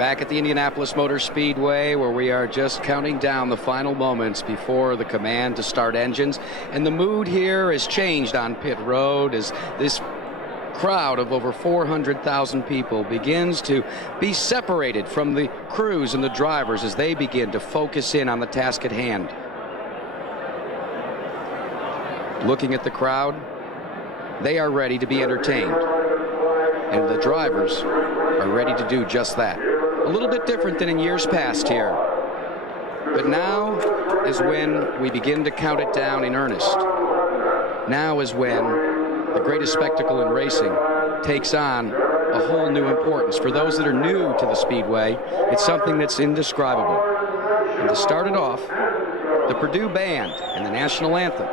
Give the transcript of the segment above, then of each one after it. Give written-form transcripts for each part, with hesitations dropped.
Back at the Indianapolis Motor Speedway, where we are just counting down the final moments before the command to start engines. And the mood here has changed on pit road as this crowd of over 400,000 people begins to be separated from the crews and the drivers as they begin to focus in on the task at hand. Looking at the crowd, they are ready to be entertained. And the drivers are ready to do just that. A little bit different than in years past here. But now is when we begin to count it down in earnest. Now is when the greatest spectacle in racing takes on a whole new importance. For those that are new to the Speedway, it's something that's indescribable. And to start it off, the Purdue Band and the national anthem,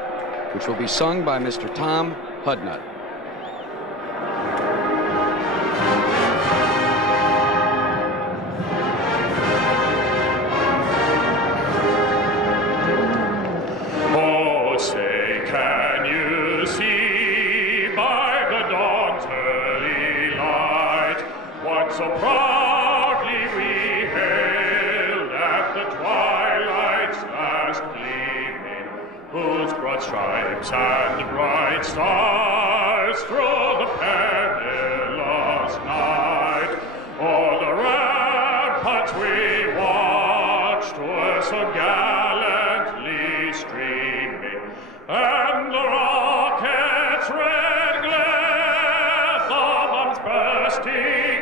which will be sung by Mr. Tom Hudnut. So proudly we hailed at the twilight's last gleaming, whose broad stripes and bright stars through the perilous night, o'er the ramparts we watched were so gallantly streaming, and the rockets' red glare, the bombs bursting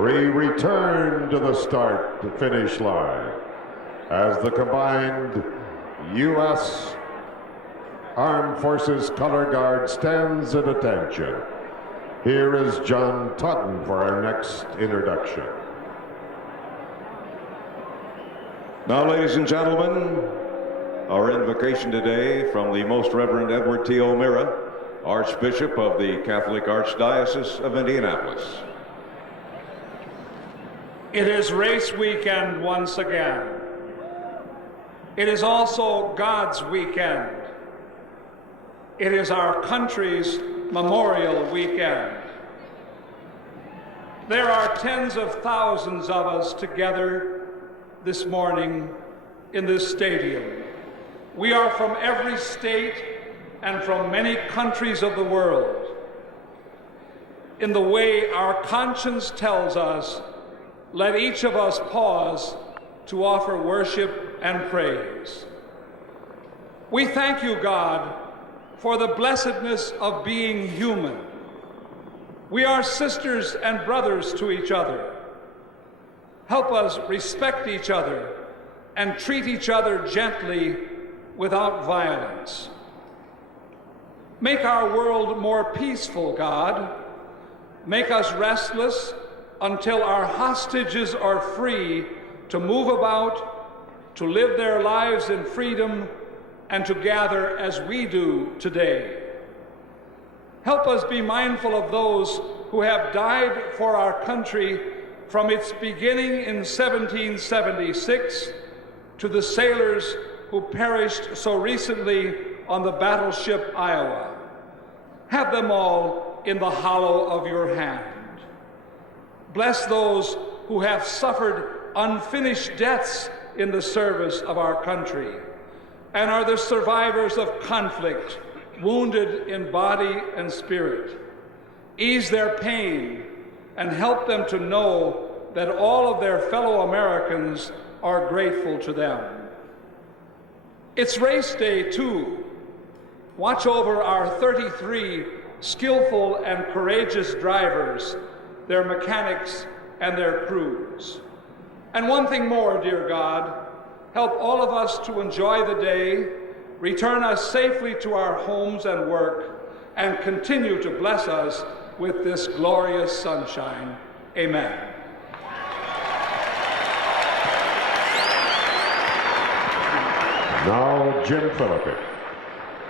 We return to the start to finish line as the combined U.S. Armed Forces Color Guard stands at attention. Here is John Totten for our next introduction. Now, ladies and gentlemen, our invocation today from the Most Reverend Edward T. O'Meara, Archbishop of the Catholic Archdiocese of Indianapolis. It is race weekend once again. It is also God's weekend. It is our country's Memorial Weekend. There are tens of thousands of us together this morning in this stadium. We are from every state and from many countries of the world. In the way our conscience tells us, let each of us pause to offer worship and praise. We thank you, God, for the blessedness of being human. We are sisters and brothers to each other. Help us respect each other and treat each other gently without violence. Make our world more peaceful, God. Make us restless until our hostages are free to move about, to live their lives in freedom, and to gather as we do today. Help us be mindful of those who have died for our country from its beginning in 1776 to the sailors who perished so recently on the battleship Iowa. Have them all in the hollow of your hand. Bless those who have suffered unfinished deaths in the service of our country and are the survivors of conflict, wounded in body and spirit. Ease their pain and help them to know that all of their fellow Americans are grateful to them. It's race day, too. Watch over our 33 skillful and courageous drivers, their mechanics, and their crews. And one thing more, dear God, help all of us to enjoy the day, return us safely to our homes and work, and continue to bless us with this glorious sunshine. Amen. Now, Jim Philippi.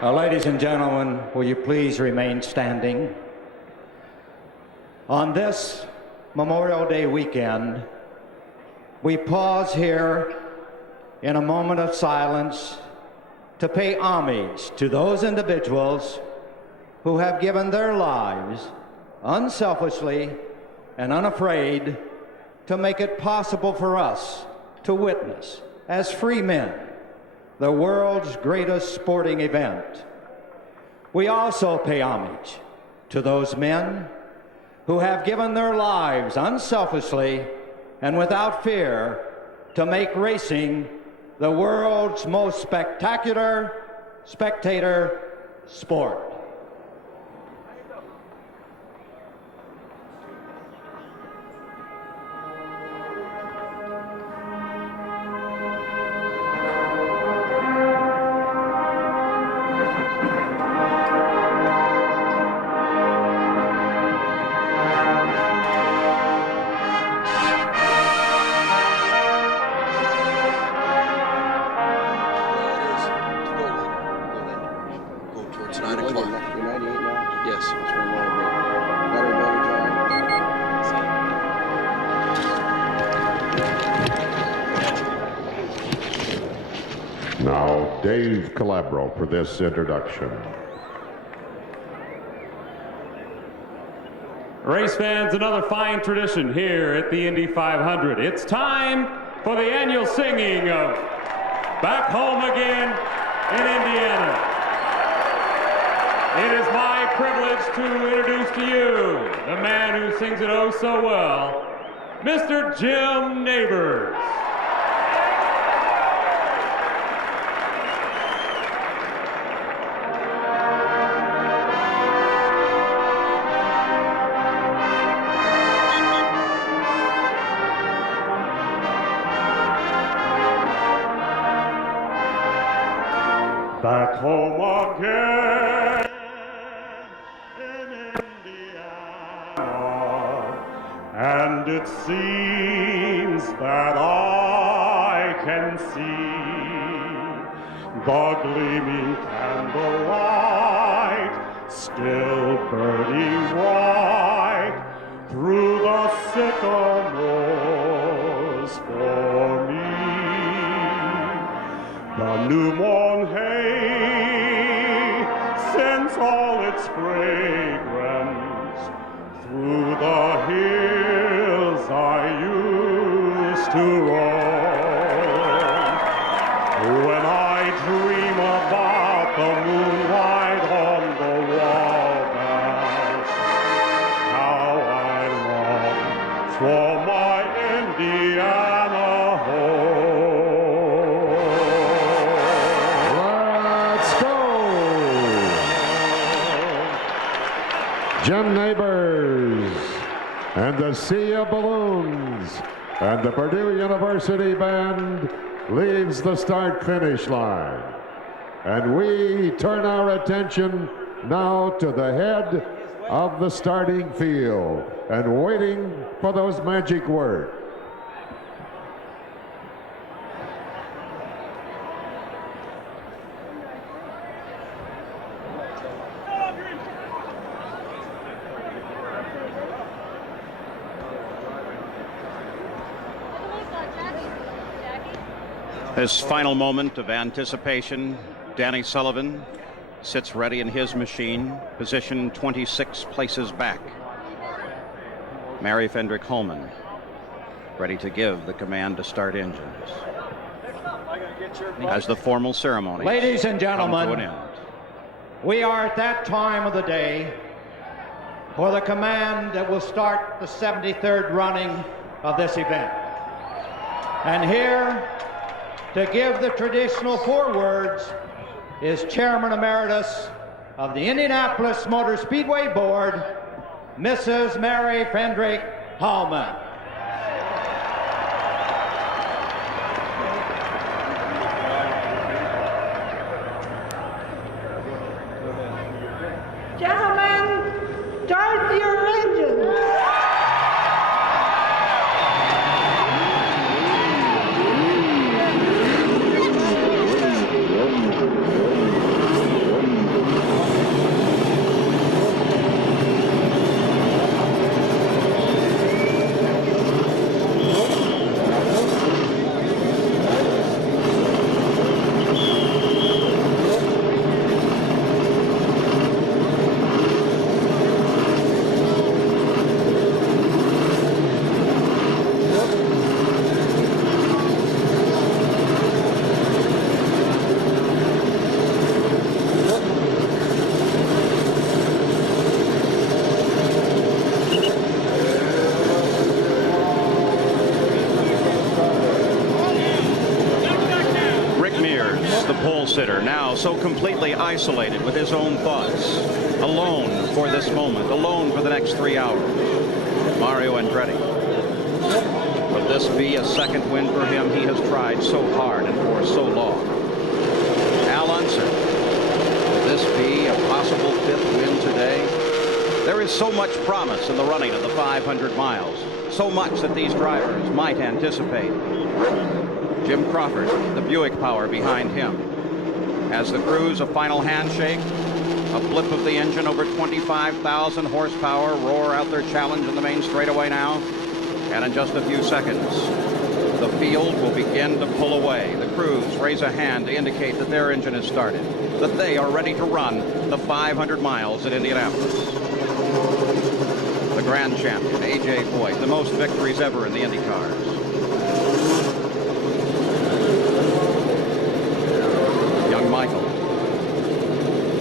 Ladies and gentlemen, will you please remain standing? On this Memorial Day weekend, we pause here in a moment of silence to pay homage to those individuals who have given their lives unselfishly and unafraid to make it possible for us to witness, as free men, the world's greatest sporting event. We also pay homage to those men who have given their lives unselfishly and without fear to make racing the world's most spectacular spectator sport. Dave Calabro for this introduction. Race fans, another fine tradition here at the Indy 500. It's time for the annual singing of Back Home Again in Indiana. It is my privilege to introduce to you the man who sings it oh so well, Mr. Jim Neighbors. Back home again in Indiana, and it seems that I can see the gleaming candlelight still burning bright through the sycamores for me. The new mown hay sends all its fragrance through the hills I used to roam. When I dream about the moonlight on the Wabash, how I long for my Indiana home. Let's go! Jim Neighbors and the Sea of Balloons and the Purdue University Band leaves the start-finish line. And we turn our attention now to the head of the starting field and waiting for those magic words. This final moment of anticipation, Danny Sullivan sits ready in his machine, positioned 26 places back. Mary Fendrick Holman ready to give the command to start engines. As the formal ceremony, ladies and gentlemen, come to an end. We are at that time of the day for the command that will start the 73rd running of this event. And here to give the traditional 4 words is Chairman Emeritus of the Indianapolis Motor Speedway Board, Mrs. Mary Fendrick Holman. Jones, the pole sitter, now so completely isolated with his own thoughts, alone for this moment, alone for the next 3 hours. Mario Andretti. Will this be a second win for him? He has tried so hard and for so long. Al Unser. Will this be a possible 5th win today? There is so much promise in the running of the 500 miles. So much that these drivers might anticipate. Jim Crawford, the Buick power behind him. As the crews, a final handshake, a blip of the engine, over 25,000 horsepower, roar out their challenge in the main straightaway now. And in just a few seconds, the field will begin to pull away. The crews raise a hand to indicate that their engine has started, that they are ready to run the 500 miles at Indianapolis. The grand champion, A.J. Foyt, the most victories ever in the Indy cars. Young Michael.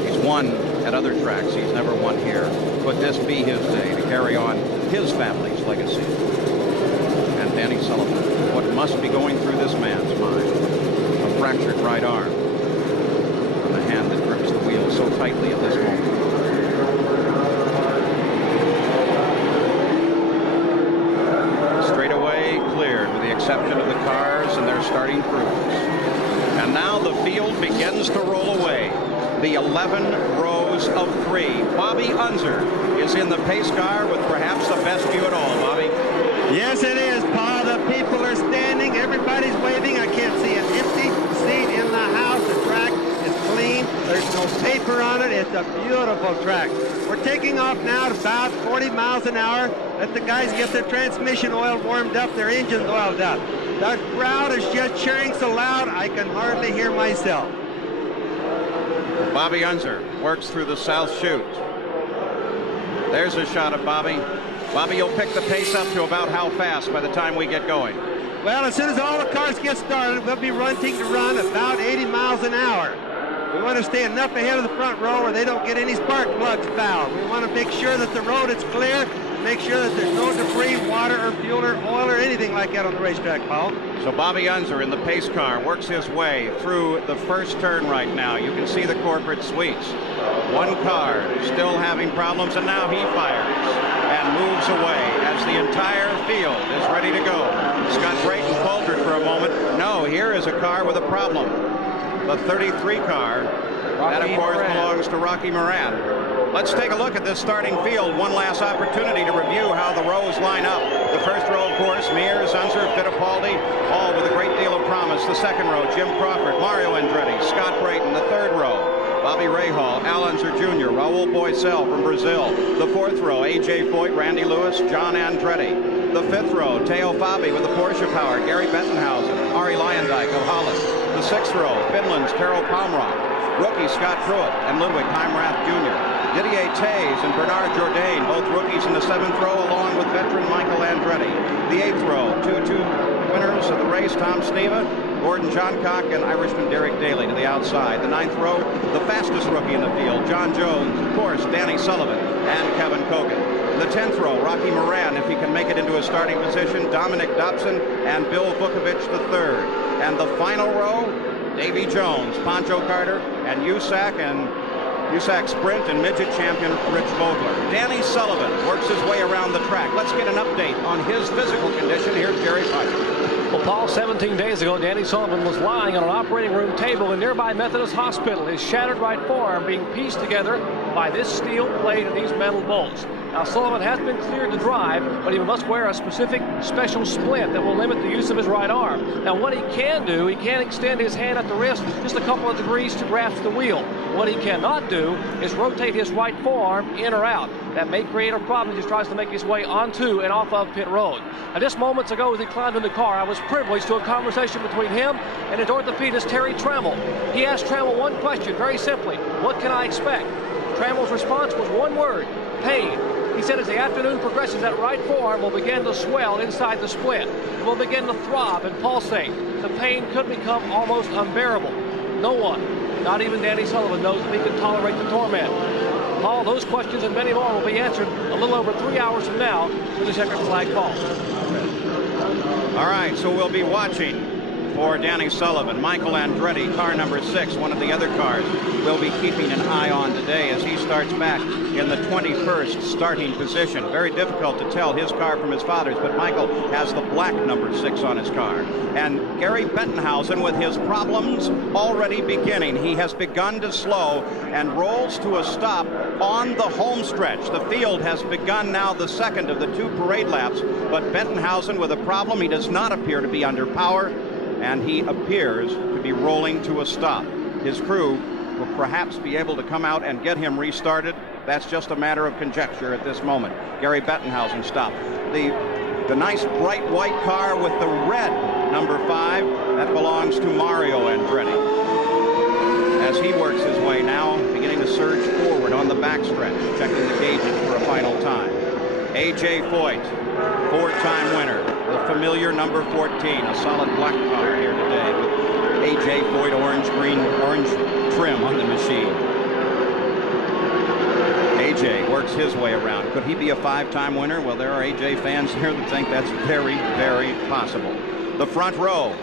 He's won at other tracks. He's never won here. Could this be his day to carry on his family's legacy? And Danny Sullivan. What must be going through this man's mind? A fractured right arm. And the hand that grips the wheel so tightly at this moment. Straightaway cleared with the exception of the cars and their starting crews. And now the field begins to roll away. The 11 rows of 3. Bobby Unser is in the pace car with perhaps the best view at all. Bobby? Yes, it is, Paul. The people are standing. Everybody's waving. I can't see an empty seat in the house. The track is clean. There's no paper on it. It's a beautiful track. We're taking off now at about 40 miles an hour. Let the guys get their transmission oil warmed up, their engines oiled up. The crowd is just cheering so loud I can hardly hear myself. Bobby Unser works through the south chute. There's a shot of Bobby. Bobby, you'll pick the pace up to about how fast by the time we get going? Well, as soon as all the cars get started, we'll be running to run about 80 miles an hour. We want to stay enough ahead of the front row where they don't get any spark plugs fouled. We want to make sure that the road is clear, make sure that there's no debris, water, or fuel, or oil, or anything like that on the racetrack, Paul. So Bobby Unser in the pace car works his way through the first turn right now. You can see the corporate suites. One car still having problems, and now he fires and moves away as the entire field is ready to go. Scott Drayton faltered for a moment. No, here is a car with a problem. The 33 car, that of course belongs to Rocky Moran. Let's take a look at this starting field. One last opportunity to review how the rows line up. The first row, of course, Mears, Unser, Fittipaldi, all with a great deal of promise. The second row, Jim Crawford, Mario Andretti, Scott Brayton. The third row, Bobby Rahal, Al Unser Jr., Raul Boesel from Brazil. The fourth row, A.J. Foyt, Randy Lewis, John Andretti. The fifth row, Teo Fabi with the Porsche power, Gary Bettenhausen, Ari Leyendyk of Holland. The sixth row, Finland's Tero Palmrock, rookie Scott Pruitt and Ludwig Heimrath Jr. Didier Tays and Bernard Jourdain, both rookies in the seventh row, along with veteran Michael Andretti. The eighth row, two winners of the race, Tom Sneva, Gordon Johncock, and Irishman Derek Daly to the outside. The ninth row, the fastest rookie in the field, John Jones, of course, Danny Sullivan, and Kevin Kogan. The 10th row, Rocky Moran, if he can make it into a starting position, Dominic Dobson, and Bill Vukovich III. And the final row, Davy Jones, Pancho Carter, and USAC Sprint and midget champion Rich Vogler. Danny Sullivan works his way around the track. Let's get an update on his physical condition. Here's Jerry Piper. Well, Paul, 17 days ago, Danny Sullivan was lying on an operating room table in nearby Methodist Hospital, his shattered right forearm being pieced together by this steel plate and these metal bolts. Now, Sullivan has been cleared to drive, but he must wear a specific special splint that will limit the use of his right arm. Now, what he can do, he can extend his hand at the wrist just a couple of degrees to grasp the wheel. What he cannot do is rotate his right forearm in or out. That may create a problem as he tries to make his way onto and off of pit road. Now, just moments ago, as he climbed in the car, I was privileged to a conversation between him and his orthopedist, Terry Trammell. He asked Trammell one question, very simply: what can I expect? Trammell's response was one word: pain. He said as the afternoon progresses, that right forearm will begin to swell inside the splint. It will begin to throb and pulsate. The pain could become almost unbearable. No one, not even Danny Sullivan, knows if he can tolerate the torment. Paul, those questions and many more will be answered a little over 3 hours from now when the checkered flag falls. All right, so we'll be watching for Danny Sullivan. Michael Andretti, car number 6, one of the other cars we'll be keeping an eye on today as he starts back in the 21st starting position. Very difficult to tell his car from his father's, but Michael has the black number 6 on his car. And Gary Bettenhausen, with his problems already beginning, he has begun to slow and rolls to a stop on the home stretch. The field has begun now the second of the 2 parade laps, but Bettenhausen with a problem. He does not appear to be under power, and he appears to be rolling to a stop. His crew will perhaps be able to come out and get him restarted. That's just a matter of conjecture at this moment. Gary Bettenhausen stopped. The nice bright white car with the red number 5, that belongs to Mario Andretti. As he works his way now, beginning to surge forward on the backstretch, checking the gauges for a final time. A.J. Foyt, 4-time winner, the familiar number 14, a solid black car here today with A.J. Foyt orange trim on the machine. A.J. works his way around. Could he be a 5-time winner? Well, there are A.J. fans here that think that's very, very possible. The front row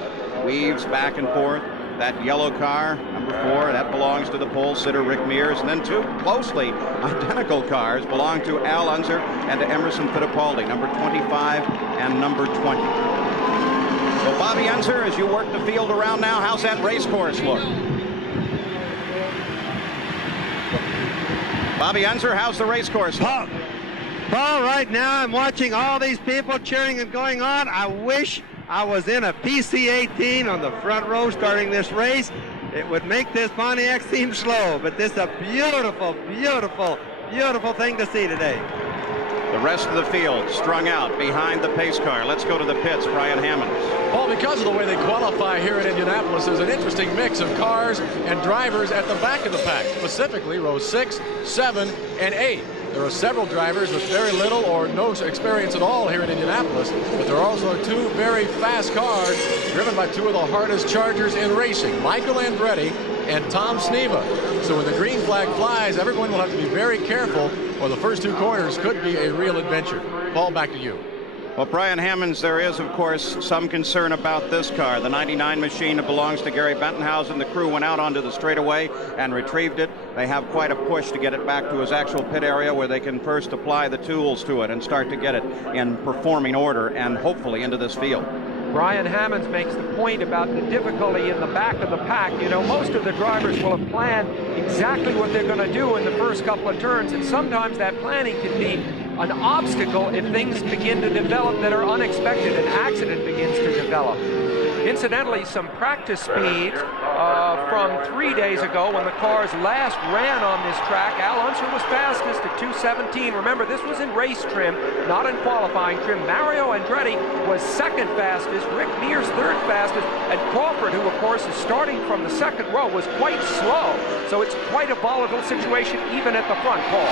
weaves back and forth. That yellow car, number 4, that belongs to the pole sitter, Rick Mears. And then 2 closely identical cars belong to Al Unser and to Emerson Fittipaldi, number 25 and number 20. So Bobby Unser, as you work the field around now, how's that race course look? Bobby Unser, how's the race course look? Paul, right now I'm watching all these people cheering and going on. I wish I was in a PC-18 on the front row starting this race. It would make this Pontiac seem slow, but this is a beautiful, beautiful, beautiful thing to see today. The rest of the field strung out behind the pace car. Let's go to the pits. Brian Hammonds. Well, because of the way they qualify here in Indianapolis, there's an interesting mix of cars and drivers at the back of the pack, specifically rows 6, 7, and 8. There are several drivers with very little or no experience at all here in Indianapolis, but there are also 2 very fast cars driven by 2 of the hardest chargers in racing, Michael Andretti and Tom Sneva. So when the green flag flies, everyone will have to be very careful, or the first 2 corners could be a real adventure. Paul, back to you. Well, Brian Hammonds, there is, of course, some concern about this car. The 99 machine that belongs to Gary Bettenhausen. The crew went out onto the straightaway and retrieved it. They have quite a push to get it back to his actual pit area where they can first apply the tools to it and start to get it in performing order and hopefully into this field. Brian Hammonds makes the point about the difficulty in the back of the pack. You know, most of the drivers will have planned exactly what they're going to do in the first couple of turns, and sometimes that planning can be an obstacle if things begin to develop that are unexpected, an accident begins to develop. Incidentally, some practice speeds from 3 days ago when the cars last ran on this track. Al Unser was fastest at 2:17. Remember, this was in race trim, not in qualifying trim. Mario Andretti was second fastest, Rick Mears third fastest, and Crawford, who of course is starting from the second row, was quite slow. So it's quite a volatile situation even at the front, Paul.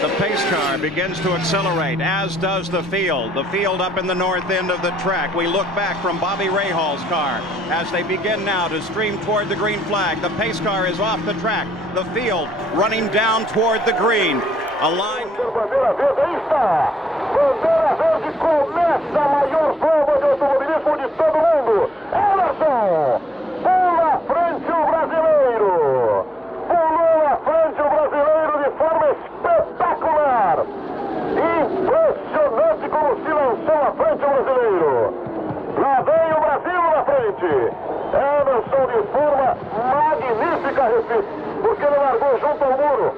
The pace car begins to accelerate, as does the field. The field up in the north end of the track. We look back from Bobby Rahall's car as they begin now to stream toward the green flag. The pace car is off the track. The field running down toward the green. A line. Bandeira verde, aí está! Bandeira verde, começa a maior prova de automobilismo de todo mundo. Emerson! Pula à frente o brasileiro! Pulou à frente o brasileiro de forma espetacular! Impressionante como se lançou à frente o brasileiro! Lá vem o Brasil na frente! Emerson de forma magnífica, repito, porque ele largou junto ao muro.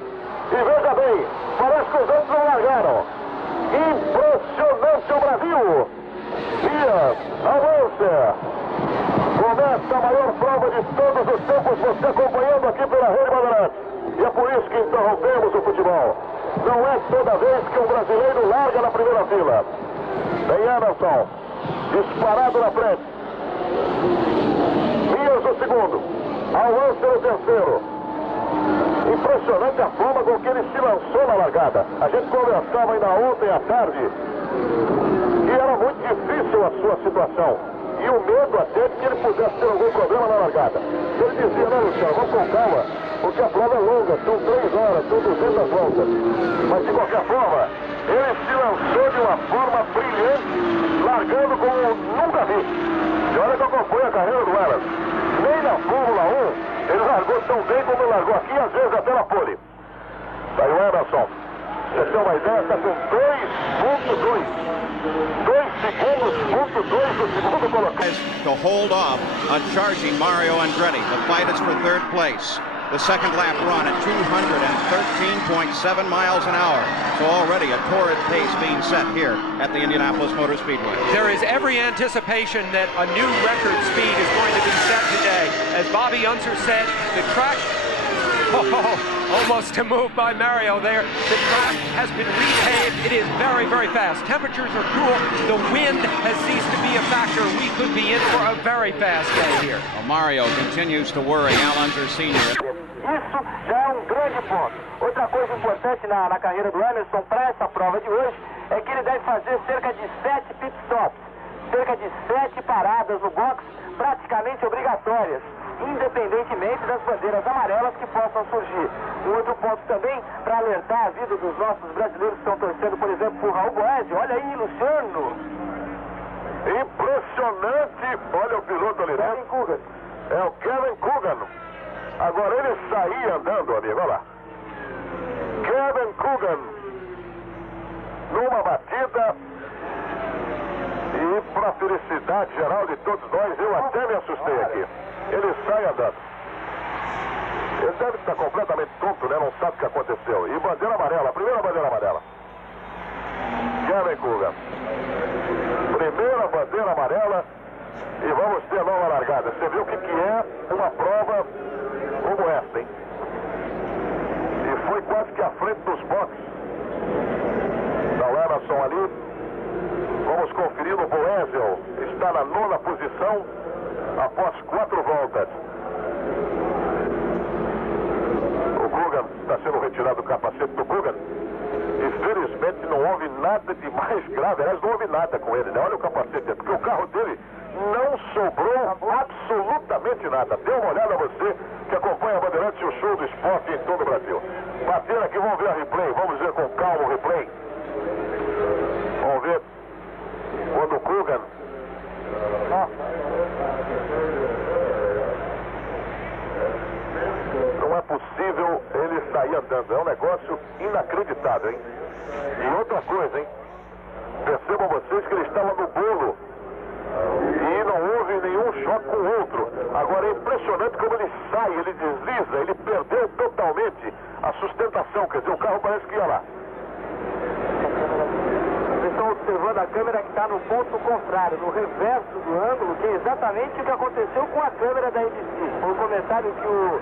E veja bem, parece que os outros não largaram. Impressionante o Brasil! Dias, avança! Começa a maior prova de todos os tempos, você acompanhando aqui pela Rede Bandeirantes. E é por isso que interrompemos o futebol. Não é toda vez que um brasileiro larga na primeira fila. Vem Emerson, disparado na frente. Dias o segundo. Avança o terceiro. Impressionante a forma com que ele se lançou na largada. A gente conversava ainda ontem à tarde que era muito difícil a sua situação. E o medo até de que ele pudesse ter algum problema na largada. Ele dizia, não, Luciano, vamos com calma, porque a prova é longa, são 3 horas, são 200 voltas. Mas de qualquer forma, ele se lançou de uma forma brilhante, largando como nunca vi. E olha que acompanha a carreira do Emerson. Nem na Fórmula 1 ele largou tão bem como ele largou aqui, às vezes até na pole. Tá aí o Emerson. Você tem uma ideia, está com 2.2. 2 segundos, ponto 2 do segundo colocado. To hold off on charging Mario Andretti. The fight is for third place. The second lap run at 213.7 miles an hour. So already a torrid pace being set here at the Indianapolis Motor Speedway. There is every anticipation that a new record speed is going to be set today. As Bobby Unser said, the track, almost a move by Mario there. The track has been repaved. It is very, very fast. Temperatures are cool. The wind has ceased to be a factor. We could be in for a very fast day here. Well, Mario continues to worry Al Unser Sr. Isso já é um grande ponto. Outra coisa importante na carreira do Emerson para essa prova de hoje é que ele deve fazer cerca de 7 pit stops, cerca de 7 paradas no box, praticamente obrigatórias, independentemente das bandeiras amarelas que possam surgir. Um outro ponto também, para alertar a vida dos nossos brasileiros que estão torcendo, por exemplo, por Raul Boésio. Olha aí, Luciano. Impressionante. Olha o piloto ali, né? É o Kevin Coogan. Agora ele saía andando, amigo, olha lá. Kevin Coogan numa batida e para a felicidade geral de todos nós, eu até me assustei aqui. Ele sai andando. Ele deve estar completamente tonto, né? Não sabe o que aconteceu. E bandeira amarela, a primeira bandeira amarela. Kevin Coogan. Primeira bandeira amarela e vamos ter nova largada. Você viu o que é uma prova como esta, hein? E foi quase que à frente dos boxes. Então, Emerson ali. Vamos conferir o Boésio. Está na 9ª posição após 4 voltas. O Coogan está sendo retirado do capacete do Coogan. E felizmente não houve nada de mais grave. Aliás, não houve nada com ele, né? Olha o capacete, porque o carro dele não sobrou absolutamente nada. Dê uma olhada a você que acompanha a Bandeirantes e o show do esporte em todo o Brasil. Bater aqui, vamos ver a replay. Vamos ver com calma o replay. Vamos ver quando o Coogan... Não é possível ele sair andando. É um negócio inacreditável, hein? E outra coisa, hein? Percebam vocês que ele estava no bolo. E não houve nenhum choque com o outro. Agora é impressionante como ele sai, ele desliza, ele perdeu totalmente a sustentação. Quer dizer, o carro parece que ia lá. Vocês estão observando a câmera que está no ponto contrário, no reverso do ângulo, que é exatamente o que aconteceu com a câmera da ABC. Foi o comentário que o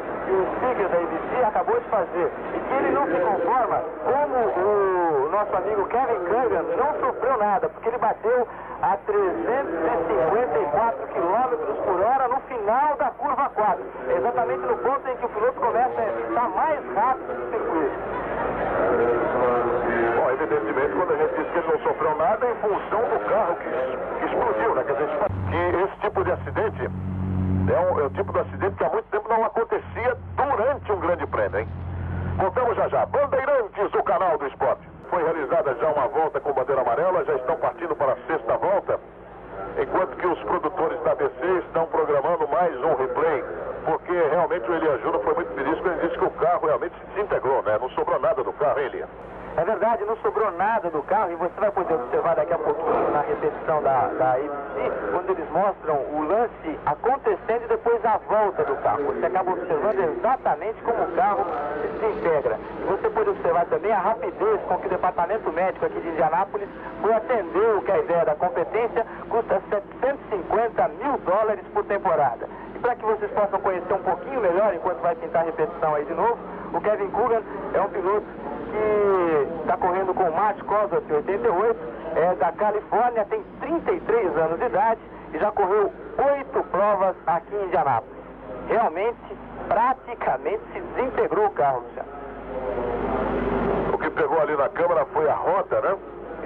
speaker da ABC acabou de fazer. E que ele não se conforma como o nosso amigo Kevin Coogan não sofreu nada, porque ele bateu a 354 km por hora no final da curva 4. É exatamente no ponto em que o piloto começa a estar mais rápido no circuito. Bom, evidentemente, quando a gente diz que ele não sofreu nada, é em função do carro que explodiu, né? Quer dizer, que esse tipo de acidente é o tipo de acidente que há muito tempo não acontecia durante um grande prêmio, hein? Voltamos já. Bandeirantes, o canal do esporte. Foi realizada já uma volta com bandeira amarela, já estão partindo para a 6ª volta, enquanto que os produtores da ABC estão programando mais um replay, porque realmente o Elias Júnior foi muito feliz quando ele disse que o carro realmente se desintegrou, né? Não sobrou nada do carro, hein, Elias? É verdade, não sobrou nada do carro e você vai poder observar daqui a pouquinho na repetição da ABC, quando eles mostram o lance acontecendo e depois a volta do carro. Você acaba observando exatamente como o carro se desintegra. E você pode observar também a rapidez com que o departamento médico aqui de Indianápolis foi atender o que a ideia da competência custa $750 mil por temporada. E para que vocês possam conhecer um pouquinho melhor, enquanto vai pintar a repetição aí de novo, o Kevin Coogan é um piloto que está correndo com o Matt Cosworth, 88, é da Califórnia, tem 33 anos de idade e já correu 8 provas aqui em Indianápolis. Realmente, praticamente se desintegrou o carro, Luciano. O que pegou ali na câmera foi a roda, né?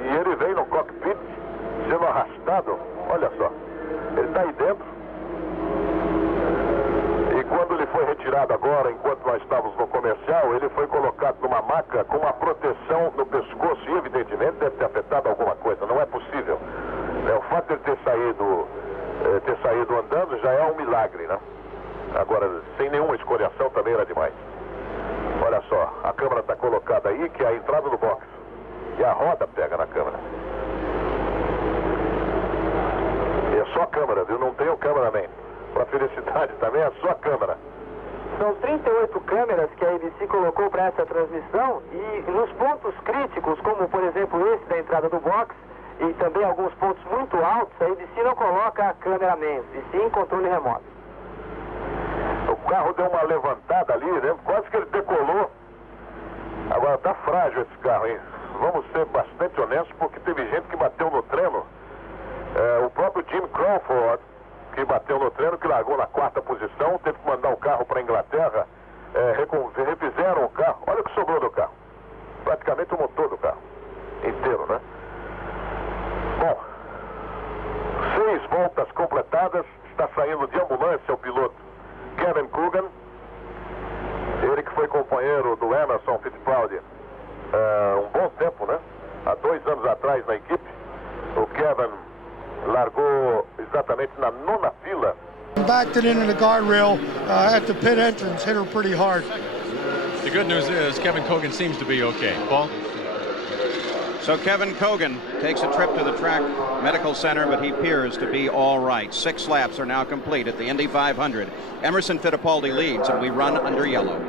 E ele vem no cockpit sendo arrastado. Olha só, ele está aí dentro. E quando ele foi retirado agora, enquanto nós estávamos no comercial, ele foi colocado numa maca com uma proteção no pescoço e evidentemente deve ter afetado alguma coisa, não é possível. O fato de ele ter saído ter saído andando já é um milagre, né? Agora, sem nenhuma escoriação também era demais. Olha só, a câmera está colocada aí, que é a entrada do box. E a roda pega na câmera. E é só a câmera, viu? Não tem o cameraman. Para felicidade também é só a câmera. São 38 câmeras que a ABC colocou para essa transmissão e nos pontos críticos, como por exemplo esse da entrada do box, e também alguns pontos muito altos, a ABC não coloca a cameraman, e sim controle remoto. O carro deu uma levantada ali, né? Quase que ele decolou. Agora tá frágil esse carro, hein? Vamos ser bastante honestos, porque teve gente que bateu no treino. O próprio Jim Crawford, que bateu no treino, que largou na 4ª posição, teve que mandar o carro para a Inglaterra, refizeram o carro. Olha o que sobrou do carro. Praticamente o motor do carro inteiro, né? Bom, 6 voltas completadas, está saindo de ambulância o piloto Kevin Coogan, ele que foi companheiro do Emerson Fittipaldi um bom tempo, né? Há 2 anos atrás na equipe. O Kevin largou exatamente na 9ª fila. Backed it into the guardrail at the pit entrance, hit her pretty hard. The good news is Kevin Coogan seems to be okay. Paul? So Kevin Coogan takes a trip to the track medical center, but he appears to be all right. 6 laps are now complete at the Indy 500. Emerson Fittipaldi leads, and we run under yellow.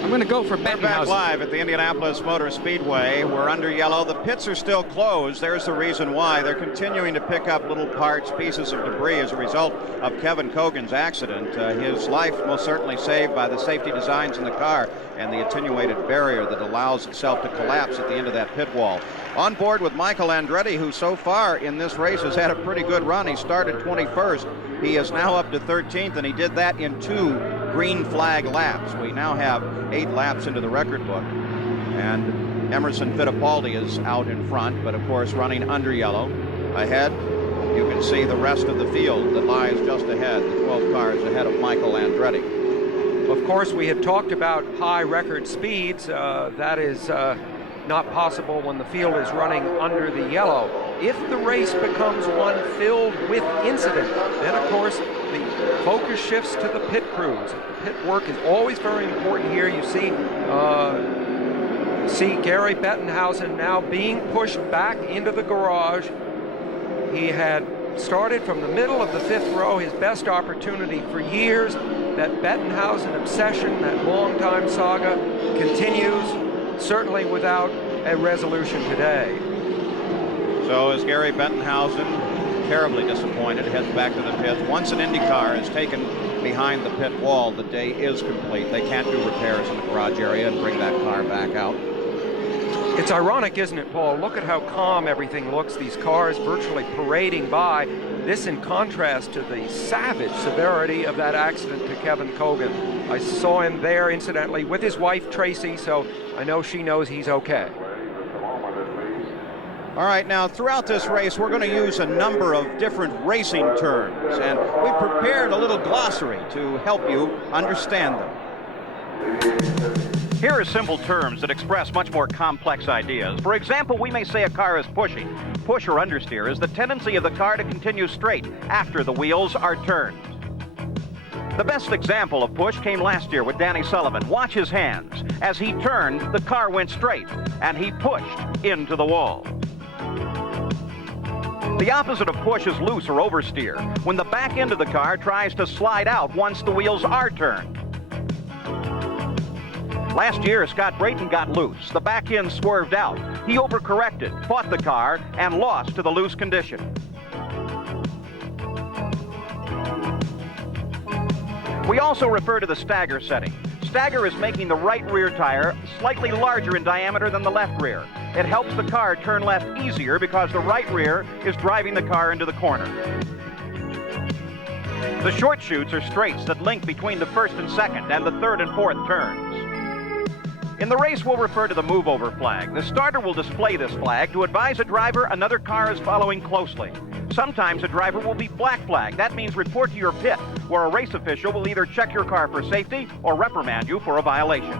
I'm going to go for We're back Bettenhausen. live at the Indianapolis Motor Speedway. We're under yellow. The pits are still closed. There's the reason why. They're continuing to pick up little parts, pieces of debris as a result of Kevin Coogan's accident. His life most certainly saved by the safety designs in the car and the attenuated barrier that allows itself to collapse at the end of that pit wall. On board with Michael Andretti, who so far in this race has had a pretty good run. He started 21st. He is now up to 13th, and he did that in 2 green flag laps. We now have 8 laps into the record book. And Emerson Fittipaldi is out in front, but of course running under yellow. Ahead, you can see the rest of the field that lies just ahead, the 12 cars ahead of Michael Andretti. Of course, we had talked about high record speeds. That is not possible when the field is running under the yellow. If the race becomes one filled with incident, then of course the focus shifts to the pit crews. The pit work is always very important here. You see Gary Bettenhausen now being pushed back into the garage. He had started from the middle of the 5th row, his best opportunity for years. That Bettenhausen obsession, that long-time saga, continues, certainly without a resolution today. So as Gary Bettenhausen, terribly disappointed, heads back to the pits. Once an Indy car is taken behind the pit wall, the day is complete. They can't do repairs in the garage area and bring that car back out. It's ironic, isn't it, Paul? Look at how calm everything looks. These cars virtually parading by. This in contrast to the savage severity of that accident to Kevin Coogan. I saw him there, incidentally, with his wife, Tracy, so I know she knows he's okay. All right, now throughout this race, we're going to use a number of different racing terms, and we've prepared a little glossary to help you understand them. Here are simple terms that express much more complex ideas. For example, we may say a car is pushing. Push or understeer is the tendency of the car to continue straight after the wheels are turned. The best example of push came last year with Danny Sullivan. Watch his hands. As he turned, the car went straight, and he pushed into the wall. The opposite of push is loose or oversteer, when the back end of the car tries to slide out once the wheels are turned. Last year, Scott Brayton got loose. The back end swerved out. He overcorrected, fought the car, and lost to the loose condition. We also refer to the stagger setting. Stagger is making the right rear tire slightly larger in diameter than the left rear. It helps the car turn left easier because the right rear is driving the car into the corner. The short chutes are straights that link between the first and second and the third and fourth turns. In the race, we'll refer to the move-over flag. The starter will display this flag to advise a driver another car is following closely. Sometimes a driver will be black flag. That means report to your pit, where a race official will either check your car for safety or reprimand you for a violation.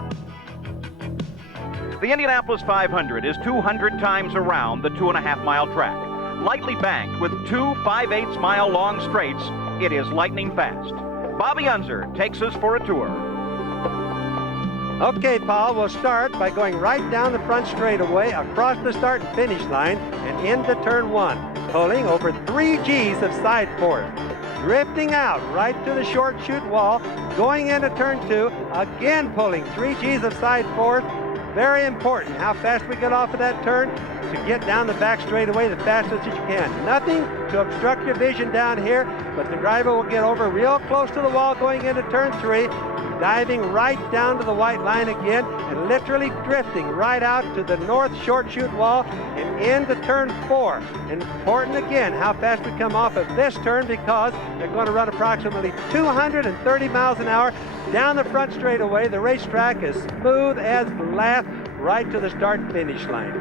The Indianapolis 500 is 200 times around the 2.5-mile track. Lightly banked with 2 5/8 mile long straights, it is lightning fast. Bobby Unser takes us for a tour. Okay, Paul, we'll start by going right down the front straightaway, across the start and finish line, and into turn 1, pulling over 3 Gs of side force. Drifting out right to the short chute wall, going into turn 2, again pulling 3 Gs of side force. Very important how fast we get off of that turn to get down the back straightaway the fastest that you can. Nothing to obstruct your vision down here, but the driver will get over real close to the wall going into turn 3, diving right down to the white line again and literally drifting right out to the north short chute wall and into turn 4. Important again how fast we come off of this turn, because they're going to run approximately 230 miles an hour down the front straightaway. The racetrack is smooth as glass right to the start and finish line.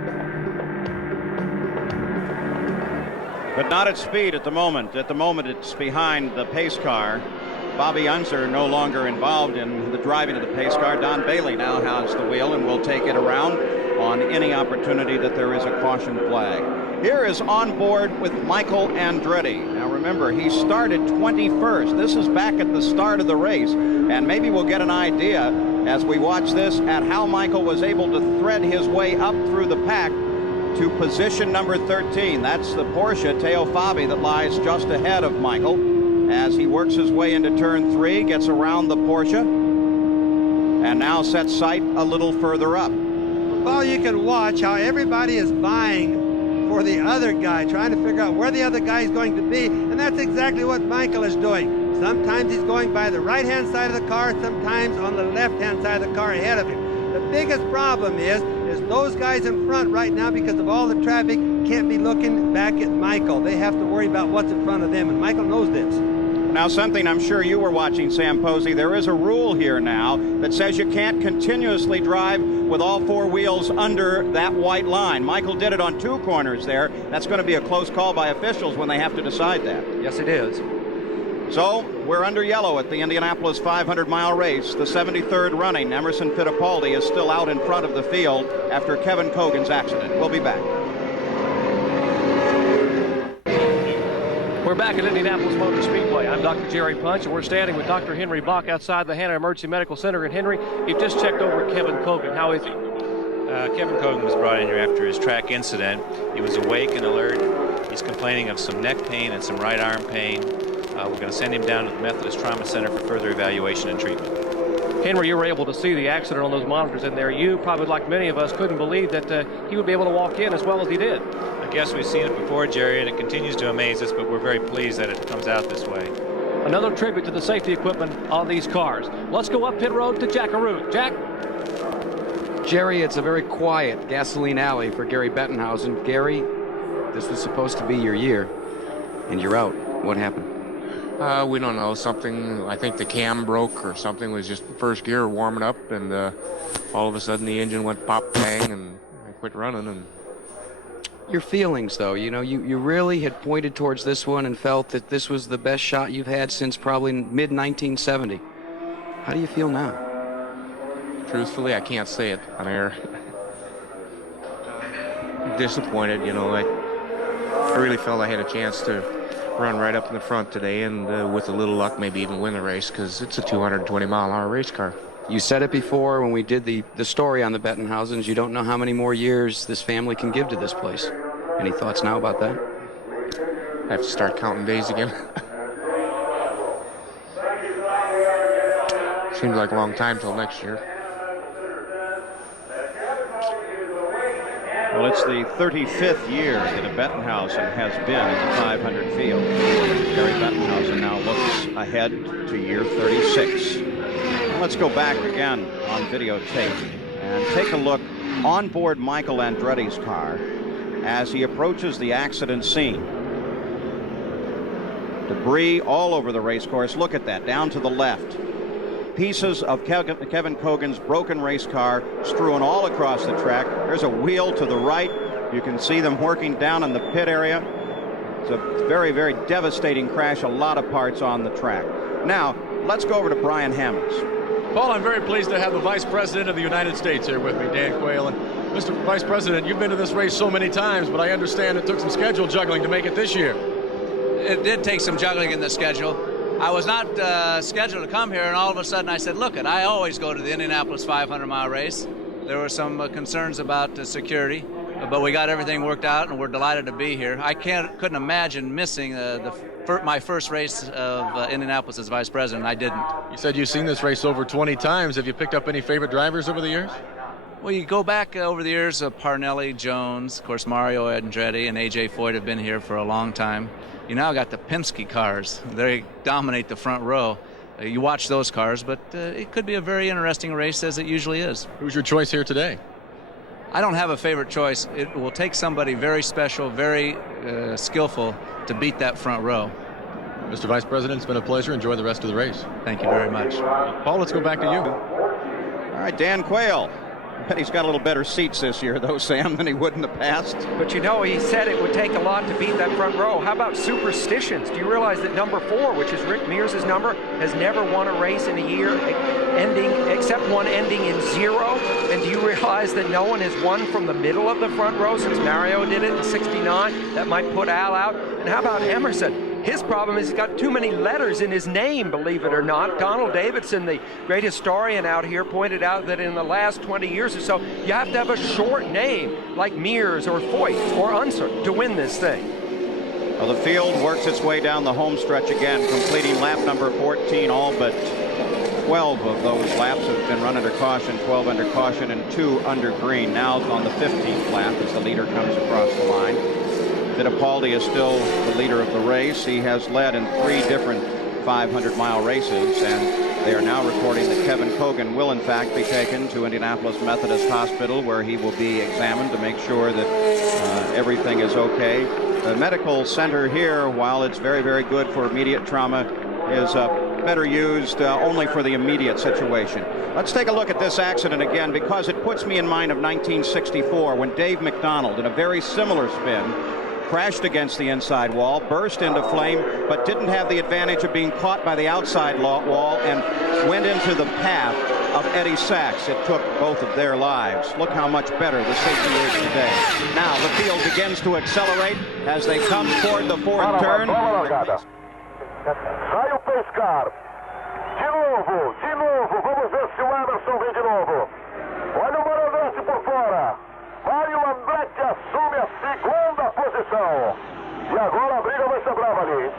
But not at speed at the moment. At the moment, it's behind the pace car. Bobby Unser no longer involved in the driving of the pace car. Don Bailey now has the wheel and will take it around on any opportunity that there is a caution flag. Here is on board with Michael Andretti. Now remember, he started 21st. This is back at the start of the race, and maybe we'll get an idea as we watch this at how Michael was able to thread his way up through the pack to position number 13. That's the Porsche Teo Fabi that lies just ahead of Michael as he works his way into turn 3, gets around the Porsche, and now sets sight a little further up. Well, you can watch how everybody is vying for the other guy, trying to figure out where the other guy is going to be, and that's exactly what Michael is doing. Sometimes he's going by the right-hand side of the car, sometimes on the left-hand side of the car ahead of him. The biggest problem is those guys in front right now, because of all the traffic, can't be looking back at Michael. They have to worry about what's in front of them, and Michael knows this. Now, something I'm sure you were watching, Sam Posey, there is a rule here now that says you can't continuously drive with all 4 wheels under that white line. Michael did it on 2 corners there. That's going to be a close call by officials when they have to decide that. Yes, it is. So we're under yellow at the Indianapolis 500-mile race. The 73rd running. Emerson Fittipaldi is still out in front of the field after Kevin Cogan's accident. We'll be back. We're back at Indianapolis Motor Speedway. I'm Dr. Jerry Punch, and we're standing with Dr. Henry Bach outside the Hannah Emergency Medical Center. And Henry, you've just checked over Kevin Cogan. How is he? Kevin Cogan was brought in here after his track incident. He was awake and alert. He's complaining of some neck pain and some right arm pain. We're going to send him down to the Methodist Trauma Center for further evaluation and treatment. Henry, you were able to see the accident on those monitors in there. You, probably like many of us, couldn't believe that he would be able to walk in as well as he did. I guess we've seen it before, Jerry, and it continues to amaze us, but we're very pleased that it comes out this way. Another tribute to the safety equipment on these cars. Let's go up pit road to Jackaroo. Jack? Jerry, it's a very quiet gasoline alley for Gary Bettenhausen. Gary, this was supposed to be your year, and you're out. What happened? We don't know. Something, I think the cam broke or something. Was just first gear warming up, and all of a sudden the engine went pop bang, and I quit running. And your feelings, though, you know, you really had pointed towards this one and felt that this was the best shot you've had since probably mid-1970. How do you feel now? Truthfully, I can't say it on air. Disappointed, you know. I really felt I had a chance to run right up in the front today, and with a little luck, maybe even win the race, because it's a 220-mile-an-hour race car. You said it before when we did the story on the Bettenhausens. You don't know how many more years this family can give to this place. Any thoughts now about that? I have to start counting days again. Seems like a long time till next year. Well, it's the 35th year that a Bettenhausen has been in the 500 field. Gary Bettenhausen now looks ahead to year 36. Let's go back again on videotape and take a look on board Michael Andretti's car as he approaches the accident scene. Debris all over the race course. Look at that, down to the left. Pieces of Kevin Cogan's broken race car strewn all across the track. There's a wheel to the right. You can see them working down in the pit area. It's a very, very devastating crash. A lot of parts on the track. Now, let's go over to Brian Hammonds. Paul, I'm very pleased to have the Vice President of the United States here with me, Dan Quayle. And Mr. Vice President, you've been to this race so many times, but I understand it took some schedule juggling to make it this year. It did take some juggling in the schedule. I was not scheduled to come here, and all of a sudden I said, look, I always go to the Indianapolis 500-mile race. There were some concerns about security, but we got everything worked out, and we're delighted to be here. I couldn't imagine missing my first race of Indianapolis as Vice President. I didn't. You said you've seen this race over 20 times. Have you picked up any favorite drivers over the years? Well, you go back over the years, Parnelli, Jones, of course, Mario Andretti, and A.J. Foyt have been here for a long time. You now got the Penske cars. They dominate the front row. You watch those cars, but it could be a very interesting race, as it usually is. Who's your choice here today? I don't have a favorite choice. It will take somebody very special, very skillful to beat that front row. Mr. Vice President, it's been a pleasure. Enjoy the rest of the race. Thank you very much. Paul, let's go back to you. All right, Dan Quayle. I bet he's got a little better seats this year, though, Sam, than he would in the past. But you know, he said it would take a lot to beat that front row. How about superstitions? Do you realize that number 4, which is Rick Mears' number, has never won a race in a year except one ending in 0? And do you realize that no one has won from the middle of the front row since Mario did it in '69? That might put Al out. And how about Emerson? His problem is he's got too many letters in his name, believe it or not. Donald Davidson, the great historian out here, pointed out that in the last 20 years or so, you have to have a short name like Mears or Foyt or Unser to win this thing. Well, the field works its way down the home stretch again, completing lap number 14. All but 12 of those laps have been run under caution, 12 under caution and 2 under green. Now on the 15th lap as the leader comes across the line. Fittipaldi is still the leader of the race. He has led in 3 different 500-mile races, and they are now reporting that Kevin Cogan will in fact be taken to Indianapolis Methodist Hospital, where he will be examined to make sure that everything is okay. The medical center here, while it's very, very good for immediate trauma, is better used only for the immediate situation. Let's take a look at this accident again, because it puts me in mind of 1964 when Dave McDonald, in a very similar spin, crashed against the inside wall, burst into flame, but didn't have the advantage of being caught by the outside wall and went into the path of Eddie Sachs. It took both of their lives. Look how much better the safety is today. Now the field begins to accelerate as they come toward the 4th turn. Sai o pescar. De novo. Vamos ver se o Emerson vem de novo. Olha o Morandete por fora. Mario Andretti assume a 2ª posição. E agora a briga vai ser brava ali.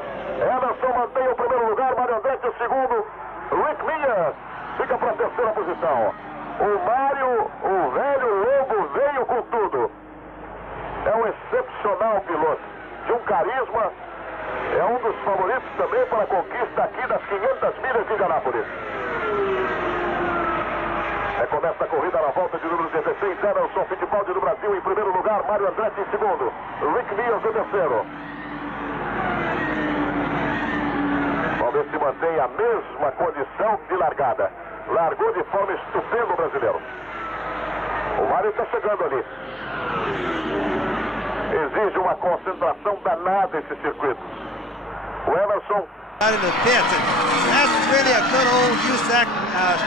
Emerson mantém o 1º lugar, Mario Andretti o 2º. Rick Mears fica para a 3ª posição. O Mário, o velho lobo, veio com tudo. É um excepcional piloto, de um carisma. É um dos favoritos também para a conquista aqui das 500 milhas de Indianápolis. Começa a corrida na volta de número 16, Emerson Fittipaldi do Brasil em 1º lugar, Mario Andretti em 2º, Rick Mears em 3º. Vamos ver se mantém a mesma condição de largada. Largou de forma estupenda o brasileiro. O Mário está chegando ali. Exige uma concentração danada esse circuito. O Emerson out in the pits, and that's really a good old USAC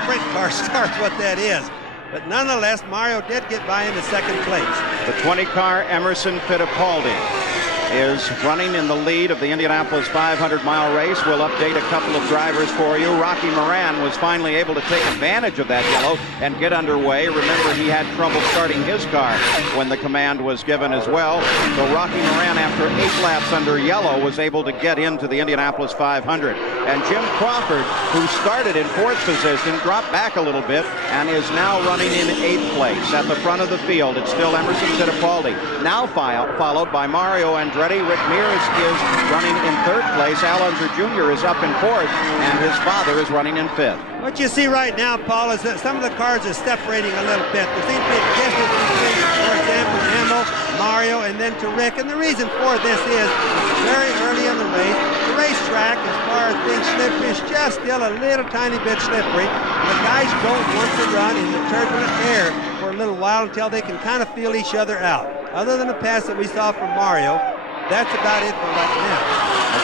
sprint car start, what that is. But nonetheless, Mario did get by into 2nd place. The 20 car Emerson Fittipaldi is running in the lead of the Indianapolis 500-mile race. We'll update a couple of drivers for you. Rocky Moran was finally able to take advantage of that yellow and get underway. Remember, he had trouble starting his car when the command was given as well. So Rocky Moran, after 8 laps under yellow, was able to get into the Indianapolis 500. And Jim Crawford, who started in 4th position, dropped back a little bit and is now running in 8th place. At the front of the field, it's still Emerson Fittipaldi, now followed by Mario Andretti. Rick Mears is running in 3rd place. Al Unser Jr. is up in 4th, and his father is running in 5th. What you see right now, Paul, is that some of the cars are separating a little bit. There seems to be a distance between, for example, Emil, Mario, and then to Rick. And the reason for this is very early in the race, the racetrack, as far as being slippery, is just still a little tiny bit slippery. The guys don't want to run in the turbulent air for a little while until they can kind of feel each other out. Other than the pass that we saw from Mario, that's about it for right now.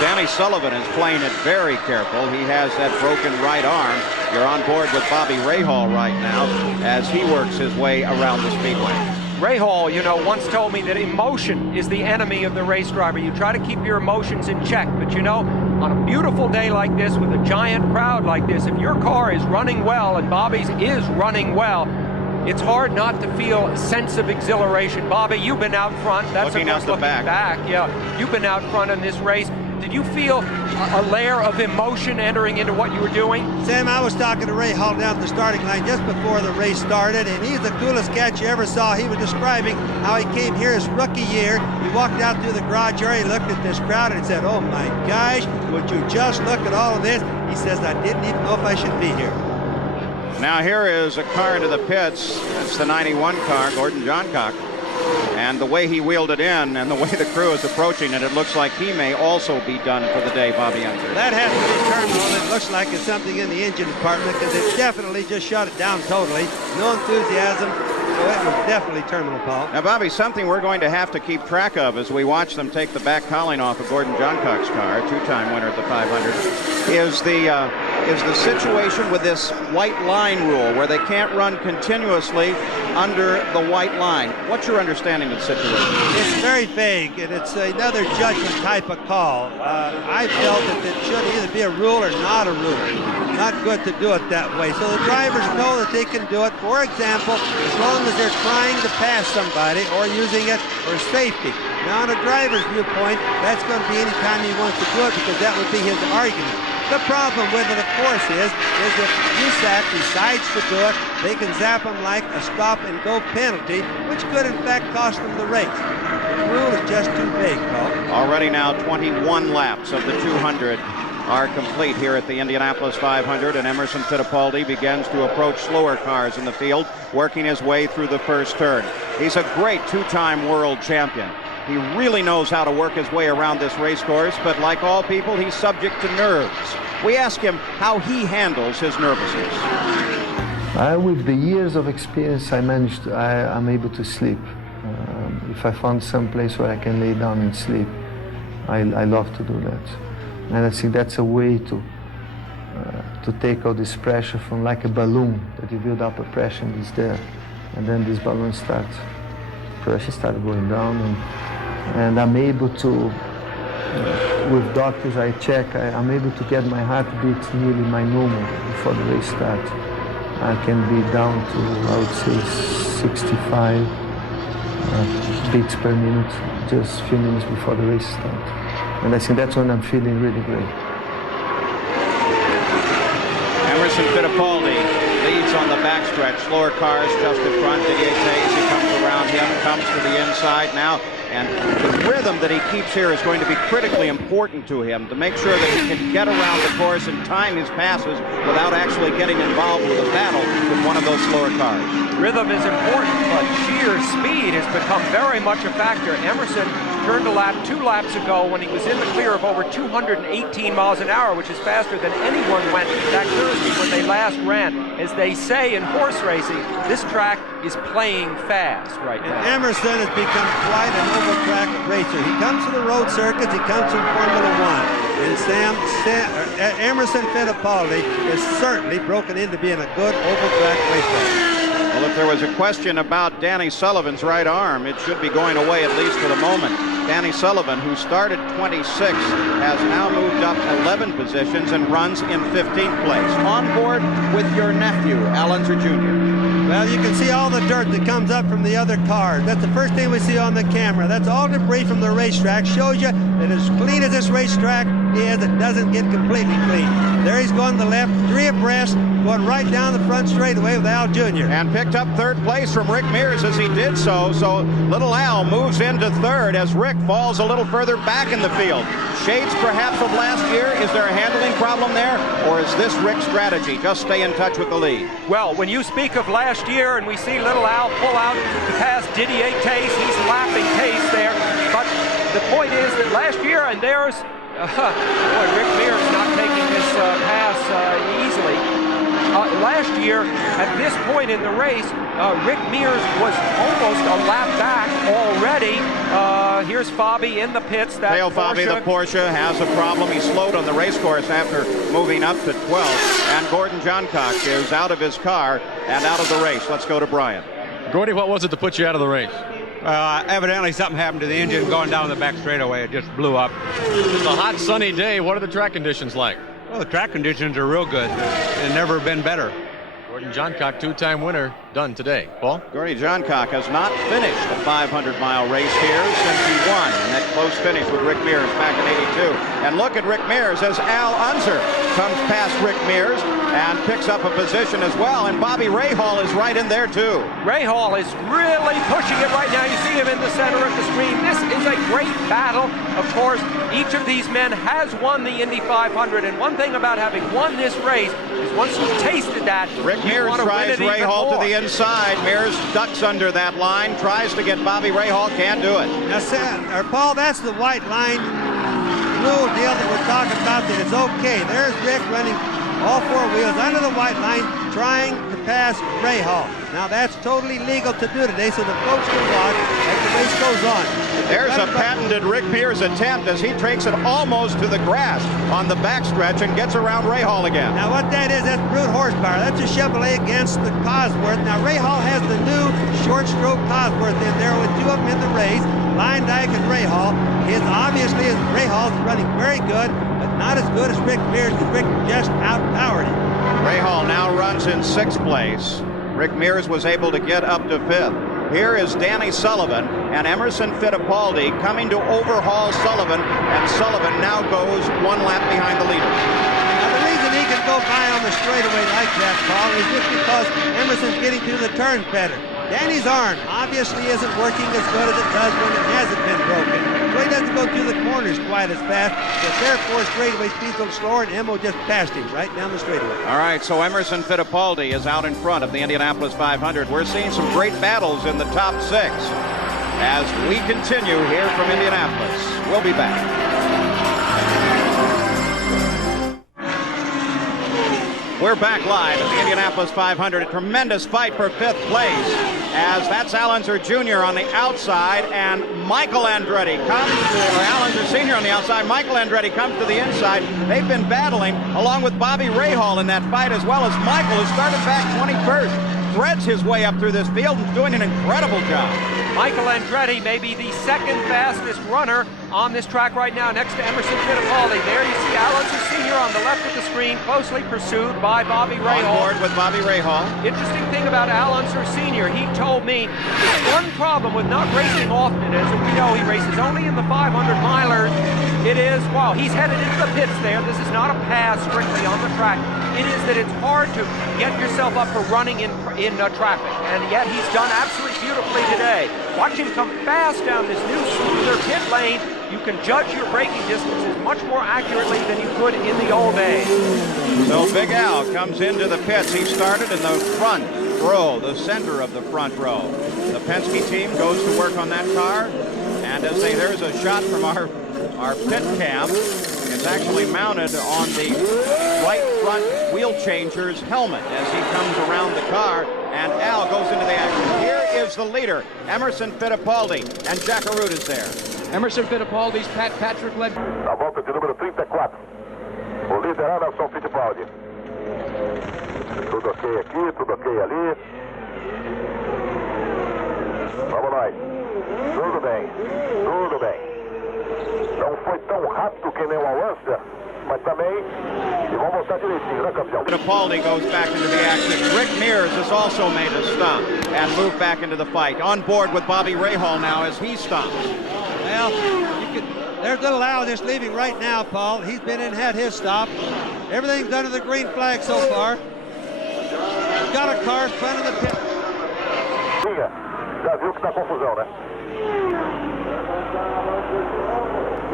Danny Sullivan is playing it very careful. He has that broken right arm. You're on board with Bobby Rahal right now as he works his way around the speedway. Rahal, you know, once told me that emotion is the enemy of the race driver. You try to keep your emotions in check, but you know, on a beautiful day like this with a giant crowd like this, if your car is running well, and Bobby's is running well, it's hard not to feel a sense of exhilaration. Bobby, you've been out front. That's looking out the back. Yeah, you've been out front in this race. Did you feel a layer of emotion entering into what you were doing? Sam, I was talking to Ray Hall down at the starting line just before the race started, and he's the coolest cat you ever saw. He was describing how he came here his rookie year. He walked out through the garage area, he looked at this crowd and said, "Oh my gosh, would you just look at all of this?" He says, "I didn't even know if I should be here." Now here is a car into the pits. It's the 91 car, Gordon Johncock. And the way he wheeled it in and the way the crew is approaching it, it looks like he may also be done for the day, Bobby Unser. That has to be terminal. It looks like it's something in the engine department because it definitely just shut it down totally. No enthusiasm. So it was definitely terminal, Paul. Now, Bobby, something we're going to have to keep track of as we watch them take the back cowling off of Gordon Johncock's car, two-time winner at the 500, is the situation with this white line rule where they can't run continuously under the white line. What's your understanding of the situation? It's very vague, and it's another judgment type of call. I felt that it should either be a rule or not a rule. Not good to do it that way. So the drivers know that they can do it, for example, as long as they're trying to pass somebody or using it for safety. Now, on a driver's viewpoint, that's going to be any time he wants to do it because that would be his argument. The problem with it, of course, is if USAC decides to do it, they can zap them like a stop-and-go penalty, which could, in fact, cost them the race. The rule is just too vague, Paul. Already now 21 laps of the 200 are complete here at the Indianapolis 500, and Emerson Fittipaldi begins to approach slower cars in the field, working his way through the first turn. He's a great two-time world champion. He really knows how to work his way around this race course, but like all people, he's subject to nerves. We ask him how he handles his nervousness. With the years of experience, I'm able to sleep. If I found some place where I can lay down and sleep, I love to do that. And I think that's a way to take all this pressure from like a balloon, that you build up a pressure and it's there. And then this balloon pressure starts going down, and I'm able to, with doctors I check, I'm able to get my heartbeat nearly my normal before the race starts. I can be down to, I would say, 65 beats per minute, just a few minutes before the race starts. And I think that's when I'm feeling really great. Emerson Fittipaldi leads on the backstretch. Slower cars just in front. Didier Tays, he comes around him, comes to the inside now. And the rhythm that he keeps here is going to be critically important to him to make sure that he can get around the course and time his passes without actually getting involved with a battle with one of those slower cars. Rhythm is important, but sheer speed has become very much a factor. Emerson turned a lap 2 laps ago when he was in the clear of over 218 miles an hour, which is faster than anyone went that Thursday when they last ran. As they say in horse racing, this track is playing fast right now. And Emerson has become quite an oval track racer. He comes to the road circuits, he comes from Formula One. And Emerson Fittipaldi has certainly broken into being a good oval track racer. Well, if there was a question about Danny Sullivan's right arm, it should be going away at least for the moment. Danny Sullivan, who started 26, has now moved up 11 positions and runs in 15th place. On board with your nephew, Al Unser Jr. Well, you can see all the dirt that comes up from the other cars. That's the first thing we see on the camera. That's all debris from the racetrack. Shows you that as clean as this racetrack is, it doesn't get completely clean. There he's going to the left, 3 abreast, going right down the front straightaway with Al Jr. And picked up 3rd place from Rick Mears as he did so. So little Al moves into 3rd as Rick falls a little further back in the field. Shades perhaps of last year. Is there a handling problem there? Or is this Rick's strategy? Just stay in touch with the lead. Well, when you speak of last year and we see little Al pull out to pass Didier Tays, he's lapping Tays there. But the point is that last year, and there's, boy, Rick Mears not taking this pass easily. last year, at this point in the race, Rick Mears was almost a lap back already. Here's Fabi in the pits. That Dale Fabi, the Porsche, has a problem. He slowed on the race course after moving up to 12th. And Gordon Johncock is out of his car and out of the race. Let's go to Brian. Gordy, what was it that put you out of the race? Evidently something happened to the engine going down the back straightaway. It just blew up. It's a hot, sunny day. What are the track conditions like? Well, the track conditions are real good. They've never been better. Gordon Johncock, two-time winner, done today. Paul? Gordy Johncock has not finished a 500-mile race here since he won. And that close finish with Rick Mears back in '82. And look at Rick Mears as Al Unser comes past Rick Mears and picks up a position as well. And Bobby Rahal is right in there, too. Rahal is really pushing it right now. You see him in the center of the screen. This is a great battle. Of course, each of these men has won the Indy 500. And one thing about having won this race is once you've tasted that, Rick Mears tries Rahal to the inside. Mears ducks under that line, tries to get Bobby Rahal, can't do it. Now, Paul, that's the white line rule deal that we're talking about, that it's okay. There's Rick running all four wheels under the white line, trying to pass Rahal. Now that's totally legal to do today, so the folks can watch as the race goes on. There's a patented Rick Mears attempt as he takes it almost to the grass on the backstretch and gets around Rahal again. Now what that is, that's brute horsepower. That's a Chevrolet against the Cosworth. Now Rahal has the new short stroke Cosworth in there with two of them in the race, Leindyke and Rahal. Obviously Rahal's running very good, but not as good as Rick Mears, because Rick just outpowered him. Rahal now runs in 6th place. Rick Mears was able to get up to 5th. Here is Danny Sullivan and Emerson Fittipaldi coming to overhaul Sullivan, and Sullivan now goes 1 lap behind the leaders. Now the reason he can go by on the straightaway like that, Paul, is just because Emerson's getting through the turns better. Danny's arm obviously isn't working as good as it does when it hasn't been broken. So he doesn't go through the corners quite as fast. So therefore, straightaway speed's a little slower, and Emo just passed him right down the straightaway. All right, so Emerson Fittipaldi is out in front of the Indianapolis 500. We're seeing some great battles in the top 6 as we continue here from Indianapolis. We'll be back. We're back live at the Indianapolis 500. A tremendous fight for 5th place, as that's Al Unser Jr. on the outside, and Michael Andretti comes to, or Al Unser Sr. on the outside. Michael Andretti comes to the inside. They've been battling along with Bobby Rahal in that fight, as well as Michael, who started back 21st, threads his way up through this field and doing an incredible job. Michael Andretti may be the 2nd fastest runner on this track right now, next to Emerson Fittipaldi. There you see Al Unser Sr. on the left of the screen, closely pursued by Bobby Rahal. On board with Bobby Rahal. Interesting thing about Al Unser Sr., he told me there's one problem with not racing often, as we know he races only in the 500-milers. It is, while he's headed into the pits there, this is not a pass strictly on the track. It is that it's hard to get yourself up for running in traffic, and yet he's done absolutely beautifully today. Watch him come fast down this new smoother pit lane. You can judge your braking distances much more accurately than you could in the old days. So Big Al comes into the pits. He started in the front row, the center of the front row. The Penske team goes to work on that car, and as there's a shot from our pit cam. It's actually mounted on the right front wheel changer's helmet as he comes around the car, and Al goes into the action. Here is the leader, Emerson Fittipaldi, and Jack Arute is there. Emerson Fittipaldi's Patrick led. Na volta de número 34, o líder Emerson Fittipaldi. Tudo ok aqui, tudo ok ali. Vamos nós. Tudo bem, tudo bem. Não foi tão rápido que nem o Al-Unser, mas também, e vamos voltar direitinho, né, campeão? Fittipaldi goes back into the action. Rick Mears has also made a stop and moved back into the fight. On board with Bobby Rahal now as he stops. Well, there's little Al just leaving right now, Paul. He's been in and had his stop. Everything's under the green flag so far. He's got a car in front of the pit. Já viu que tá confusão, né?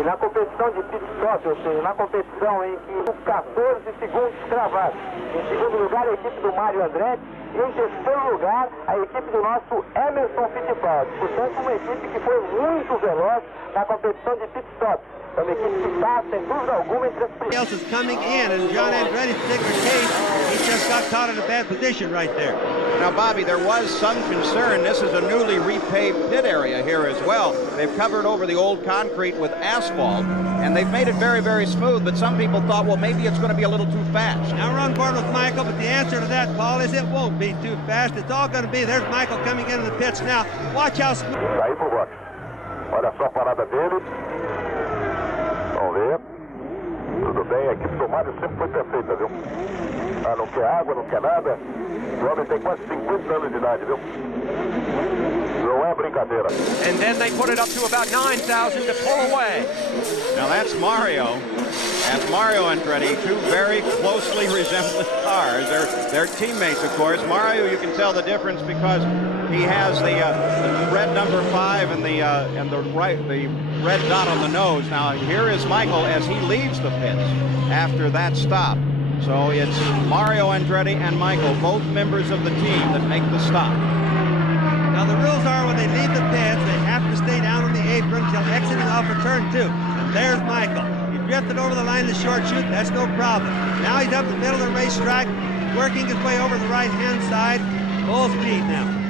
E na competição de pit stop, ou seja, na competição em que 14 segundos cravados. Em segundo lugar, a equipe do Mário Andretti. E em terceiro lugar, a equipe do nosso Emerson Fittipaldi. Portanto, uma equipe que foi muito veloz na competição de pit stop. É uma equipe que está, sem dúvida alguma, entre as Somebody else is coming in, and John Andretti's particular case, he just got caught in a bad position right there. Now, Bobby, there was some concern. This is a newly repaved pit area here as well. They've covered over the old concrete with asphalt, and they've made it very, very smooth, but some people thought, well, maybe it's going to be a little too fast. Now we're on board with Michael, but the answer to that, Paul, is it won't be too fast. It's all going to be, there's Michael coming into the pits now. Watch how smooth. Aí pro box. Olha só a parada dele. Vamos ver. Tudo bem, a equipe do Mário sempre foi perfeita, viu? Ah, não quer água, não quer nada. O homem tem quase 50 anos de idade, viu? Não é brincadeira. And then they put it up to about 9,000 to pull away. Now that's Mario. That's Mario Andretti, two very closely resembling cars. They're teammates, of course. Mario, you can tell the difference because he has the red number 5 and the red dot on the nose. Now here is Michael as he leaves the pits after that stop. So it's Mario Andretti and Michael, both members of the team, that make the stop. Now the rules are when they leave the pits, they have to stay down on the apron until exiting off of turn 2. And there's Michael. He drifted over the line to short shoot, that's no problem. Now he's up in the middle of the racetrack, working his way over the right-hand side, full speed now.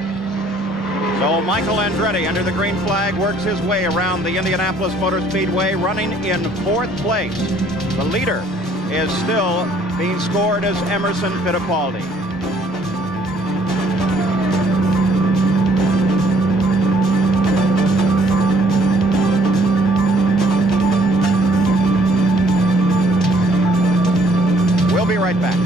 So Michael Andretti, under the green flag, works his way around the Indianapolis Motor Speedway, running in 4th place. The leader is still being scored as Emerson Fittipaldi. We'll be right back.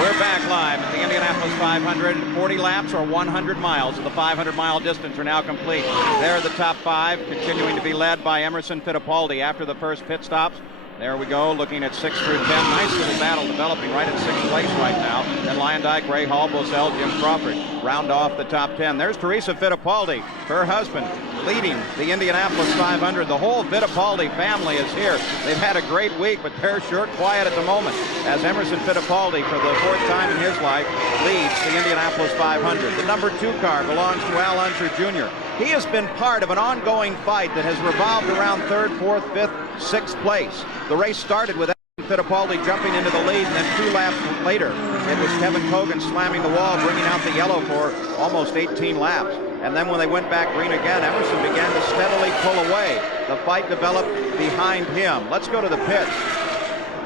We're back live at the Indianapolis 500. 40 laps or 100 miles of the 500-mile distance are now complete. There are the top 5, continuing to be led by Emerson Fittipaldi after the first pit stops. There we go, looking at 6 through 10. Nice little battle developing right at 6th place right now. Then Lyondike, Ray Hall, Bosell, Jim Crawford round off the top 10. There's Teresa Fittipaldi, her husband, leading the Indianapolis 500. The whole Fittipaldi family is here. They've had a great week, but they're short quiet at the moment as Emerson Fittipaldi, for the 4th time in his life, leads the Indianapolis 500. The number 2 car belongs to Al Unser Jr. He has been part of an ongoing fight that has revolved around 3rd, 4th, 5th, 6th place. The race started with Fittipaldi jumping into the lead, and then 2 laps later, it was Kevin Cogan slamming the wall, bringing out the yellow for almost 18 laps. And then when they went back green again, Emerson began to steadily pull away. The fight developed behind him. Let's go to the pits.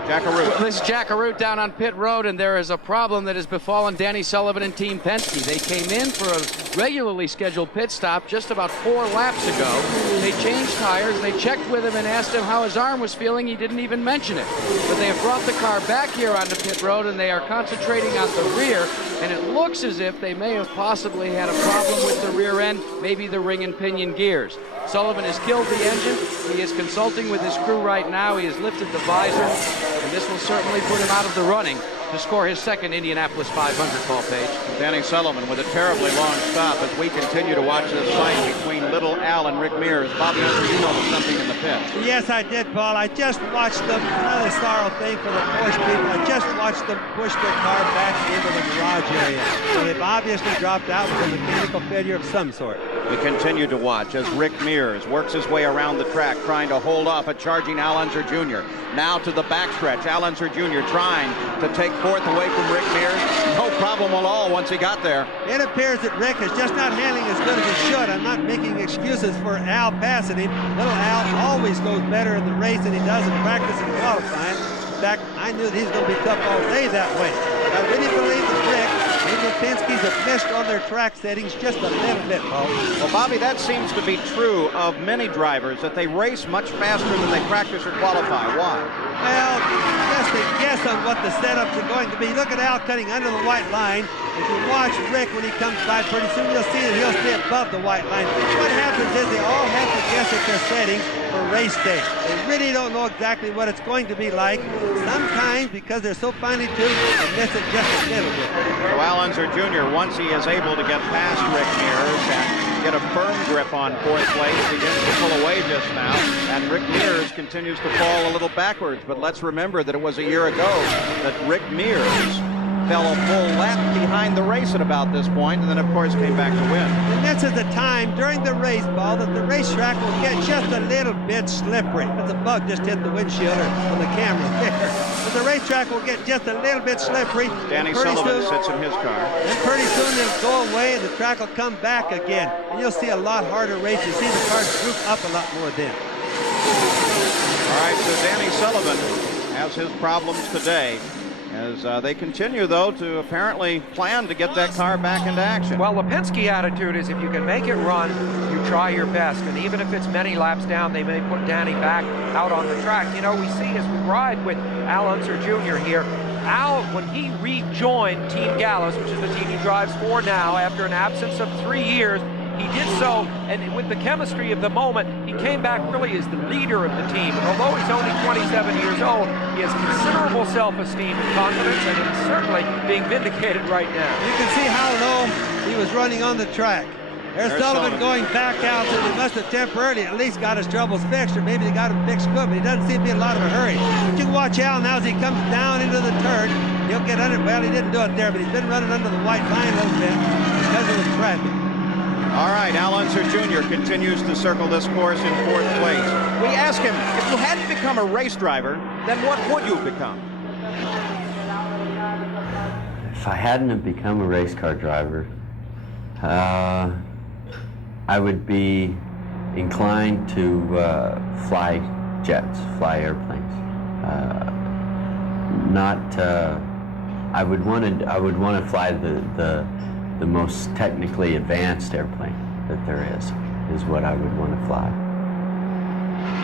Jack Arute. Well, this is Jack Arute down on pit road, and there is a problem that has befallen Danny Sullivan and Team Penske. They came in for a regularly scheduled pit stop just about 4 laps ago. They changed tires, they checked with him and asked him how his arm was feeling. He didn't even mention it. But they have brought the car back here onto pit road, and they are concentrating on the rear, and it looks as if they may have possibly had a problem with the rear end, maybe the ring and pinion gears. Sullivan has killed the engine. He is consulting with his crew right now. He has lifted the visor, and this will certainly put him out of the running to score his 2nd Indianapolis 500, Paul Page. Danny Sullivan with a terribly long stop as we continue to watch this fight between Little Al and Rick Mears. Bobby, you noticed something in the pit. Yes, I did, Paul. I just watched them, another sorrow thing for the Porsche people, I just watched them push their car back into the garage area. So they've obviously dropped out with a mechanical failure of some sort. We continue to watch as Rick Mears works his way around the track, trying to hold off a charging Al Unser Jr. Now to the backstretch. Al Unser Jr. trying to take 4th away from Rick Mears. No problem at all once he got there. It appears that Rick is just not handling as good as he should. I'm not making excuses for Al passing him. Little Al always goes better in the race than he does in practice and qualifying. In fact, I knew that he's going to be tough all day that way. I really believe that Rick and the Penske's have missed on their track settings just a little bit, Paul. Well, Bobby, that seems to be true of many drivers, that they race much faster than they practice or qualify. Why? Well, just a guess on what the setups are going to be. Look at Al cutting under the white line. If you watch Rick when he comes by, pretty soon you'll see that he'll stay above the white line. What happens is they all have to guess at their settings for race day. They really don't know exactly what it's going to be like. Sometimes, because they're so finely tuned, they miss it just a little bit. So Al Unser Jr., once he is able to get past Rick Mears and get a firm grip on 4th place, begins to pull away just now, and Rick Mears continues to fall a little backwards. But let's remember that it was a year ago that Rick Mears fell a full lap behind the race at about this point, and then, of course, came back to win. And this is the time during the race, Paul, that the racetrack will get just a little bit slippery. That's a bug just hit the windshield on the camera there. But the racetrack will get just a little bit slippery. Danny Sullivan sits in his car. And pretty soon it'll go away and the track will come back again. And you'll see a lot harder race. You'll see the cars group up a lot more then. All right, so Danny Sullivan has his problems today as they continue, though, to apparently plan to get that car back into action. Well, the Penske attitude is if you can make it run, you try your best. And even if it's many laps down, they may put Danny back out on the track. You know, we see as we ride with Al Unser Jr. here, Al, when he rejoined Team Gallus, which is the team he drives for now, after an absence of 3 years, he did so, and with the chemistry of the moment, he came back really as the leader of the team. And although he's only 27 years old, he has considerable self-esteem and confidence, and he's certainly being vindicated right now. You can see how low he was running on the track. There's Sullivan going back out, so he must have temporarily at least got his troubles fixed, or maybe they got him fixed good, but he doesn't seem to be in a lot of a hurry. But you can watch Al now as he comes down into the turn. He'll get under, well, he didn't do it there, but he's been running under the white line a little bit because of the traffic. All right, Al Unser Jr. continues to circle this course in 4th place. We ask him, if you hadn't become a race driver, then what would you become? If I hadn't have become a race car driver, I would be inclined to fly jets, fly airplanes. I would want to fly the most technically advanced airplane that there is what I would want to fly.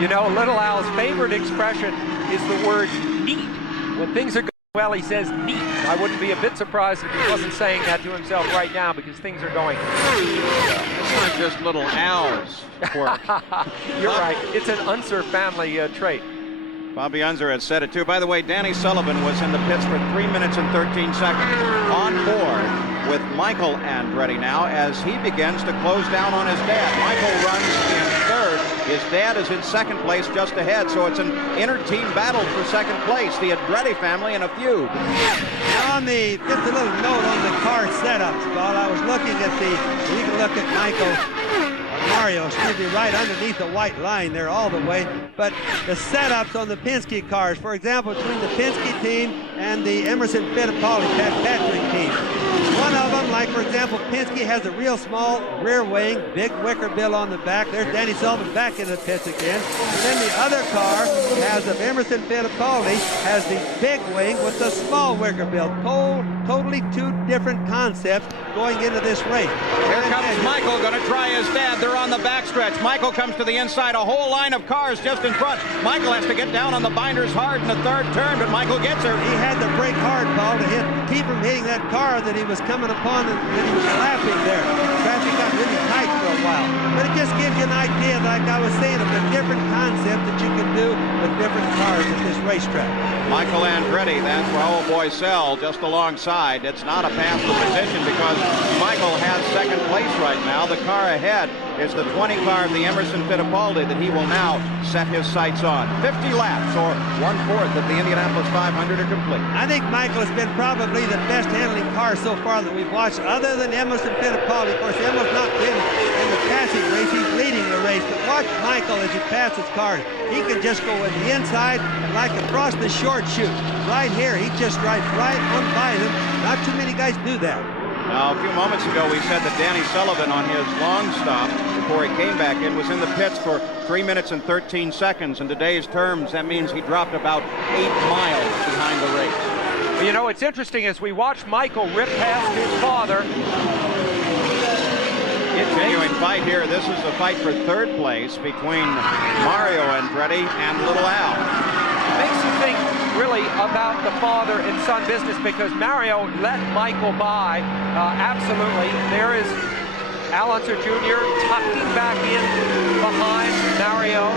You know, Little Al's favorite expression is the word neat. When things are going well, he says neat. I wouldn't be a bit surprised if he wasn't saying that to himself right now because things are going. It's not just Little Al's quirk. You're right. It's an Unser family trait. Bobby Unser has said it too. By the way, Danny Sullivan was in the pits for 3 minutes and 13 seconds on board with Michael Andretti now as he begins to close down on his dad. Michael runs in 3rd. His dad is in 2nd place just ahead, so it's an inter-team battle for 2nd place. The Andretti family in a feud. On the, just a little note on the car setups, Paul, I was looking at you can look at Mario, excuse me, right underneath the white line there all the way. But the setups on the Penske cars, for example, between the Penske team and the Emerson Fittipaldi Patrick team. One of them, like for example, Penske has a real small rear wing, big wicker bill on the back. There's Danny Sullivan back in the pits again. And then the other car has of Emerson Fittipaldi has the big wing with the small wicker bill. Totally two different concepts going into this race. Here comes Michael, going to try his dad. They're on the backstretch. Michael comes to the inside, a whole line of cars just in front. Michael has to get down on the binders hard in the 3rd turn, but Michael gets her. He had to brake hard, Paul, to keep him hitting that car that he was coming upon and that he was lapping there. Traffic got really tight for a while. But it just gives you an idea, like I was saying, of the different concept that you can do with different cars at this racetrack. Michael Andretti, that's Raul Boisel just alongside. It's not a pass for position because Michael has 2nd place right now. The car ahead is the 20 car of the Emerson Fittipaldi that he will now set his sights on. 50 laps, or 1/4 of the Indianapolis 500 are complete. I think Michael has been probably the best handling car so far that we've watched, other than Emerson Fittipaldi. Of course, Emer's not been in the passing race. He's leading the race. But watch Michael as he passes cars. He can just go in the inside and like across the short chute. Right here, he just drives right on by them. Not too many guys do that. Now, a few moments ago, we said that Danny Sullivan on his long stop before he came back in was in the pits for 3 minutes and 13 seconds. In today's terms, that means he dropped about 8 miles behind the race. Well, you know, it's interesting as we watch Michael rip past his father. Continuing fight here. This is a fight for 3rd place between Mario Andretti and Little Al. Makes you think really about the father and son business because Mario let Michael by. Absolutely. There is Al Unser Jr. tucking back in behind Mario.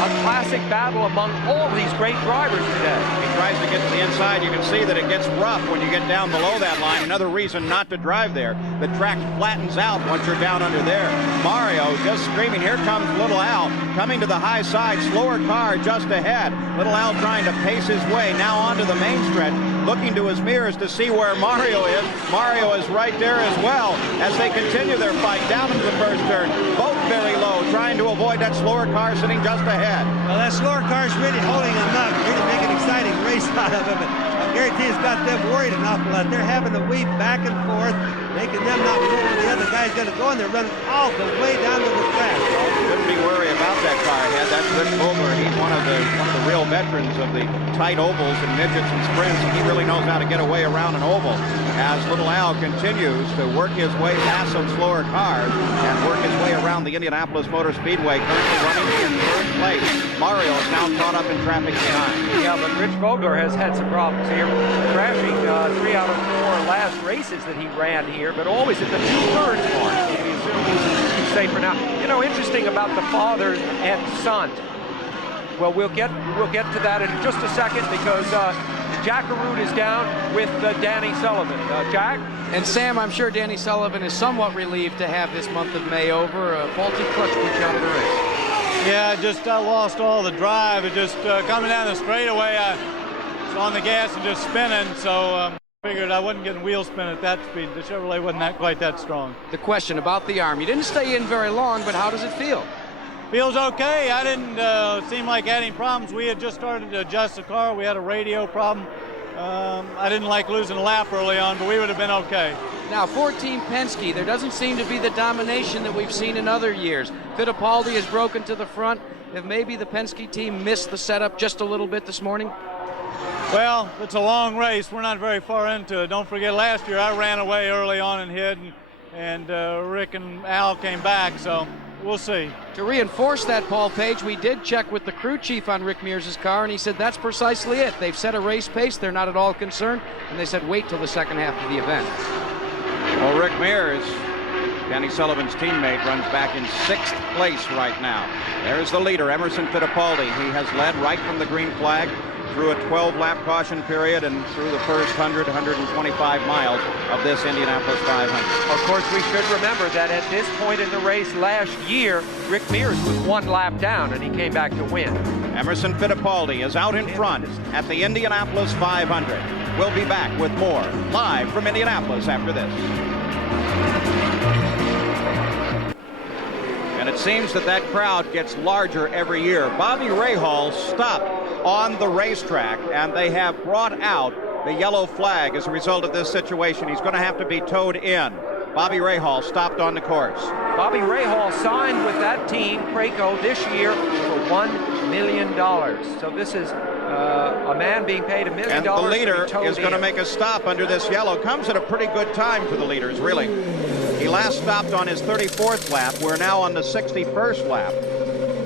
A classic battle among all these great drivers today. He tries to get to the inside. You can see that it gets rough when you get down below that line. Another reason not to drive there. The track flattens out once you're down under there. Mario just screaming. Here comes Little Al coming to the high side. Slower car just ahead. Little Al trying to pace his way now onto the main stretch. looking to his mirrors to see where Mario is. Mario is right there as well as they continue their fight down into the first turn. Both very low, trying to avoid that slower car sitting just ahead. Well, that slower car is really holding him up, really making an exciting race out of him. I guarantee it's got them worried an awful lot. They're having to weave back and forth, making them not know where the other guy's going to go, and they're running all the way down to the track. Shouldn't be worried about that car ahead. That's Rick Vogler. He's one of the real veterans of the tight ovals and midgets and sprints, and he really knows how to get away around an oval. As little Al continues to work his way past some slower cars and work his way around the Indianapolis Motor Speedway, currently running in third place. Mario is now caught up in traffic behind. Yeah, but Rich Vogler has had some problems here, crashing 3 out of 4 last races that he ran here, but always at the 2/3 mark. So we assume he's safe for now. You know, interesting about the father and son. Well, we'll get to that in just a second because Jack Arute is down with Danny Sullivan. Jack? And Sam, I'm sure Danny Sullivan is somewhat relieved to have this month of May over. A faulty clutch put you out of the race. Yeah, I lost all the drive. It just coming down the straightaway, I was on the gas and just spinning, so figured I wasn't getting wheel spin at that speed. The Chevrolet wasn't quite that strong. The question about the arm. You didn't stay in very long, but how does it feel? Feels okay. I didn't seem like I had any problems. We had just started to adjust the car. We had a radio problem. I didn't like losing a lap early on, but we would have been okay. Now, for Team Penske, there doesn't seem to be the domination that we've seen in other years. Fittipaldi has broken to the front. Have maybe the Penske team missed the setup just a little bit this morning? Well, it's a long race. We're not very far into it. Don't forget, last year I ran away early on and hid, and Rick and Al came back, so we'll see. To reinforce that, Paul Page, we did check with the crew chief on Rick Mears' car, and he said that's precisely it. They've set a race pace. They're not at all concerned, and they said wait till the second half of the event. Well, Rick Mears, Danny Sullivan's teammate, runs back in 6th place right now. There's the leader, Emerson Fittipaldi. He has led right from the green flag through a 12-lap caution period and through the first 125 miles of this Indianapolis 500. Of course, we should remember that at this point in the race last year, Rick Mears was 1 lap down, and he came back to win. Emerson Fittipaldi is out in front at the Indianapolis 500. We'll be back with more live from Indianapolis after this. And it seems that crowd gets larger every year. Bobby Rahal stopped on the racetrack, and they have brought out the yellow flag as a result of this situation. He's going to have to be towed in. Bobby Rahal stopped on the course. Bobby Rahal signed with that team, Craco, this year for $1 million. So this is a man being paid $1 million. And the leader is going to make a stop under this yellow. Comes at a pretty good time for the leaders, really. He last stopped on his 34th lap. We're now on the 61st lap.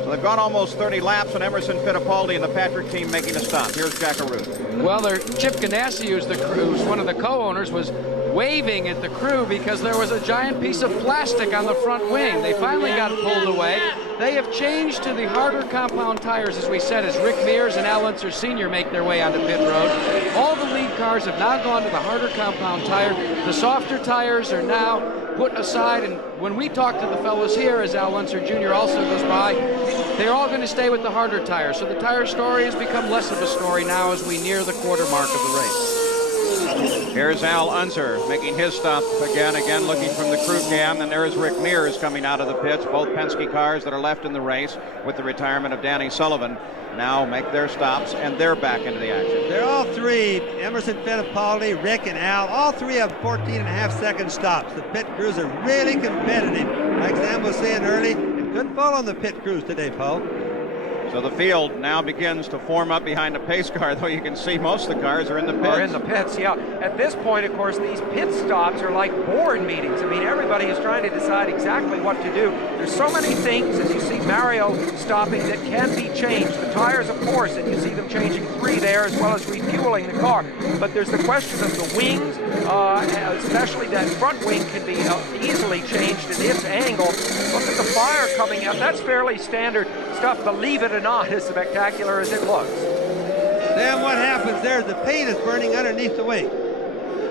So they've gone almost 30 laps, and Emerson Fittipaldi and the Patrick team making a stop. Here's Jack Arute. Well, Chip Ganassi, who's one of the co-owners, was waving at the crew because there was a giant piece of plastic on the front wing. They finally got pulled away. They have changed to the harder compound tires, as we said, as Rick Mears and Al Unser Sr. make their way onto pit road. All the lead cars have now gone to the harder compound tire. The softer tires are now put aside, and when we talk to the fellows here, as Al Unser Jr. also goes by, they're all going to stay with the harder tires. So the tire story has become less of a story now as we near the quarter mark of the race. Here's Al Unser making his stop again looking from the crew cam, and there's Rick Mears coming out of the pits. Both Penske cars that are left in the race with the retirement of Danny Sullivan now make their stops, and they're back into the action. They're all three, Emerson Fittipaldi, Rick, and Al, all three have 14.5-second stops. The pit crews are really competitive, like Sam was saying early, and good fall on the pit crews today, Paul. So the field now begins to form up behind the pace car, though you can see most of the cars are in the pits. Are in the pits, yeah. At this point, of course, these pit stops are like board meetings. I mean, everybody is trying to decide exactly what to do. There's so many things, as you see Mario stopping, that can be changed. The tires, of course, and you see them changing 3 there, as well as refueling the car. But there's the question of the wings, especially that front wing can be easily changed in its angle. Look at the fire coming out. That's fairly standard stuff, believe it or not, as spectacular as it looks. Then what happens there is the paint is burning underneath the wing.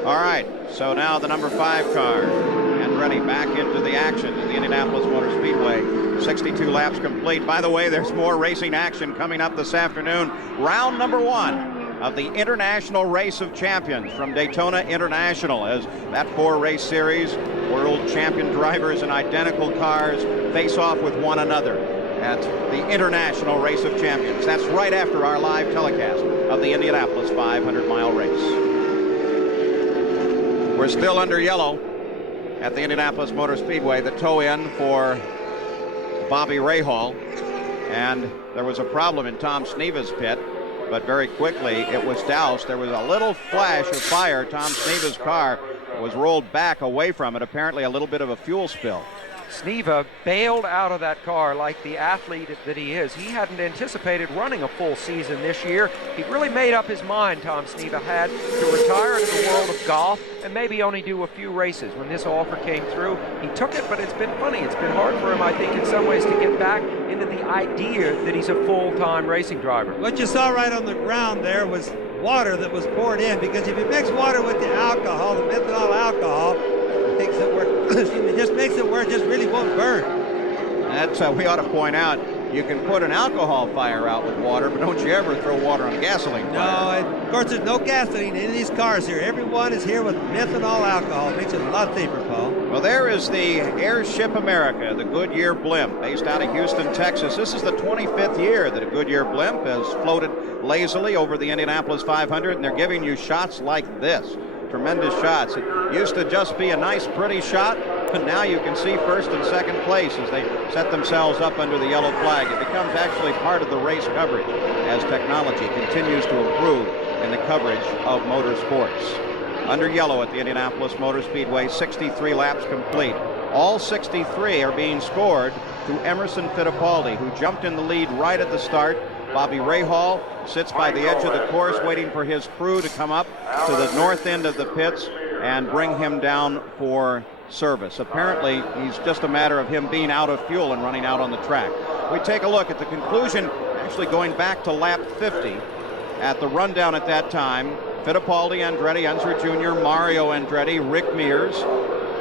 All right, so now the number 5 car and ready back into the action at the Indianapolis Motor Speedway. 62 laps complete. By the way, there's more racing action coming up this afternoon. Round number 1 of the International Race of Champions from Daytona International, as that 4-race series, world champion drivers in identical cars face off with one another at the International Race of Champions. That's right after our live telecast of the Indianapolis 500-mile race. We're still under yellow at the Indianapolis Motor Speedway, the tow-in for Bobby Rahal, and there was a problem in Tom Sneva's pit, but very quickly it was doused. There was a little flash of fire. Tom Sneva's car was rolled back away from it, apparently a little bit of a fuel spill. Sneva bailed out of that car like the athlete that he is. He hadn't anticipated running a full season this year. He really made up his mind, Tom Sneva had, to retire to the world of golf and maybe only do a few races. When this offer came through, he took it, but it's been funny. It's been hard for him, I think, in some ways to get back into the idea that he's a full-time racing driver. What you saw right on the ground there was water that was poured in, because if you mix water with the alcohol, the methanol alcohol, makes it work. It just makes it where it just really won't burn. That's we ought to point out, you can put an alcohol fire out with water, but don't you ever throw water on a gasoline fire. No, of course there's no gasoline in these cars here. Everyone is here with methanol alcohol. It makes it a lot safer, Paul. Well, there is the Airship America, the Goodyear blimp, based out of Houston, Texas. This is the 25th year that a Goodyear blimp has floated lazily over the Indianapolis 500, and they're giving you shots like this. Tremendous shots. It used to just be a nice, pretty shot, but now you can see first and second place as they set themselves up under the yellow flag. It becomes actually part of the race coverage as technology continues to improve in the coverage of motorsports. Under yellow at the Indianapolis Motor Speedway, 63 laps complete. All 63 are being scored to Emerson Fittipaldi, who jumped in the lead right at the start. Bobby Rahal sits by the edge of the course waiting for his crew to come up to the north end of the pits and bring him down for service. Apparently, he's just a matter of him being out of fuel and running out on the track. We take a look at the conclusion, actually going back to lap 50. At the rundown at that time, Fittipaldi, Andretti, Unser Jr., Mario Andretti, Rick Mears,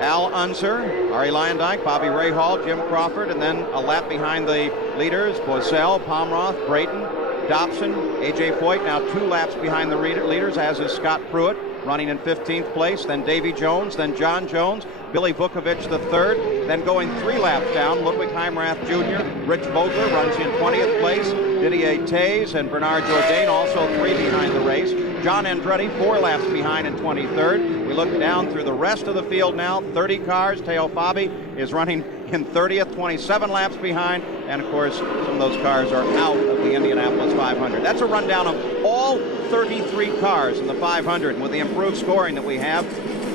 Al Unser, Ari Luyendyk, Bobby Rahal, Jim Crawford, and then a lap behind the leaders, Boiselle, Pomroth, Brayton, Dobson, A.J. Foyt, now 2 laps behind the leaders, as is Scott Pruitt, running in 15th place, then Davy Jones, then John Jones, Billy Vukovic III, then going 3 laps down, Ludwig Heimrath Jr., Rich Vogler runs in 20th place, Didier Taze and Bernard Jourdain also 3 behind the race. John Andretti 4 laps behind in 23rd. We look down through the rest of the field now, 30 cars. Teo Fabi is running in 30th, 27 laps behind, and of course some of those cars are out of the Indianapolis 500. That's a rundown of all 33 cars in the 500, and with the improved scoring that we have,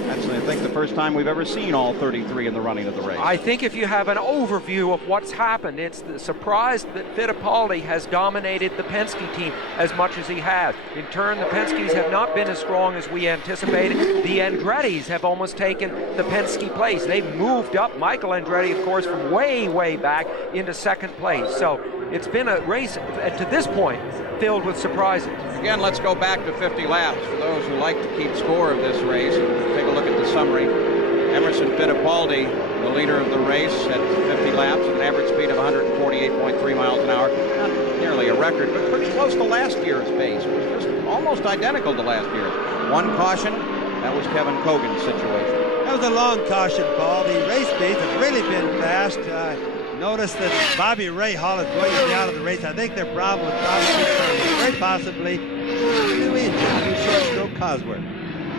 that's, I think, the first time we've ever seen all 33 in the running of the race. I think if you have an overview of what's happened, it's the surprise that Fittipaldi has dominated the Penske team as much as he has. In turn, the Penskes have not been as strong as we anticipated. The Andrettis have almost taken the Penske place. They've moved up Michael Andretti, of course, from way, way back into second place. So it's been a race, to this point, filled with surprises. Again, let's go back to 50 laps for those who like to keep score of this race. Take a look at the summary. Emerson Fittipaldi, the leader of the race, at 50 laps at an average speed of 148.3 miles an hour. Not nearly a record, but pretty close to last year's pace. It was just almost identical to last year's. 1 caution, that was Kevin Cogan's situation. That was a long caution, Paul. The race speeds have really been fast. Notice that Bobby Rahal is going to be out of the race. I think their problem was probably very possibly new engine, new short-stroke Cosworth.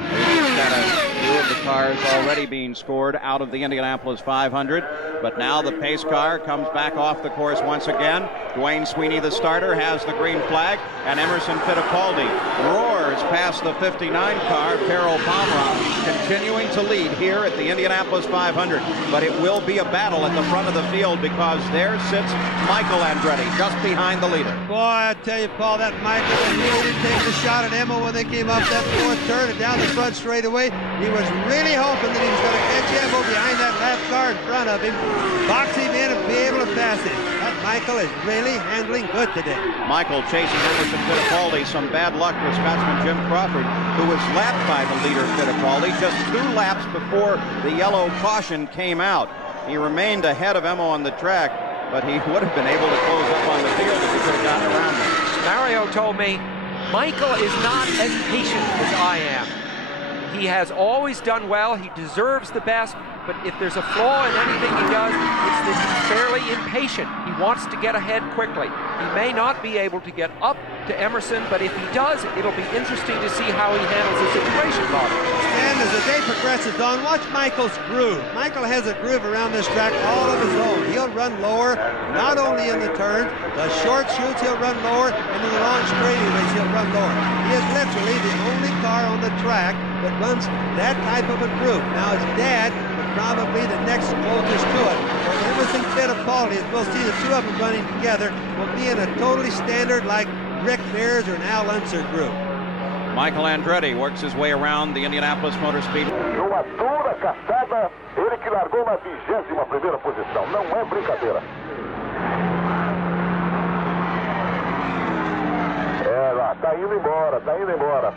We've got a few of the cars already being scored out of the Indianapolis 500, but now the pace car comes back off the course once again. Dwayne Sweeney, the starter, has the green flag, and Emerson Fittipaldi roars past the 59 car, Carol Pomroth, continuing to lead here at the Indianapolis 500, but it will be a battle at the front of the field because there sits Michael Andretti just behind the leader. Boy, I tell you, Paul, that Michael really didn't take the shot at Emma when they came up that 4th turn and down the front straightaway. He was really hoping that he was going to catch Emma behind that lap car in front of him, box him in and be able to pass him. That Michael is really handling good today. Michael chasing Emerson Fittipaldi. Some bad luck with Scotsman Jim Crawford, who was lapped by the leader Fittipaldi just 2 laps before the yellow caution came out. He remained ahead of Emma on the track, but he would have been able to close up on the field if he could have gotten around him. Mario told me Michael is not as patient as I am. He has always done well. He deserves the best. But if there's a flaw in anything he does, it's that he's fairly impatient. He wants to get ahead quickly. He may not be able to get up to Emerson, but if he does, it'll be interesting to see how he handles the situation, Bob. And as the day progresses on, watch Michael's groove. Michael has a groove around this track all of his own. He'll run lower, not only in the turns, the short shoots he'll run lower, and in the long straightaways he'll run lower. He is literally the only car on the track that runs that type of a groove. Now his dad would probably the next closest to it. But Emerson Fittipaldi, as we'll see the two of them running together, will be in a totally standard like Rick Mears or an Al Unser group. Michael Andretti works his way around the Indianapolis Motor Speedway. Numa dura caçada, ele que largou na 21ª posição. Não é brincadeira. É, lá, tá indo embora, tá indo embora.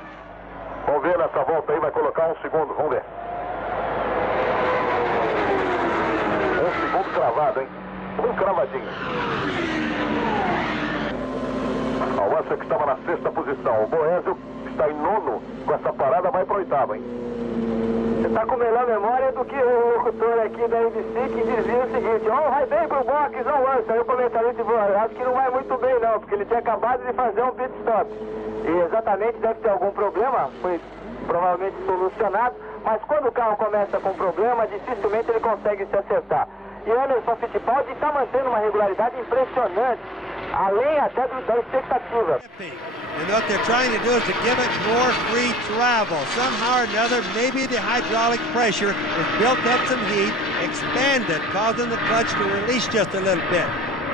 Vamos ver nessa volta aí, vai colocar um segundo, vamos ver. Um segundo cravado, hein? Um cravadinho. O Anser que estava na 6ª posição. O Boésio está em 9º. Com essa parada vai para 8º, hein? Você está com melhor memória do que o locutor aqui da ABC que dizia o seguinte: vai bem pro box, não lança. Aí o comentarista falou: acho que não vai muito bem não, porque ele tinha acabado de fazer um pit stop. E exatamente deve ter algum problema, foi provavelmente solucionado, mas quando o carro começa com problema, dificilmente ele consegue se acertar. E o Emerson Fittipaldi está mantendo uma regularidade impressionante, além até da expectativa. And what they're trying to do is to give it more free travel. Somehow or another, maybe the hydraulic pressure has built up some heat, expanded, causing the clutch to release just a little bit.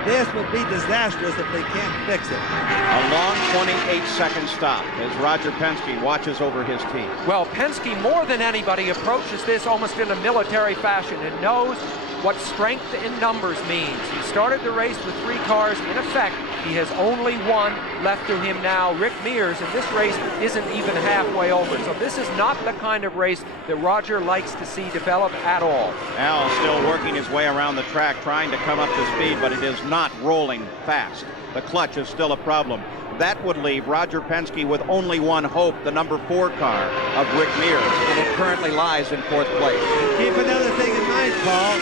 This would be disastrous if they can't fix it. A long 28-second stop as Roger Penske watches over his team. Well, Penske, more than anybody, approaches this almost in a military fashion and knows what strength in numbers means. He started the race with 3 cars. In effect, he has only one left to him now, Rick Mears, and this race isn't even halfway over. So this is not the kind of race that Roger likes to see develop at all. Al still working his way around the track, trying to come up to speed, but it is not rolling fast. The clutch is still a problem. That would leave Roger Penske with only one hope, the number 4 car of Rick Mears, and it currently lies in 4th place. Keep another thing in mind, Paul.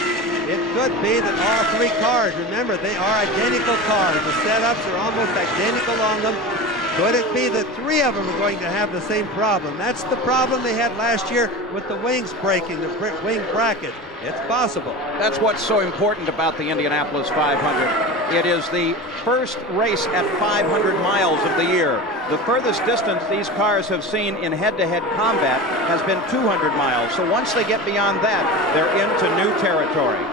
It could be that all 3 cars, remember, they are identical cars. The setups are almost identical on them. Could it be that 3 of them are going to have the same problem? That's the problem they had last year with the wings breaking, the wing bracket. It's possible. That's what's so important about the Indianapolis 500. It is the first race at 500 miles of the year. The furthest distance these cars have seen in head-to-head combat has been 200 miles. So once they get beyond that, they're into new territory.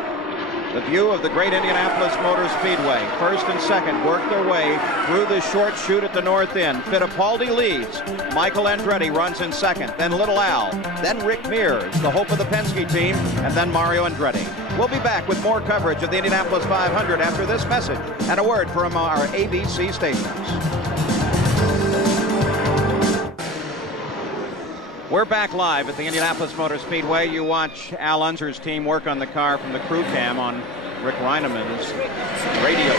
The view of the great Indianapolis Motor Speedway. First and second work their way through the short chute at the north end. Fittipaldi leads. Michael Andretti runs in second. Then Little Al. Then Rick Mears, the hope of the Penske team. And then Mario Andretti. We'll be back with more coverage of the Indianapolis 500 after this message and a word from our ABC stations. We're back live at the Indianapolis Motor Speedway. You watch Al Unser's team work on the car from the crew cam on Rick Reinemann's radio.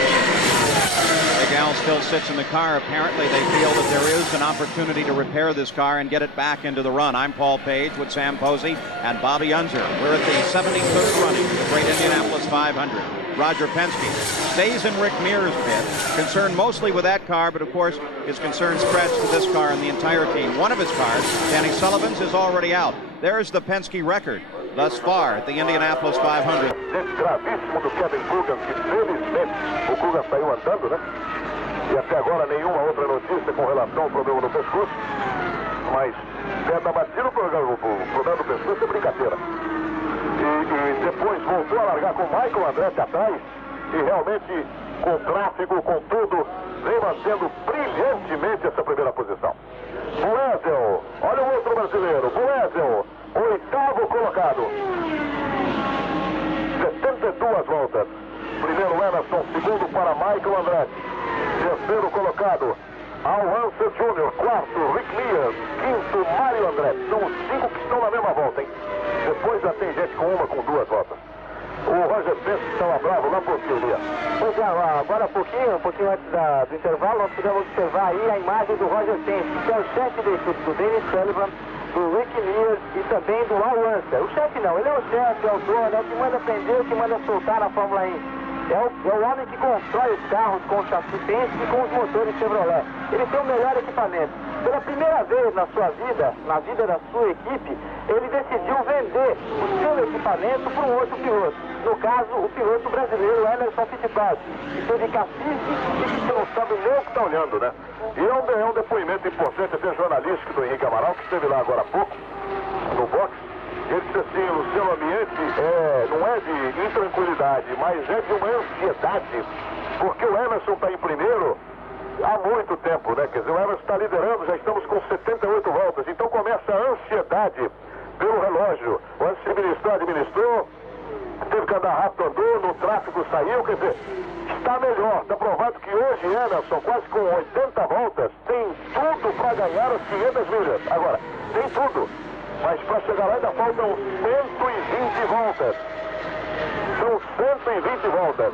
Big Al still sits in the car. Apparently they feel that there is an opportunity to repair this car and get it back into the run. I'm Paul Page with Sam Posey and Bobby Unser. We're at the 73rd running of the great Indianapolis 500. Roger Penske stays in Rick Mears' pit, concerned mostly with that car, but of course his concern spreads to this car and the entire team. One of his cars, Danny Sullivan's, is already out. There's the Penske record thus far at the Indianapolis 500. Gravíssimo do Kevin Coogan, que felizmente o Coogan saiu andando, né? E até agora nenhuma outra notícia com relação ao problema no pescoço. Mas tenta bater o problema do pescoço é brincadeira. E depois voltou a largar com o Michael Andretti atrás e realmente com tráfego, com tudo, vem mantendo brilhantemente essa primeira posição. Boésio, olha o outro brasileiro, Boésio, 8º colocado. 72 voltas. Primeiro Emerson, segundo para Michael Andretti. Terceiro colocado, Al Unser Jr., quarto, Rick Mears, quinto, Mario Andretti. São os 5 que estão na mesma volta, hein? Depois já tem gente com 1, com 2 voltas. O Roger Penske estava bravo lá por quê, Lia? Pois é, agora um pouquinho antes do intervalo, nós pudemos observar aí a imagem do Roger Penske, que é o chefe da equipe do Danny Sullivan, do Rick Mears e também do Al Unser. O chefe não, ele é o chefe, é o dono, é o que manda prender, o que manda soltar na Fórmula 1. É o homem que constrói os carros com o chassi Penske e com os motores Chevrolet. Ele tem o melhor equipamento. Pela primeira vez na sua vida, na vida da sua equipe, ele decidiu vender o seu equipamento para um outro piloto. No caso, o piloto brasileiro Emerson Fittipaldi, que teve cacife e que não sabe nem o que está olhando, né? E é um depoimento importante, até jornalístico, do Henrique Amaral, que esteve lá agora há pouco, no box. Ele disse assim, o seu ambiente não é de intranquilidade, mas é de uma ansiedade, porque o Emerson está em primeiro há muito tempo, né? Quer dizer, o Emerson está liderando, já estamos com 78 voltas, então começa a ansiedade pelo relógio. O administrou, teve que andar rápido, andou, no tráfego saiu, quer dizer, está melhor. Está provado que hoje Emerson, quase com 80 voltas, tem tudo para ganhar as 500 milhas. Agora, tem tudo. Mas para chegar lá ainda faltam 120 voltas. São 120 voltas.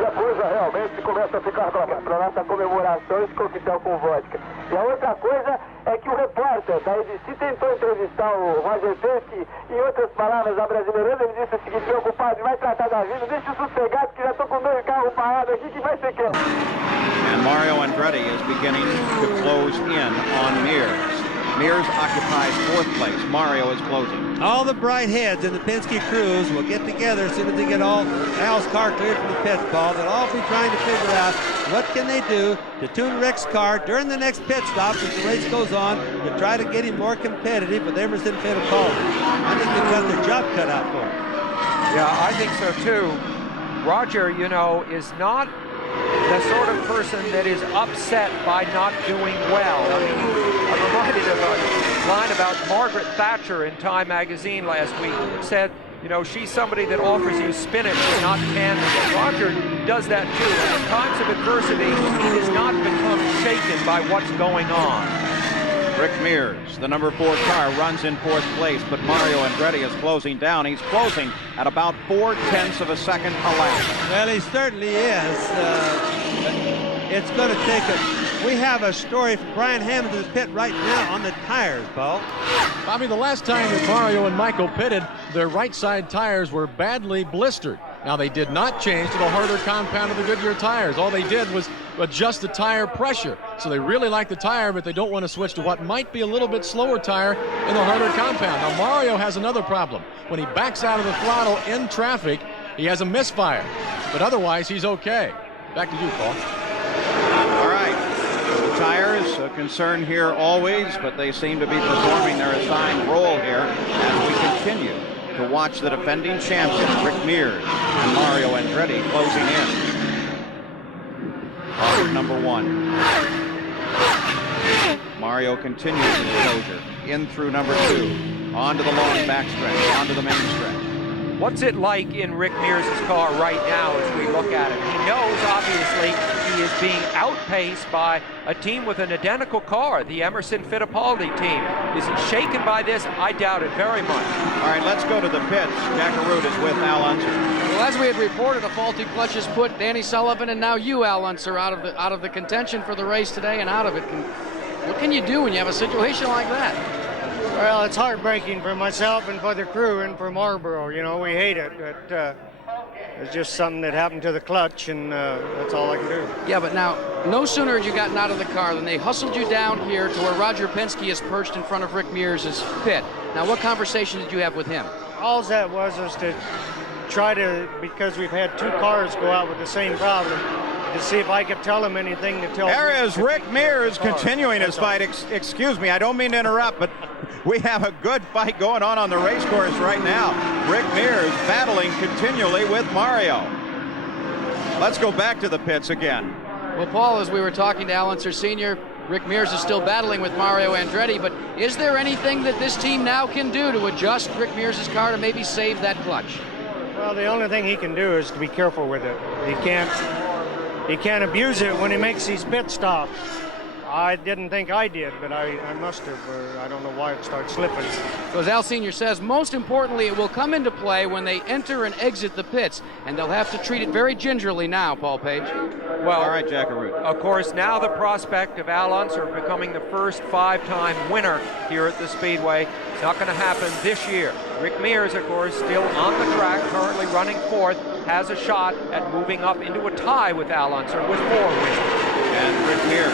E a coisa realmente começa a ficar para nossa comemoração, esse coquetel com vodka. E a outra coisa é que o repórter da ABC tentou entrevistar o Roger Penske, em outras palavras, a brasileirando, ele disse o seguinte: meu compadre, vai tratar da vida, deixa eu sossegado que já estou com 2 carros parados aqui, que vai ser que... And Mario Andretti is beginning to close in on Mears. Mears occupies 4th place. Mario is closing. All the bright heads in the Penske crews will get together as soon as they get all Al's car cleared from the pit, Paul. They'll all be trying to figure out what can they do to tune Rick's car during the next pit stop as the race goes on to try to get him more competitive with Emerson Fittipaldi. I think they've got their job cut out for him. Yeah, I think so too. Roger, you know, is not the sort of person that is upset by not doing well. I mean, I'm reminded of a line about Margaret Thatcher in Time magazine last week. It said, you know, she's somebody that offers you spinach and not candy. Roger does that too. And in times of adversity, he does not become shaken by what's going on. Rick Mears, the number 4 car, runs in 4th place, but Mario Andretti is closing down. He's closing at about 0.4 of a second a lap. Well, he certainly is. It's going to take we have a story from Brian Hammond in the pit right now on the tires, Paul. Bobby, the last time that Mario and Michael pitted, their right side tires were badly blistered. Now, they did not change to the harder compound of the Goodyear tires. All they did was adjust the tire pressure. So they really like the tire, but they don't want to switch to what might be a little bit slower tire in the harder compound. Now, Mario has another problem. When he backs out of the throttle in traffic, he has a misfire. But otherwise, he's okay. Back to you, Paul. All right. The tires, a concern here always, but they seem to be performing their assigned role here as we continue to watch the defending champion, Rick Mears, and Mario Andretti closing in. Car number 1. Mario continues his closure in through number 2, onto the long backstretch, onto the main stretch. What's it like in Rick Mears' car right now as we look at it? He knows, obviously, he is being outpaced by a team with an identical car, the Emerson Fittipaldi team. Is he shaken by this? I doubt it very much. All right, let's go to the pits. Jack Arute is with Al Unser. Well, as we had reported, a faulty clutch has put Danny Sullivan and now you, Al Unser, out of the contention for the race today and out of it. What can you do when you have a situation like that? Well, it's heartbreaking for myself and for the crew and for Marlboro. You know, we hate it, but it's just something that happened to the clutch, and that's all I can do. Yeah, but now, no sooner had you gotten out of the car than they hustled you down here to where Roger Penske is perched in front of Rick Mears' pit. Now, what conversation did you have with him? All that was to try to, because we've had 2 cars go out with the same problem, to see if I could tell him anything to tell. There is Rick Mears continuing his fight. Excuse me, I don't mean to interrupt, but we have a good fight going on the race course right now. Rick Mears battling continually with Mario. Let's go back to the pits again. Well, Paul, as we were talking to Al Unser Sr., Rick Mears is still battling with Mario Andretti, but is there anything that this team now can do to adjust Rick Mears' car to maybe save that clutch? Well, the only thing he can do is to be careful with it. He can't abuse it when he makes these pit stops. I didn't think I did, but I must have. I don't know why it started slipping. So as Al Sr. says, most importantly, it will come into play when they enter and exit the pits, and they'll have to treat it very gingerly now, Paul Page. Well, all right, Jack Arute. Of course, now the prospect of Al Unser becoming the first 5-time winner here at the Speedway. It's not going to happen this year. Rick Mears, of course, still on the track, currently running fourth, has a shot at moving up into a tie with Al Unser with 4 wins. And Rick Mears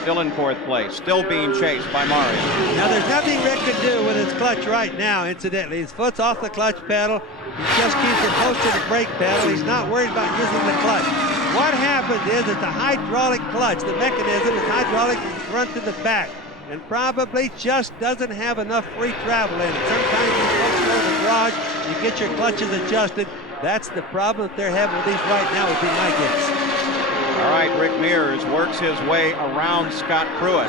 still in fourth place, still being chased by Mario. Now, there's nothing Rick can do with his clutch right now, incidentally. His foot's off the clutch pedal. He just keeps it close to the brake pedal. He's not worried about using the clutch. What happens is it's a hydraulic clutch. The mechanism is hydraulic from front to the back, and probably just doesn't have enough free travel in it. Sometimes you folks go to the garage, you get your clutches adjusted. That's the problem that they're having with these right now, would be my guess. All right, Rick Mears works his way around Scott Pruitt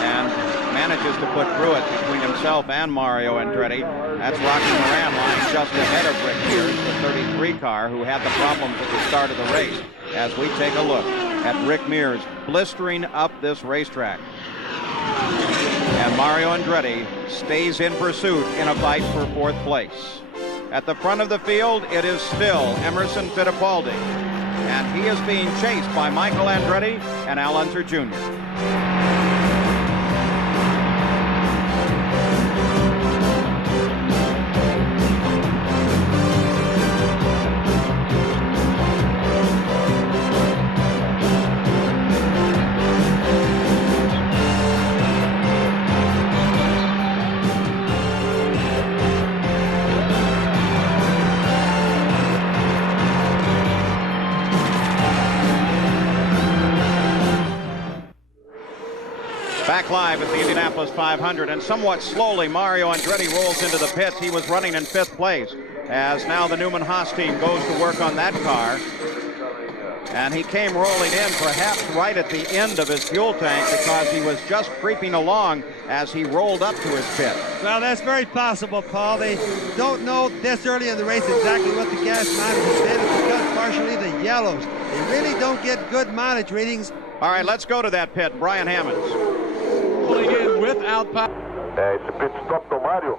and manages to put Pruitt between himself and Mario Andretti. That's Rocky Moran lying just ahead of Rick Mears, the 33 car, who had the problems at the start of the race. As we take a look at Rick Mears blistering up this racetrack. And Mario Andretti stays in pursuit in a fight for fourth place. At the front of the field, it is still Emerson Fittipaldi. And he is being chased by Michael Andretti and Al Unser Jr. Back live at the Indianapolis 500, and somewhat slowly Mario Andretti rolls into the pits. He was running in 5th place, as now the Newman Haas team goes to work on that car. And he came rolling in perhaps right at the end of his fuel tank, because he was just creeping along as he rolled up to his pit. Well, that's very possible, Paul. They don't know this early in the race exactly what the gas mileage has been. It's because partially the yellows. They really don't get good mileage readings. All right, let's go to that pit. Brian Hammonds. Pulling in without power. Esse pit stop do Mário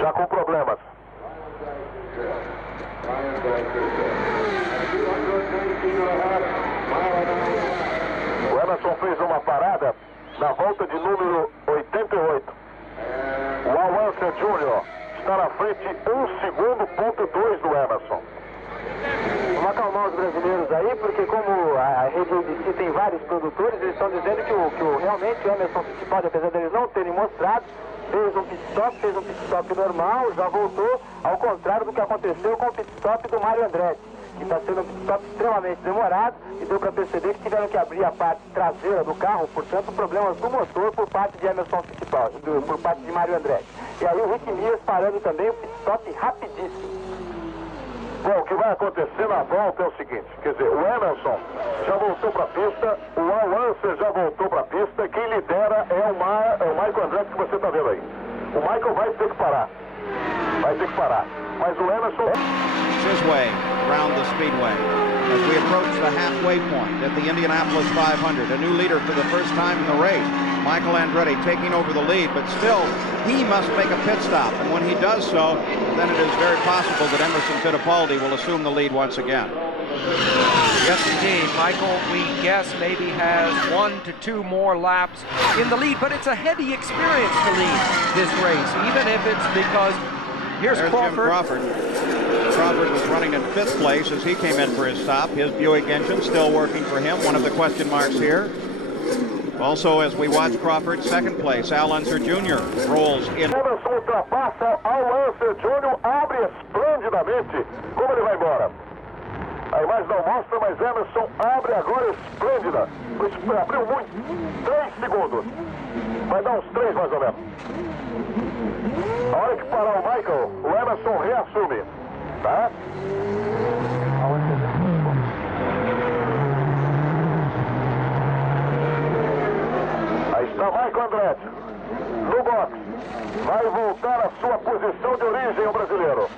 já com problemas. O Emerson fez uma parada na volta de número 88. O Al Unser Jr. está na frente 1 segundo, ponto 2 do Emerson. Vamos acalmar os brasileiros aí, porque como a rede ABC tem vários produtores, eles estão dizendo que realmente o Emerson Fittipaldi, apesar deles não terem mostrado, fez um pit stop normal, já voltou, ao contrário do que aconteceu com o pit stop do Mario Andretti, que está sendo um pit stop extremamente demorado, e deu para perceber que tiveram que abrir a parte traseira do carro, portanto, problemas do motor por parte de Emerson Fittipaldi, por parte de Mario Andretti. E aí o Rick Mears parando também, um pit stop rapidíssimo. Bom, o que vai acontecer na volta é o seguinte, quer dizer, o Emerson já voltou para a pista, o Al Unser já voltou para a pista, quem lidera é o Michael Andretti que você está vendo aí. O Michael vai ter que parar, mas o Emerson... His way around the speedway as we approach the halfway point at the Indianapolis 500. A new leader for the first time in the race. Michael Andretti taking over the lead, but still he must make a pit stop, and when he does so, then it is very possible that Emerson Fittipaldi will assume the lead once again. Yes, indeed. Michael, we guess, maybe has 1 to 2 more laps in the lead, but it's a heady experience to lead this race, even if it's because here's Crawford. Jim Crawford. Crawford was running in 5th place as he came in for his stop. His Buick engine still working for him, one of the question marks here. Also, as we watch Crawford, 2nd place, Al Unser Jr. rolls in. Emerson ultrapassa, Al Unser Jr. abre esplendidamente. Como ele vai embora? A imagem não mostra, mas Emerson abre agora esplêndida. Abriu muito, 3 segundos. Vai dar uns 3 mais ou menos. A hora que parar o Michael, o Emerson reassume. Tá? Aí está Michael Andretti no box. Vai voltar à sua posição de origem, o brasileiro.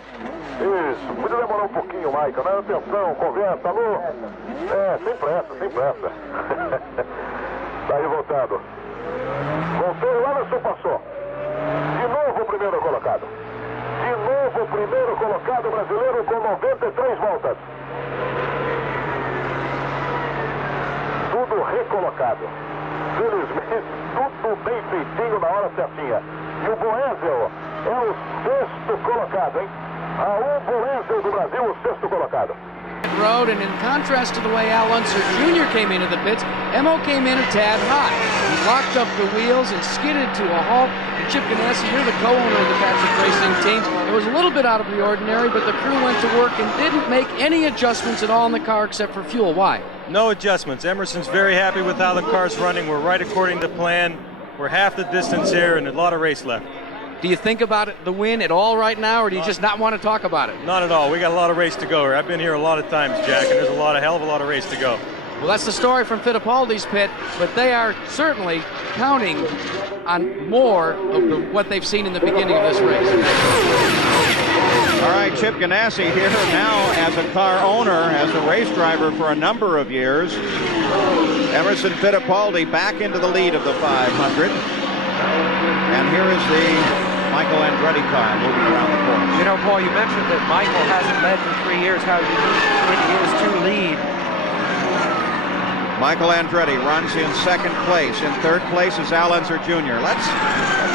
Isso, podia demorar um pouquinho, Michael, né? Atenção, conversa, alô? Sem pressa. Tá aí voltando. Voltou, o Emerson passou. De novo o primeiro colocado. De novo o primeiro colocado brasileiro com 93 voltas. Tudo recolocado. Felizmente, tudo bem feitinho na hora certinha. E o Boesel é o sexto colocado, hein? Raul Boesel do Brasil, o sexto colocado. Road, and in contrast to the way Al Unser Jr. came into the pits, Emo came in a tad hot. He locked up the wheels and skidded to a halt. And Chip Ganassi, you're the co-owner of the Patrick Racing team. It was a little bit out of the ordinary, but the crew went to work and didn't make any adjustments at all in the car except for fuel. Why? No adjustments. Emerson's very happy with how the car's running. We're right according to plan. We're half the distance here and a lot of race left. Do you think about the win at all right now, or do you just not want to talk about it? Not at all. We got a lot of race to go here. I've been here a lot of times, Jack, and there's a hell of a lot of race to go. Well, that's the story from Fittipaldi's pit, but they are certainly counting on more of what they've seen in the beginning of this race. All right, Chip Ganassi here now as a car owner, as a race driver for a number of years. Emerson Fittipaldi back into the lead of the 500. And here is the Michael Andretti car moving around the course. You know, Paul, you mentioned that Michael hasn't led for 3 years. How unique it is to lead. Michael Andretti runs in second place. In third place is Al Unser Jr. Let's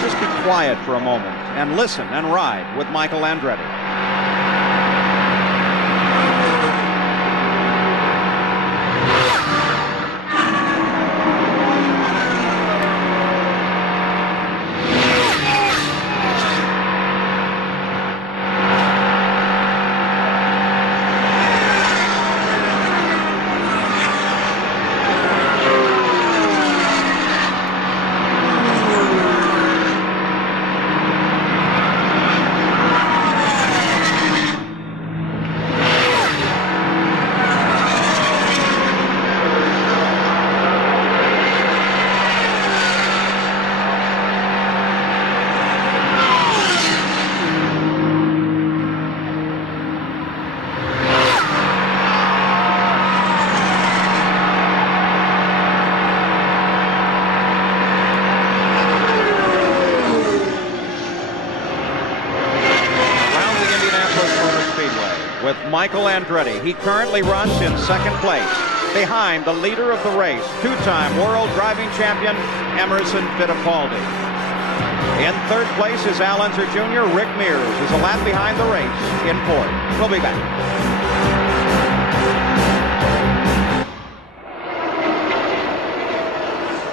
just be quiet for a moment and listen and ride with Michael Andretti. Michael Andretti. He currently runs in second place behind the leader of the race, two-time world driving champion Emerson Fittipaldi. In third place is Al Unser Jr. Rick Mears is a lap behind the race in fourth. We'll be back.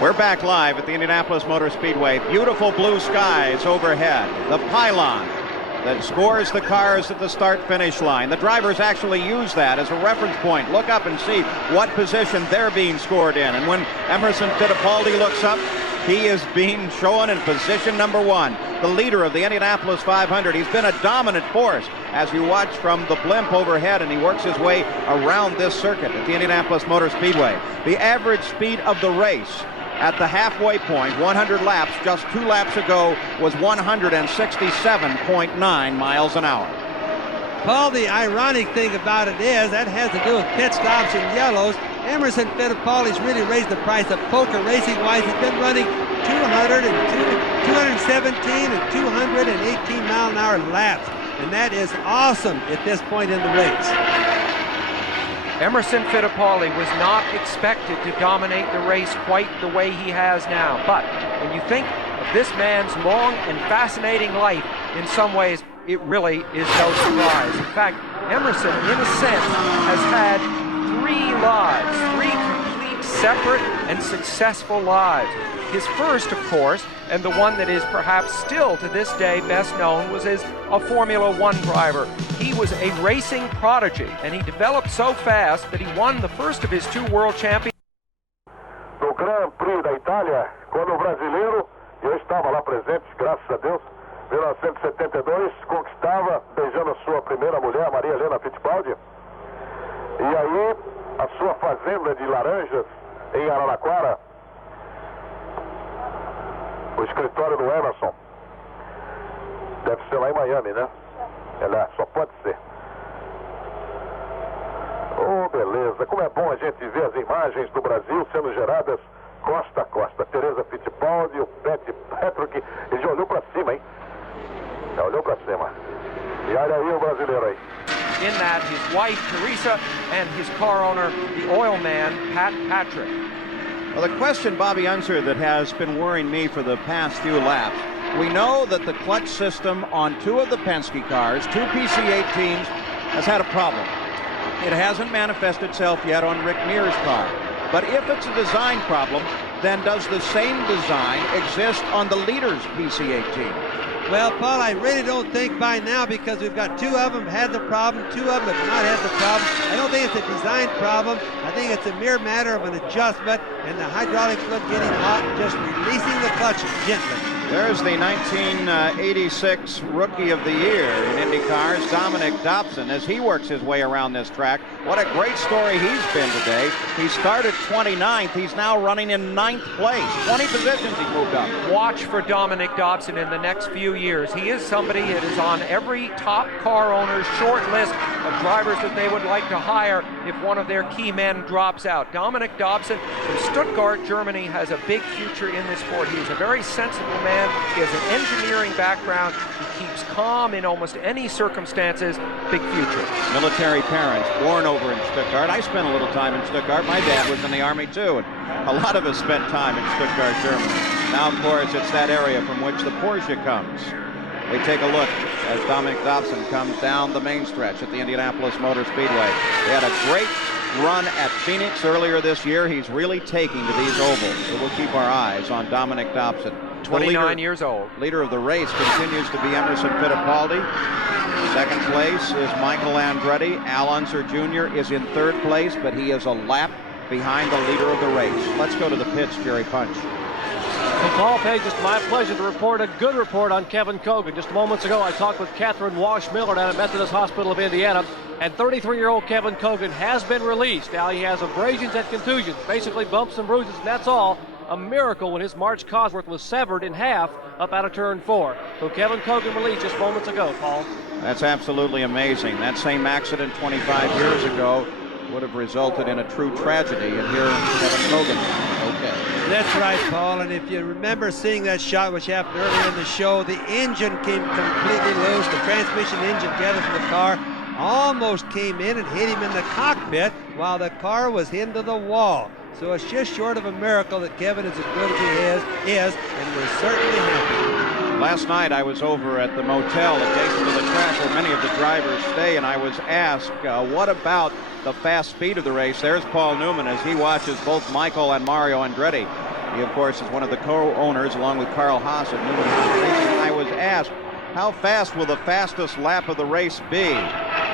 We're back live at the Indianapolis Motor Speedway. Beautiful blue skies overhead. The pylon that scores the cars at the start-finish line. The drivers actually use that as a reference point. Look up and see what position they're being scored in. And when Emerson Fittipaldi looks up, he is being shown in position number 1, the leader of the Indianapolis 500. He's been a dominant force as you watch from the blimp overhead, and he works his way around this circuit at the Indianapolis Motor Speedway. The average speed of the race at the halfway point, 100 laps, just 2 laps ago, was 167.9 miles an hour. Paul, the ironic thing about it is that has to do with pit stops and yellows. Emerson Fittipaldi's really raised the price of poker racing-wise. He's been running 217 and 218 mile-an-hour laps, and that is awesome at this point in the race. Emerson Fittipaldi was not expected to dominate the race quite the way he has now. But when you think of this man's long and fascinating life, in some ways, it really is no surprise. In fact, Emerson, in a sense, has had 3 lives, 3 complete, separate, and successful lives. His first, of course, and the one that is perhaps still to this day best known, was as a Formula One driver. He was a racing prodigy, and he developed so fast that he won the first of his 2 world championships. No Grand Prix da Itália, quando o brasileiro, eu estava lá presente, graças a Deus, 1972, conquistava, beijando a sua primeira mulher, Maria Helena Fittipaldi. E aí, a sua fazenda de laranjas em Araraquara, o escritório do Emerson, deve ser lá em Miami, né? Ela só pode ser. Oh, beleza. Como é bom a gente ver as imagens do Brasil sendo geradas costa a costa. Teresa Fittipaldi, o Patrick, ele já olhou para cima, hein? Já olhou para cima. E olha aí o brasileiro aí. In that, his wife, Teresa, and his car owner, the oil man, Patrick. Well, the question, Bobby Unser, that has been worrying me for the past few laps, we know that the clutch system on two of the Penske cars, two PC-18s, has had a problem. It hasn't manifested itself yet on Rick Mears' car. But if it's a design problem, then does the same design exist on the leader's PC-18? Well, Paul, I really don't think by now, because we've got two of them had the problem, two of them have not had the problem. I don't think it's a design problem. I think it's a mere matter of an adjustment and the hydraulic fluid getting hot and just releasing the clutch gently. There's the 1986 Rookie of the Year in IndyCars, Dominic Dobson, as he works his way around this track. What a great story he's been today. He started 29th. He's now running in 9th place. 20 positions he moved up. Watch for Dominic Dobson in the next few years. He is somebody that is on every top car owner's short list of drivers that they would like to hire if one of their key men drops out. Dominic Dobson from Stuttgart, Germany, has a big future in this sport. He is a very sensible man. He has an engineering background. He keeps calm in almost any circumstances. Big future. Military parents, born over in Stuttgart. I spent a little time in Stuttgart. My dad was in the Army too, and a lot of us spent time in Stuttgart, Germany. Now, of course, it's that area from which the Porsche comes. We take a look as Dominic Dobson comes down the main stretch at the Indianapolis Motor Speedway. They had a great run at Phoenix earlier this year. He's really taking to these ovals, so we'll keep our eyes on Dominic Dobson. 29 years old. Leader of the race continues to be Emerson Fittipaldi. Second place is Michael Andretti. Al Unser Jr. is in third place, but he is a lap behind the leader of the race. Let's go to the pits, Jerry Punch. Well, Paul Page, it's my pleasure to report a good report on Kevin Cogan. Just moments ago, I talked with Catherine Walsh-Miller down at Methodist Hospital of Indiana, and 33-year-old Kevin Cogan has been released. Now, he has abrasions and contusions, basically bumps and bruises, and that's all. A miracle when his March Cosworth was severed in half up out of turn 4. So Kevin Cogan released just moments ago, Paul. That's absolutely amazing. That same accident 25 years ago would have resulted in a true tragedy, and here Kevin Cogan. Okay. That's right, Paul, and if you remember seeing that shot which happened earlier in the show, the engine came completely loose. The transmission engine gathered from the car almost came in and hit him in the cockpit while the car was into the wall. So it's just short of a miracle that Kevin is as good as he is, and we're certainly happy. Last night I was over at the motel adjacent to the track where many of the drivers stay, and I was asked, what about the fast speed of the race? There's Paul Newman as he watches both Michael and Mario Andretti. He, of course, is one of the co-owners, along with Carl Haas, of Newman Haas Racing. I was asked, how fast will the fastest lap of the race be?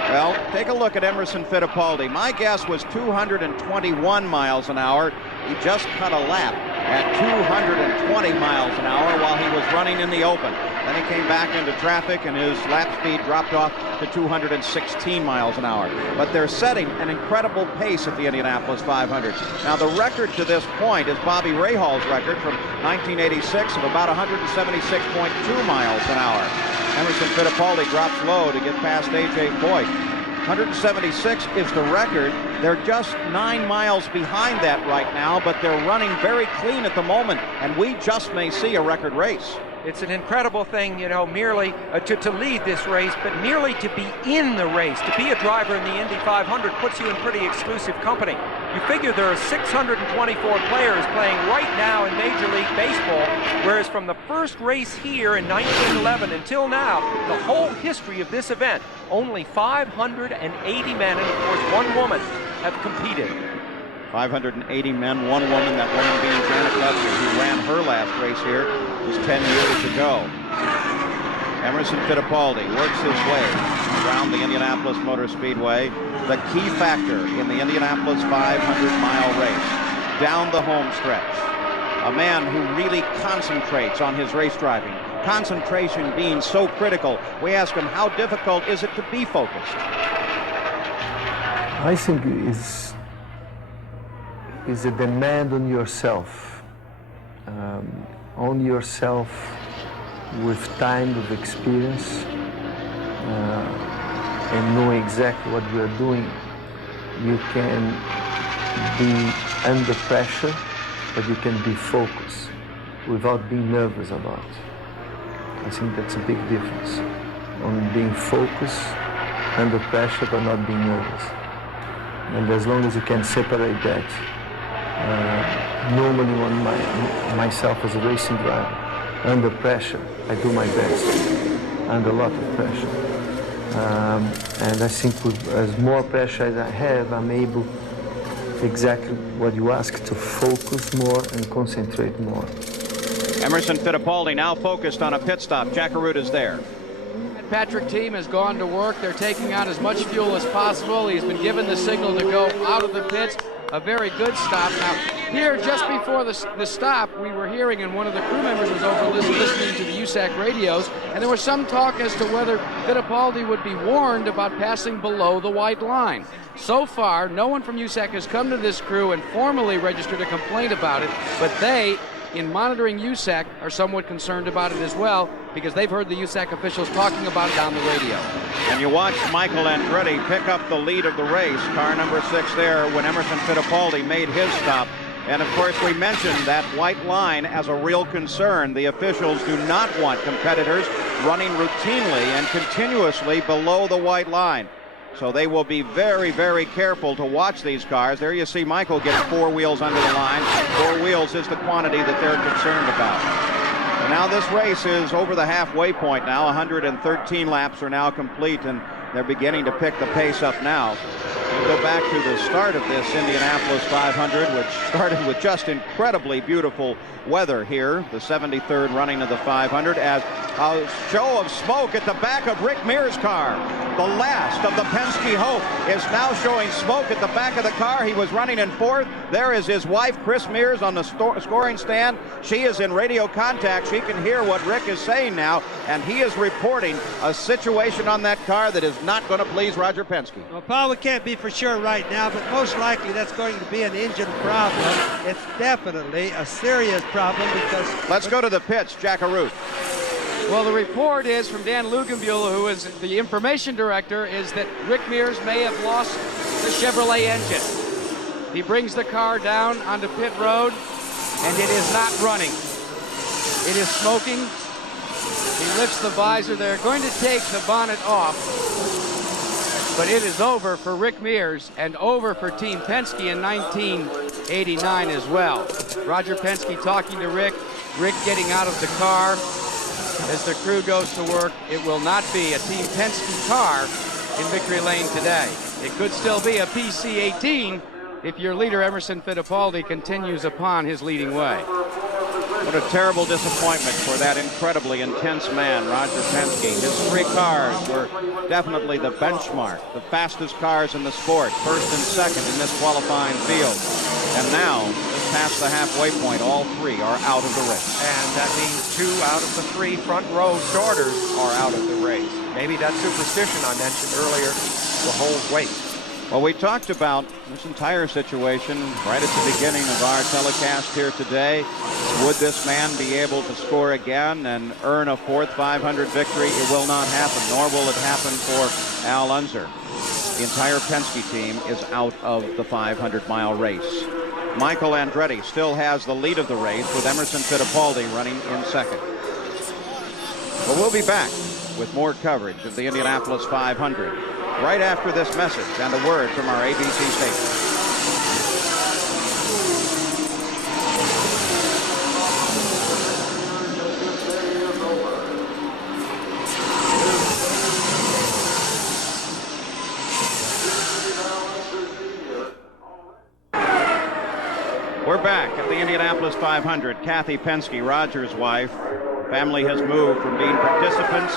Well, take a look at Emerson Fittipaldi. My guess was 221 miles an hour. He just cut a lap at 220 miles an hour while he was running in the open. Then he came back into traffic and his lap speed dropped off to 216 miles an hour. But they're setting an incredible pace at the Indianapolis 500. Now, the record to this point is Bobby Rahal's record from 1986 of about 176.2 miles an hour. Emerson Fittipaldi drops low to get past A.J. Foyt. 176 is the record. They're just 9 miles behind that right now, but they're running very clean at the moment, and we just may see a record race. It's an incredible thing, you know, merely to lead this race, but merely to be in the race, to be a driver in the Indy 500 puts you in pretty exclusive company. You figure there are 624 players playing right now in Major League Baseball, whereas from the first race here in 1911 until now, the whole history of this event, only 580 men, and of course one woman, have competed. 580 men, one woman, that woman being Janet Lester, who ran her last race here just 10 years ago. Emerson Fittipaldi works his way around the Indianapolis Motor Speedway. The key factor in the Indianapolis 500-mile race, down the home stretch. A man who really concentrates on his race driving. Concentration being so critical, we ask him, how difficult is it to be focused? I think is a demand on yourself, with time, with experience, and know exactly what you are doing. You can be under pressure but you can be focused without being nervous about it. I think that's a big difference on being focused under pressure but not being nervous. And as long as you can separate that, normally when myself as a racing driver, under pressure, I do my best, under a lot of pressure. And I think as more pressure as I have, I'm able, exactly what you ask, to focus more and concentrate more. Emerson Fittipaldi now focused on a pit stop. Jack Corrida's there. Patrick team has gone to work. They're taking out as much fuel as possible. He's been given the signal to go out of the pits. A very good stop. Now, here, just before the stop, we were hearing, and one of the crew members was over listening to the USAC radios, and there was some talk as to whether Fittipaldi would be warned about passing below the white line. So far, no one from USAC has come to this crew and formally registered a complaint about it, but they, in monitoring USAC, are somewhat concerned about it as well, because they've heard the USAC officials talking about it on the radio. And you watch Michael Andretti pick up the lead of the race, car number 6 there, when Emerson Fittipaldi made his stop. And of course, we mentioned that white line as a real concern. The officials do not want competitors running routinely and continuously below the white line. So they will be very, very careful to watch these cars. There you see Michael get 4 wheels under the line. 4 wheels is the quantity that they're concerned about. And now this race is over the halfway point now. 113 laps are now complete, and they're beginning to pick the pace up now. We'll go back to the start of this Indianapolis 500, which started with just incredibly beautiful weather here. The 73rd running of the 500, as a show of smoke at the back of Rick Mears' car. The last of the Penske hope is now showing smoke at the back of the car. He was running in 4th. There is his wife, Chris Mears, on the scoring stand. She is in radio contact. She can hear what Rick is saying now, and he is reporting a situation on that car that is not going to please Roger Penske. Well, Paul, we can't be for sure right now, but most likely that's going to be an engine problem. It's definitely a serious problem because... Let's go to the pits, Jack Arute. Well, the report is from Dan Luganbuehler, who is the information director, is that Rick Mears may have lost the Chevrolet engine. He brings the car down onto pit road, and it is not running. It is smoking. He lifts the visor. They're going to take the bonnet off, but it is over for Rick Mears and over for Team Penske in 1989 as well. Roger Penske talking to Rick, Rick getting out of the car. As the crew goes to work, it will not be a Team Penske car in Victory Lane today. It could still be a PC-18 if your leader, Emerson Fittipaldi, continues upon his leading way. What a terrible disappointment for that incredibly intense man, Roger Penske. His 3 cars were definitely the benchmark, the fastest cars in the sport, first and second in this qualifying field. And now, just past the halfway point, all 3 are out of the race. And that means 2 out of the 3 front row starters are out of the race. Maybe that superstition I mentioned earlier will hold weight. Well, we talked about this entire situation right at the beginning of our telecast here today. Would this man be able to score again and earn a 4th 500 victory? It will not happen, nor will it happen for Al Unser. The entire Penske team is out of the 500-mile race. Michael Andretti still has the lead of the race with Emerson Fittipaldi running in 2nd. Well, we'll be back with more coverage of the Indianapolis 500 right after this message and a word from our ABC station. We're back at the Indianapolis 500. Kathy Penske, Roger's wife, family has moved from being participants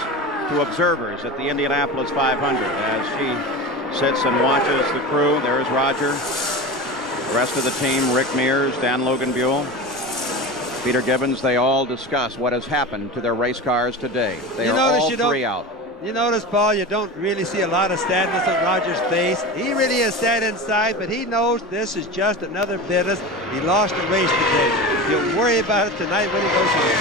to observers at the Indianapolis 500 as she sits and watches the crew. There's Roger, the rest of the team, Rick Mears, Dan Luganbuehler, Peter Gibbons. They all discuss what has happened to their race cars today. They are all 3 out. You notice, Paul, you don't really see a lot of sadness on Roger's face. He really is sad inside, but he knows this is just another business. He lost a race today. He'll worry about it tonight when he goes home.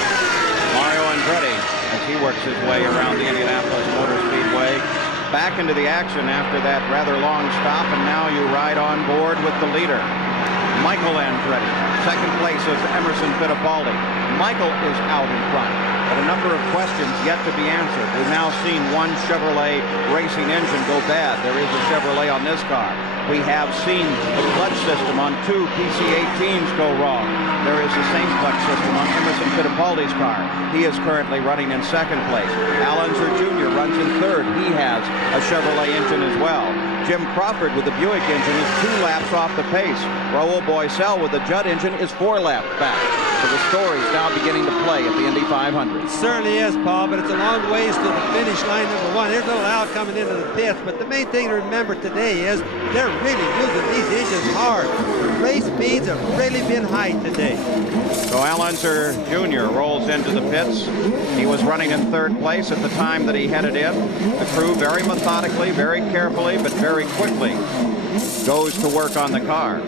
Mario Andretti, as he works his way around the Indianapolis Motor Speedway, back into the action after that rather long stop, and now you ride on board with the leader. Michael Andretti. Second place is Emerson Fittipaldi. Michael is out in front, but a number of questions yet to be answered. We've now seen one Chevrolet racing engine go bad. There is a Chevrolet on this car. We have seen the clutch system on two PC-18s go wrong. There is the same clutch system on Emerson Fittipaldi's car. He is currently running in second place. Al Unser Jr. runs in third. He has a Chevrolet engine as well. Jim Crawford with the Buick engine is 2 laps off the pace. Raul Boisel with the Judd engine is 4 laps back. So the story's now beginning to play at the Indy 500. It certainly is, Paul, but it's a long ways to the finish line, number one. There's a little Al coming into the pits, but the main thing to remember today is they're really using these engines hard. The race speeds have really been high today. So Al Unser Jr. rolls into the pits. He was running in third place at the time that he headed in. The crew very methodically, very carefully, but very quickly goes to work on the car.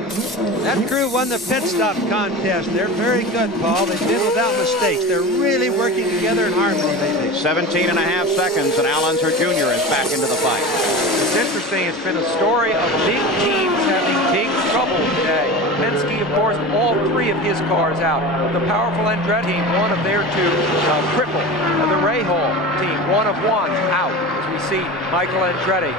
That crew won the pit stop contest. They're very good, Paul. They've been without mistakes. They're really working together in harmony lately. 17.5 seconds, and Al Unser Jr. is back into the fight. It's interesting. It's been a story of big teams having big trouble today. Penske, of course, all 3 of his cars out. The powerful Andretti, one of their 2, crippled. The Rahal team, 1 of 1, out. As we see Michael Andretti.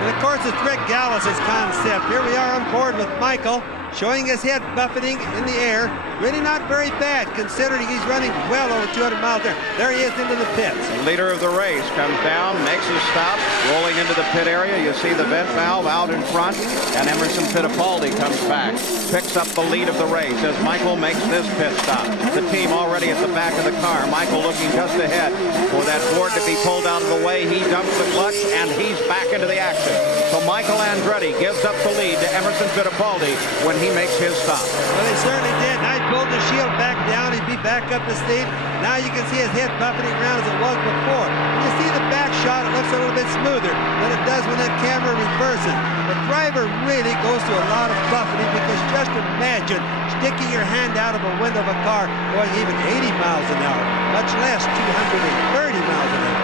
And of course, it's Rick Gallus's concept. Here we are on board with Michael, showing his head buffeting in the air. Really not very bad, considering he's running well over 200 miles there. There he is into the pits. The leader of the race comes down, makes his stop, rolling into the pit area. You see the vent valve out in front, and Emerson Fittipaldi comes back, picks up the lead of the race as Michael makes this pit stop. The team already at the back of the car. Michael looking just ahead for that board to be pulled out of the way. He dumps the clutch, and he's back into the action. So Michael Andretti gives up the lead to Emerson Fittipaldi when he makes his stop. Well, he certainly did. Now he pulled the shield back down. He'd be back up to speed. Now you can see his head buffeting around as it was before. When you see the back shot, it looks a little bit smoother than it does when that camera reverses. The driver really goes through a lot of buffeting, because just imagine sticking your hand out of a window of a car going even 80 miles an hour, much less 230 miles an hour.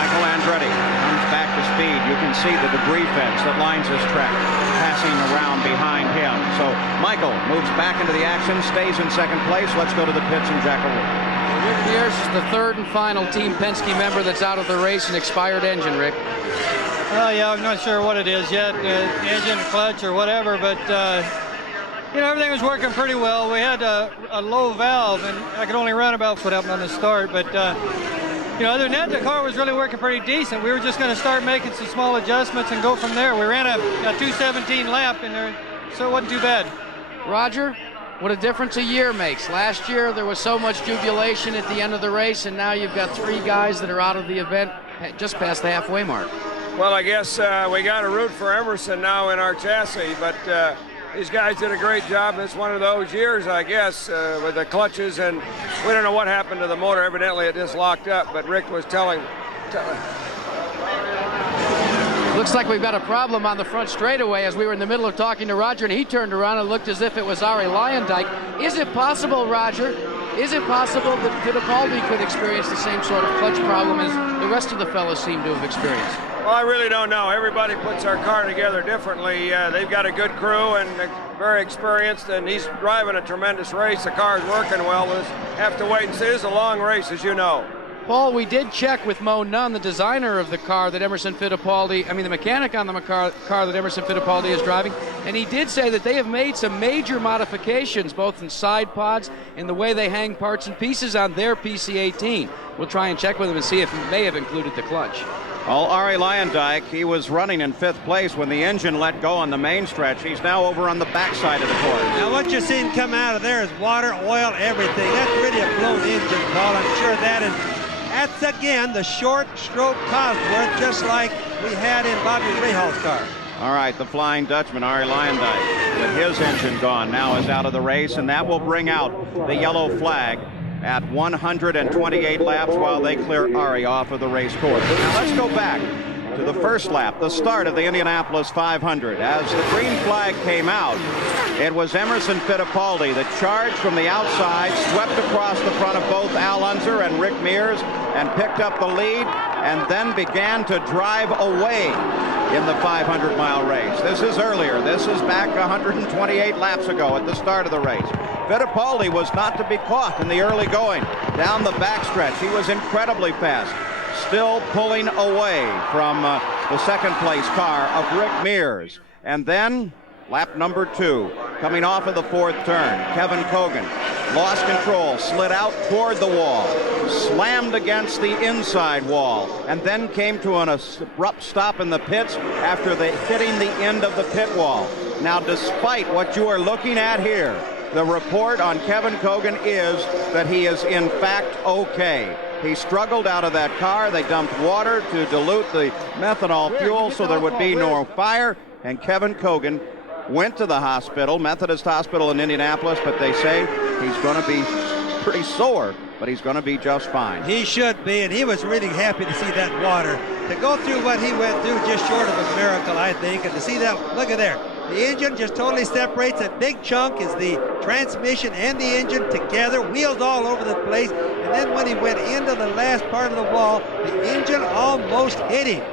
Michael Andretti comes back to speed. You can see the debris fence that lines his track passing around behind him. So Michael moves back into the action, stays in second place. Let's go to the pits in Jackaroo. Rick Mears is the 3rd and final Team Penske member that's out of the race, an expired engine, Rick. Yeah, I'm not sure what it is yet, engine, clutch, or whatever, but you know, everything was working pretty well. We had a low valve, and I could only run about foot up on the start, but you know, other than that, the car was really working pretty decent. We were just going to start making some small adjustments and go from there. We ran a 2:17 lap in there, so it wasn't too bad. Roger, what a difference a year makes. Last year, there was so much jubilation at the end of the race, and now you've got 3 guys that are out of the event just past the halfway mark. Well, I guess we got to root for Emerson now in our chassis, but these guys did a great job. It's one of those years, I guess, with the clutches, and we don't know what happened to the motor. Evidently, it just locked up, but Rick was telling. Looks like we've got a problem on the front straightaway, as we were in the middle of talking to Roger, and he turned around and looked as if it was Ari Luyendyk. Is it possible, Roger, is it possible that Fittipaldi could experience the same sort of clutch problem as the rest of the fellows seem to have experienced? Well, I really don't know. Everybody puts our car together differently. They've got a good crew and very experienced, and he's driving a tremendous race. The car's working well. We'll have to wait and see. It's a long race, as you know. Paul, we did check with Mo Nunn, the designer of the car that Emerson Fittipaldi, the mechanic on the car that Emerson Fittipaldi is driving, and he did say that they have made some major modifications, both in side pods and the way they hang parts and pieces on their PC-18. We'll try and check with him and see if it may have included the clutch. Well, Ari Luyendyk, he was running in 5th place when the engine let go on the main stretch. He's now over on the backside of the course. Now, what you're seeing come out of there is water, oil, everything. That's really a blown engine, Paul. I'm sure that's again the short stroke Cosworth, just like we had in Bobby Rahal's car. All right, the Flying Dutchman, Ari Luyendyk, with his engine gone, now is out of the race, and that will bring out the yellow flag at 128 laps while they clear Ari off of the race course. Now let's go back to the first lap, the start of the Indianapolis 500. As the green flag came out, it was Emerson Fittipaldi that charged from the outside, swept across the front of both Al Unser and Rick Mears, and picked up the lead, and then began to drive away in the 500-mile race. This is earlier. This is back 128 laps ago at the start of the race. Fittipaldi was not to be caught in the early going. Down the backstretch, he was incredibly fast, still pulling away from the second-place car of Rick Mears. And then, lap number 2, coming off of the 4th turn, Kevin Cogan lost control, slid out toward the wall, slammed against the inside wall, and then came to an abrupt stop in the pits after hitting the end of the pit wall. Now, despite what you are looking at here, the report on Kevin Cogan is that he is in fact okay. He struggled out of that car. They dumped water to dilute the methanol fuel so there would be no fire, and Kevin Cogan went to the hospital, Methodist Hospital in Indianapolis, but they say he's going to be pretty sore, but he's going to be just fine. He should be, and he was really happy to see that water. To go through what he went through, just short of a miracle, I think, and to see that, look at there. The engine just totally separates. A big chunk is the transmission and the engine together, wheels all over the place, and then when he went into the last part of the wall, the engine almost hit him.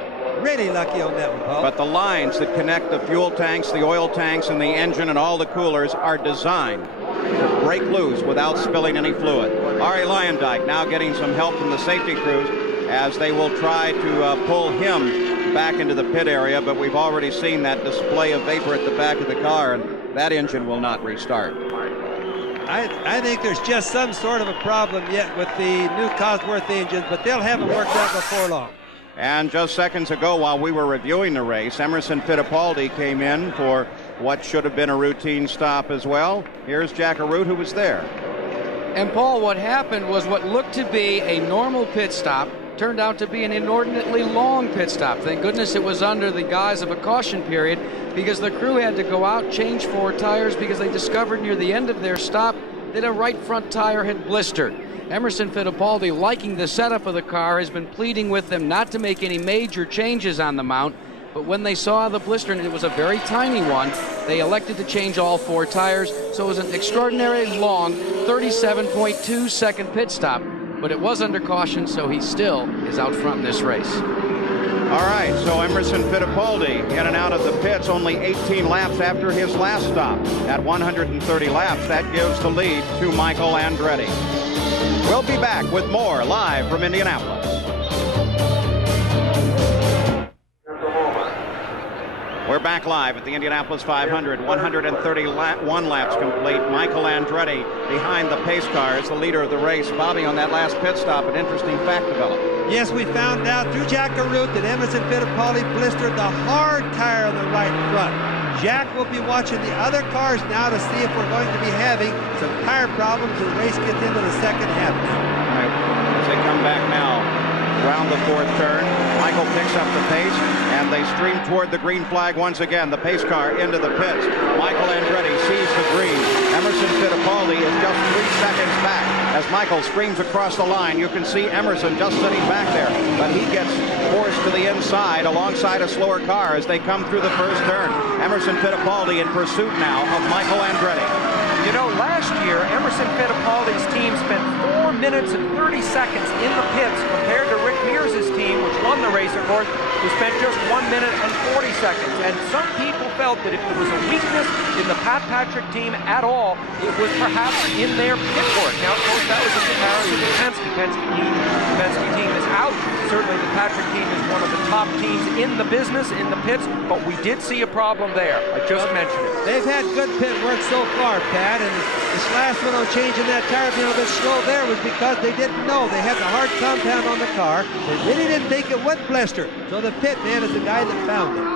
Really lucky on that one, Paul. But the lines that connect the fuel tanks, the oil tanks, and the engine and all the coolers are designed to break loose without spilling any fluid. Ari Lyondike now getting some help from the safety crews as they will try to pull him back into the pit area, but we've already seen that display of vapor at the back of the car, and that engine will not restart. I think there's just some sort of a problem yet with the new Cosworth engines, but they'll have it worked out before long. And just seconds ago, while we were reviewing the race, Emerson Fittipaldi came in for what should have been a routine stop as well. Here's Jack Arute, who was there. And Paul, what happened was what looked to be a normal pit stop turned out to be an inordinately long pit stop. Thank goodness it was under the guise of a caution period, because the crew had to go out, change 4 tires, because they discovered near the end of their stop that a right front tire had blistered. Emerson Fittipaldi, liking the setup of the car, has been pleading with them not to make any major changes on the mount, but when they saw the blister, and it was a very tiny one, they elected to change all 4 tires, so it was an extraordinarily long 37.2 second pit stop, but it was under caution, so he still is out front in this race. All right, so Emerson Fittipaldi in and out of the pits only 18 laps after his last stop. At 130 laps, that gives the lead to Michael Andretti. We'll be back with more live from Indianapolis. We're back live at the Indianapolis 500, 131 laps complete. Michael Andretti behind the pace cars, the leader of the race. Bobby, on that last pit stop, an interesting fact developed. Yes, we found out through Jack Arute that Emerson Fittipaldi blistered the hard tire on the right front. Jack will be watching the other cars now to see if we're going to be having some tire problems as the race gets into the second half now. All right, as they come back now around the 4th turn, Michael picks up the pace, and they stream toward the green flag once again. The pace car into the pits. Michael Andretti sees the green. Emerson Fittipaldi is just 3 seconds back. As Michael streams across the line, you can see Emerson just sitting back there, but he gets forced to the inside alongside a slower car as they come through the 1st turn. Emerson Fittipaldi in pursuit now of Michael Andretti. You know, last year, Emerson Fittipaldi's team spent 4 minutes and 30 seconds in the pits compared to Rick Mears' team, which won the race, of course, who spent just 1 minute and 40 seconds. And some people felt that if there was a weakness in the Pat Patrick team at all, it was perhaps in their pit work. Now, of course, that was in comparison to the Penske. Penske team is out. Certainly the Patrick team is one of the top teams in the business, in the pits, but we did see a problem there. I just mentioned it. They've had good pit work so far, Pat, and this last one on changing that tire being a little bit slow there was because they didn't know. They had the hard compound on the car. They really didn't think it would blister. So the pit man is the guy that found it.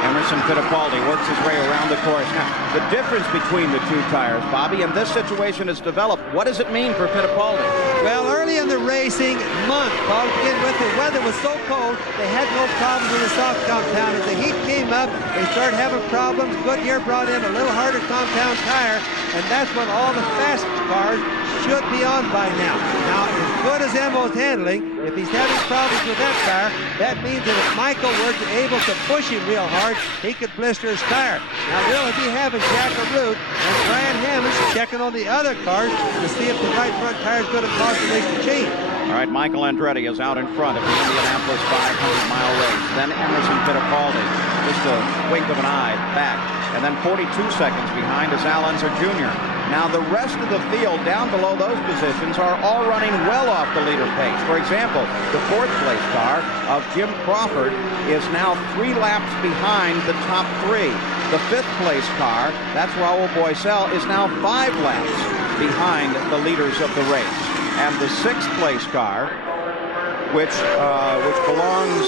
Emerson Fittipaldi works his way around the course. Now, the difference between the 2 tires, Bobby, and this situation has developed. What does it mean for Fittipaldi? Well, early in the racing month, Paul, to begin with, the weather was so cold, they had no problems with the soft compound. As the heat came up, they started having problems. Goodyear brought in a little harder compound tire, and that's what all the fast cars should be on by now. Now, as good as Emo's handling, if he's having problems with that tire, that means that if Michael were able to push him real hard, he could blister his tire. Now, we'll be having Jack Arute and Brian Hammonds checking on the other cars to see if the right front tire is going to cause the race to change. All right, Michael Andretti is out in front of the Indianapolis 500-mile race. Then Emerson Fittipaldi, just a wink of an eye back. And then 42 seconds behind is Al Unser Jr. Now, the rest of the field down below those positions are all running well off the leader pace. For example, the fourth-place car of Jim Crawford is now 3 laps behind the top 3. The fifth-place car, that's Raul Boesel, is now 5 laps behind the leaders of the race. And the sixth-place car, which belongs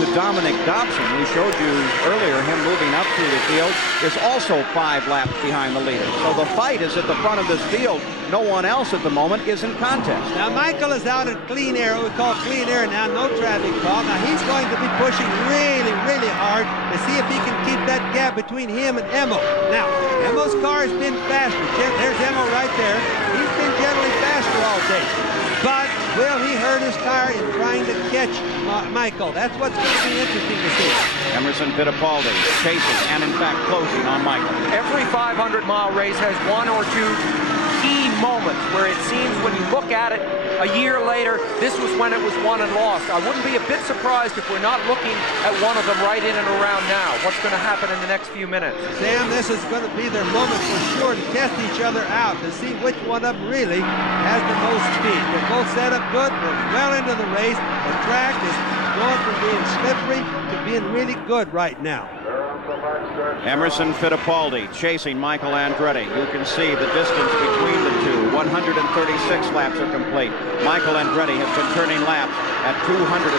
to Dominic Dobson, we showed you earlier him moving up through the field, is also 5 laps behind the leader. So the fight is at the front of this field. No one else at the moment is in contest. Now Michael is out at clean air, we call clean air now, no traffic call. Now he's going to be pushing really, really hard to see if he can keep that gap between him and Emo. Now, Emo's car has been faster. There's Emo right there. He's been generally faster all day. But will he hurt his tire in trying to catch Michael? That's what's going to be interesting to see. Emerson Fittipaldi chasing and in fact closing on Michael. Every 500-mile race has 1 or 2 key moments where it seems when you look at it a year later, this was when it was won and lost. I wouldn't be a bit surprised if we're not looking at one of them right in and around now. What's going to happen in the next few minutes? Sam, this is going to be their moment for sure to test each other out, to see which one of them really has the most speed. They're both set up good. We're well into the race. The track is going from being slippery to being really good right now. Emerson Fittipaldi chasing Michael Andretti. You can see the distance between the two. 136 laps are complete. Michael Andretti has been turning laps at 217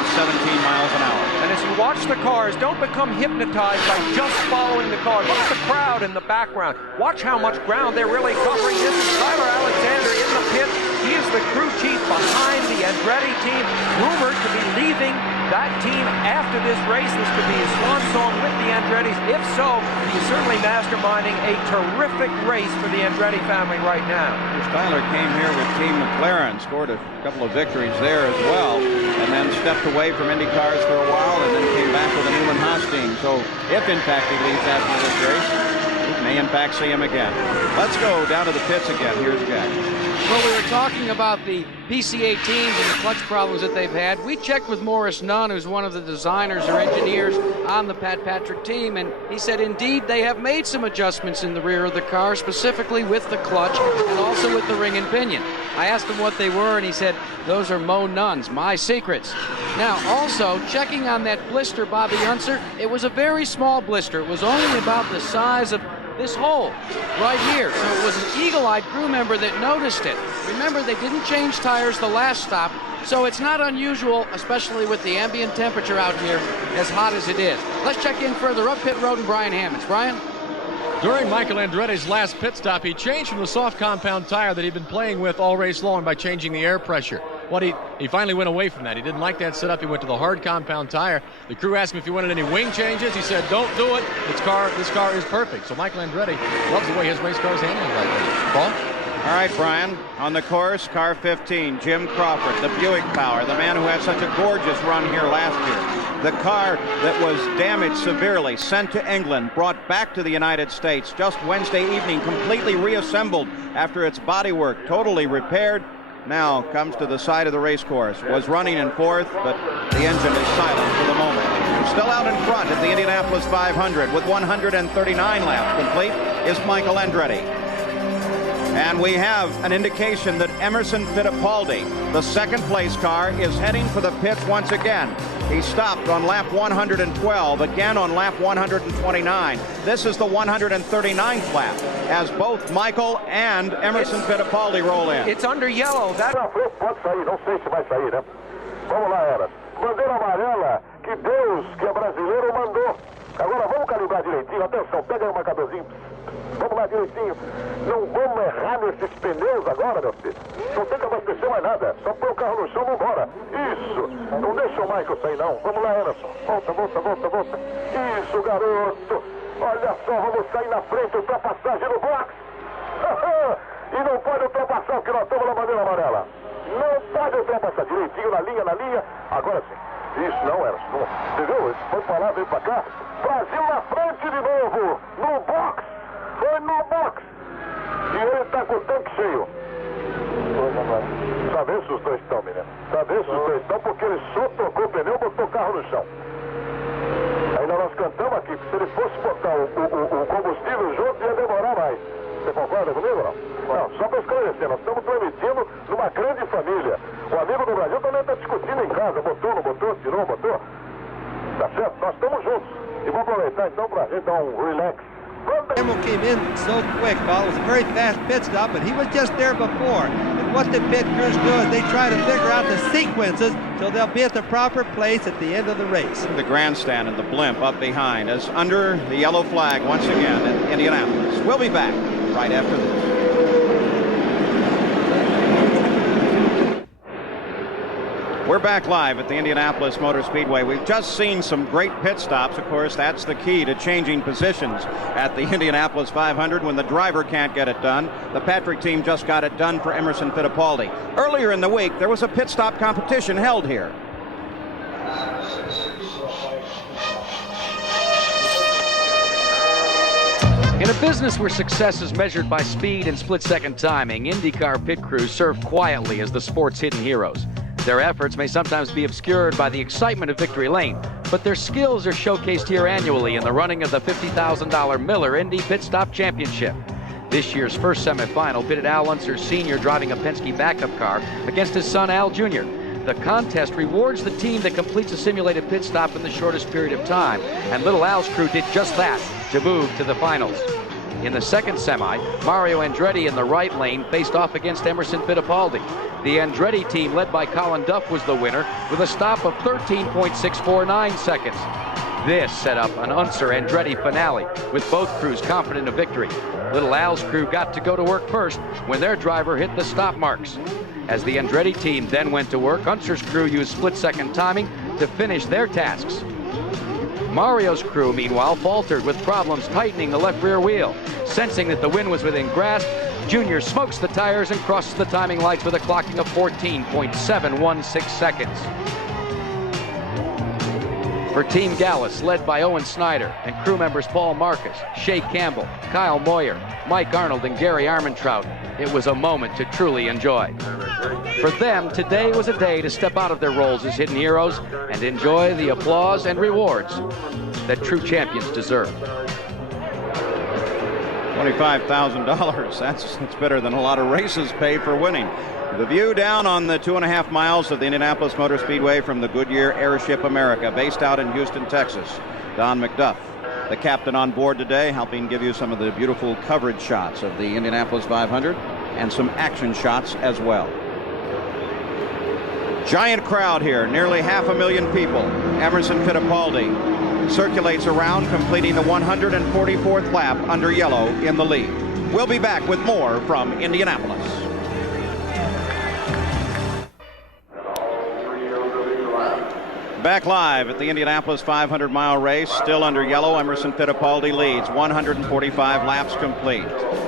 miles an hour. And as you watch the cars, don't become hypnotized by just following the cars. Look at the crowd in the background. Watch how much ground they're really covering. This is Tyler Alexander in the pit. He is the crew chief behind the Andretti team, rumored to be leaving that team after this race. This could be his swan song with the Andrettis. If so, he's certainly masterminding a terrific race for the Andretti family right now. Tyler came here with Team McLaren, scored a couple of victories there as well, and then stepped away from Indy cars for a while, and then came back with the Newman Haas team. So if in fact he leaves after this race, we may in fact see him again. Let's go down to the pits again. Here's Jack. Well, we were talking about the PCA teams and the clutch problems that they've had. We checked with Morris Nunn, who's one of the designers or engineers on the Pat Patrick team, and he said indeed they have made some adjustments in the rear of the car, specifically with the clutch and also with the ring and pinion. I asked him what they were, and he said, those are Mo Nunn's, my secrets. Now, also, checking on that blister, Bobby Unser, it was a very small blister. It was only about the size of this hole right here. So it was an eagle-eyed crew member that noticed it. Remember, they didn't change tires the last stop, so it's not unusual, especially with the ambient temperature out here, as hot as it is. Let's check in further up pit road and Brian Hammonds. Brian? During Michael Andretti's last pit stop, he changed from the soft compound tire that he'd been playing with all race long by changing the air pressure. He finally went away from that. He didn't like that setup. He went to the hard compound tire. The crew asked him if he wanted any wing changes. He said, don't do it. This car is perfect. So Michael Andretti loves the way his race car is handling right now. Paul? All right, Brian. On the course, car 15, Jim Crawford, the Buick Power, the man who had such a gorgeous run here last year. The car that was damaged severely, sent to England, brought back to the United States just Wednesday evening, completely reassembled after its bodywork totally repaired. Now comes to the side of the race course. Was running in fourth, but the engine is silent for the moment. Still out in front at the Indianapolis 500 with 139 laps complete is Michael Andretti. And we have an indication that Emerson Fittipaldi, the second place car, is heading for the pits once again. He stopped on lap 112, again on lap 129. This is the 139th lap as both Michael and Emerson Fittipaldi roll in. It's under yellow. That pode sair, não sei se vai sair, né? Vamos lá, Eras. Bandeira amarela, que Deus, que é brasileiro, mandou. Agora vamos calibrar direitinho. Atenção, pega aí o marcadorzinho. Vamos lá direitinho. Não vamos errar nesses pneus agora, meu filho. Não tem que abastecer mais nada. Só põe o carro no chão, vamos embora. Isso. Não deixa o Michael sair, não. Vamos lá, Emerson. Volta. Isso, garoto. Olha só, vamos sair na frente. Ultrapassagem no box. E não pode ultrapassar, porque nós estamos na bandeira amarela. Não pode ultrapassar direitinho na linha. Agora sim. Isso, não, Emerson. Não. Você viu? Foi pra lá, veio pra cá. Brasil na frente de novo. No box. Foi no box. E ele tá com o tanque cheio. Dessa vez se os dois estão, menino. Saber se os dois estão, porque ele só trocou o pneu e botou o carro no chão. Ainda nós cantamos aqui que se ele fosse botar o combustível junto, ia demorar mais. Você concorda comigo ou não? Não, só para esclarecer, nós estamos transmitindo numa grande família. O amigo do Brasil também está discutindo em casa, botou, não botou, tirou, não botou. Tá certo? Nós estamos juntos. E vou aproveitar então para a gente dar um relax. Hamilton came in so quick, Paul. It was a very fast pit stop, but he was just there before. And what the pit crews do is they try to figure out the sequences so they'll be at the proper place at the end of the race. The grandstand and the blimp up behind as under the yellow flag once again in Indianapolis. We'll be back right after this. We're back live at the Indianapolis Motor Speedway. We've just seen some great pit stops. Of course, that's the key to changing positions at the Indianapolis 500 when the driver can't get it done. The Patrick team just got it done for Emerson Fittipaldi. Earlier in the week, there was a pit stop competition held here. In a business where success is measured by speed and split-second timing, IndyCar pit crews serve quietly as the sport's hidden heroes. Their efforts may sometimes be obscured by the excitement of victory lane, but their skills are showcased here annually in the running of the $50,000 Miller Indy Pit Stop Championship. This year's first semifinal pitted Al Unser Sr. driving a Penske backup car against his son Al Jr. The contest rewards the team that completes a simulated pit stop in the shortest period of time, and little Al's crew did just that to move to the finals. In the second semi, Mario Andretti in the right lane faced off against Emerson Fittipaldi. The Andretti team, led by Colin Duff, was the winner with a stop of 13.649 seconds. This set up an Unser-Andretti finale, with both crews confident of victory. Little Al's crew got to go to work first when their driver hit the stop marks. As the Andretti team then went to work, Unser's crew used split-second timing to finish their tasks. Mario's crew, meanwhile, faltered with problems tightening the left rear wheel. Sensing that the win was within grasp, Junior smokes the tires and crosses the timing lights with a clocking of 14.716 seconds. For Team Gallus, led by Owen Snyder and crew members Paul Marcus, Shea Campbell, Kyle Moyer, Mike Arnold, and Gary Armentrout, it was a moment to truly enjoy. For them, today was a day to step out of their roles as hidden heroes and enjoy the applause and rewards that true champions deserve. $25,000. That's better than a lot of races pay for winning. The view down on the 2.5 miles of the Indianapolis Motor Speedway from the Goodyear Airship America, based out in Houston, Texas. Don McDuff, the captain on board today, helping give you some of the beautiful coverage shots of the Indianapolis 500 and some action shots as well. Giant crowd here, nearly 500,000 people. Emerson Fittipaldi circulates around, completing the 144th lap under yellow in the lead. We'll be back with more from Indianapolis. Back live at the Indianapolis 500-mile race, still under yellow. Emerson Fittipaldi leads, 145 laps complete.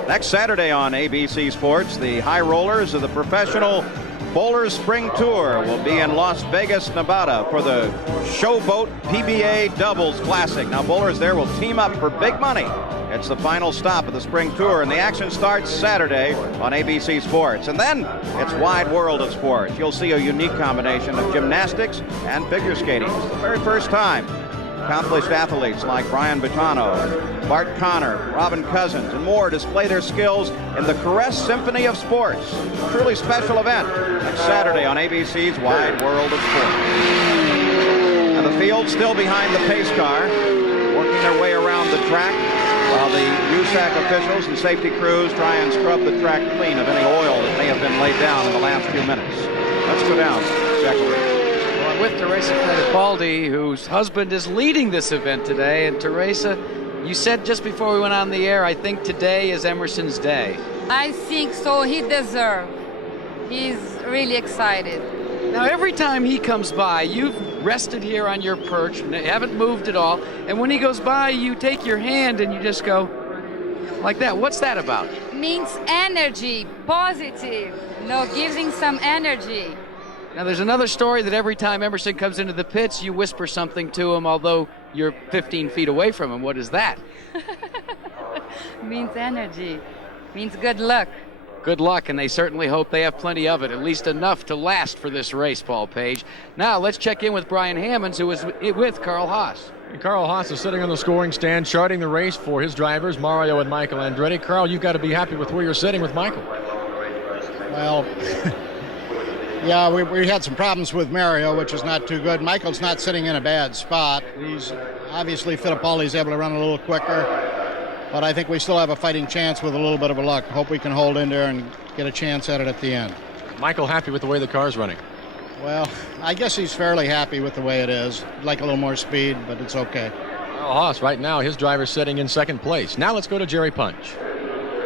Next Saturday on ABC Sports, the high rollers of the Professional Bowlers Spring Tour will be in Las Vegas, Nevada for the Showboat PBA Doubles Classic. Now, bowlers there will team up for big money. It's the final stop of the Spring Tour, and the action starts Saturday on ABC Sports. And then it's Wide World of Sports. You'll see a unique combination of gymnastics and figure skating. It's the very first time accomplished athletes like Brian Bottano, Bart Connor, Robin Cousins, and more display their skills in the Caress Symphony of Sports. A truly special event next Saturday on ABC's Wide World of Sports. And the field still behind the pace car, working their way around the track, while the USAC officials and safety crews try and scrub the track clean of any oil that may have been laid down in the last few minutes. Let's go down, Zachary. Well, with Teresa Fittipaldi, whose husband is leading this event today. And Teresa, you said just before we went on the air, I think today is Emerson's day. I think so. He deserves. He's really excited. Now, every time he comes by, you've rested here on your perch and haven't moved at all. And when he goes by, you take your hand and you just go like that. What's that about? Means energy, positive. Gives him some energy. Now, there's another story that every time Emerson comes into the pits, you whisper something to him, although you're 15 feet away from him. What is that? Means energy. Means good luck. Good luck, and they certainly hope they have plenty of it, at least enough to last for this race, Paul Page. Now, let's check in with Brian Hammonds, who is with Carl Haas. And Carl Haas is sitting on the scoring stand, charting the race for his drivers, Mario and Michael Andretti. Carl, you've got to be happy with where you're sitting with Michael. Well, yeah, we had some problems with Mario, which is not too good. Michael's not sitting in a bad spot. He's obviously Fittipaldi's able to run a little quicker. But I think we still have a fighting chance with a little bit of a luck. Hope we can hold in there and get a chance at it at the end. Michael happy with the way the car's running? Well, I guess he's fairly happy with the way it is. Like a little more speed, but it's okay. Well, Haas, right now, his driver's sitting in second place. Now let's go to Jerry Punch.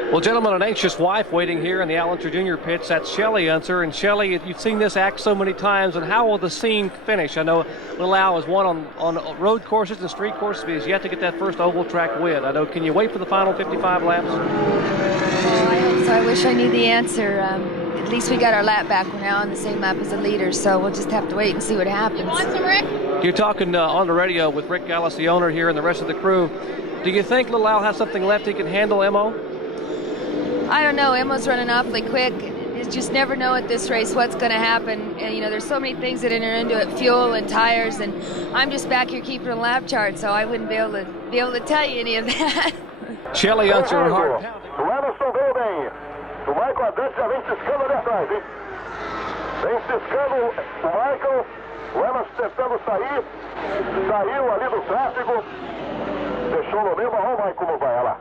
Well, gentlemen, an anxious wife waiting here in the Al Unser Jr. pits. That's Shelley Unser. And Shelley, you've seen this act so many times, and how will the scene finish? I know Little Al has won on road courses and street courses, but he's yet to get that first oval track win. I know, can you wait for the final 55 laps? Oh, I hope so. I wish I knew the answer. At least we got our lap back. We're now on the same lap as the leader, so we'll just have to wait and see what happens. You want some, Rick? You're talking on the radio with Rick Gallis, the owner here, and the rest of the crew. Do you think Little Al has something left he can handle, Emo? I don't know. Emma's running awfully quick. You just never know at this race what's going to happen. And, you know, there's so many things that enter into it, fuel and tires, and I'm just back here keeping a lap chart, so I wouldn't be able to tell you any of that. Shelley Unser, hard O Emerson veio bem. O Michael Andretti já vem ciscando ali atrás, hein? Vem ciscando o Michael. O Emerson tentando sair. Saiu ali do tráfego. Deixou no meio, mas olha o Michael como vai, olha lá.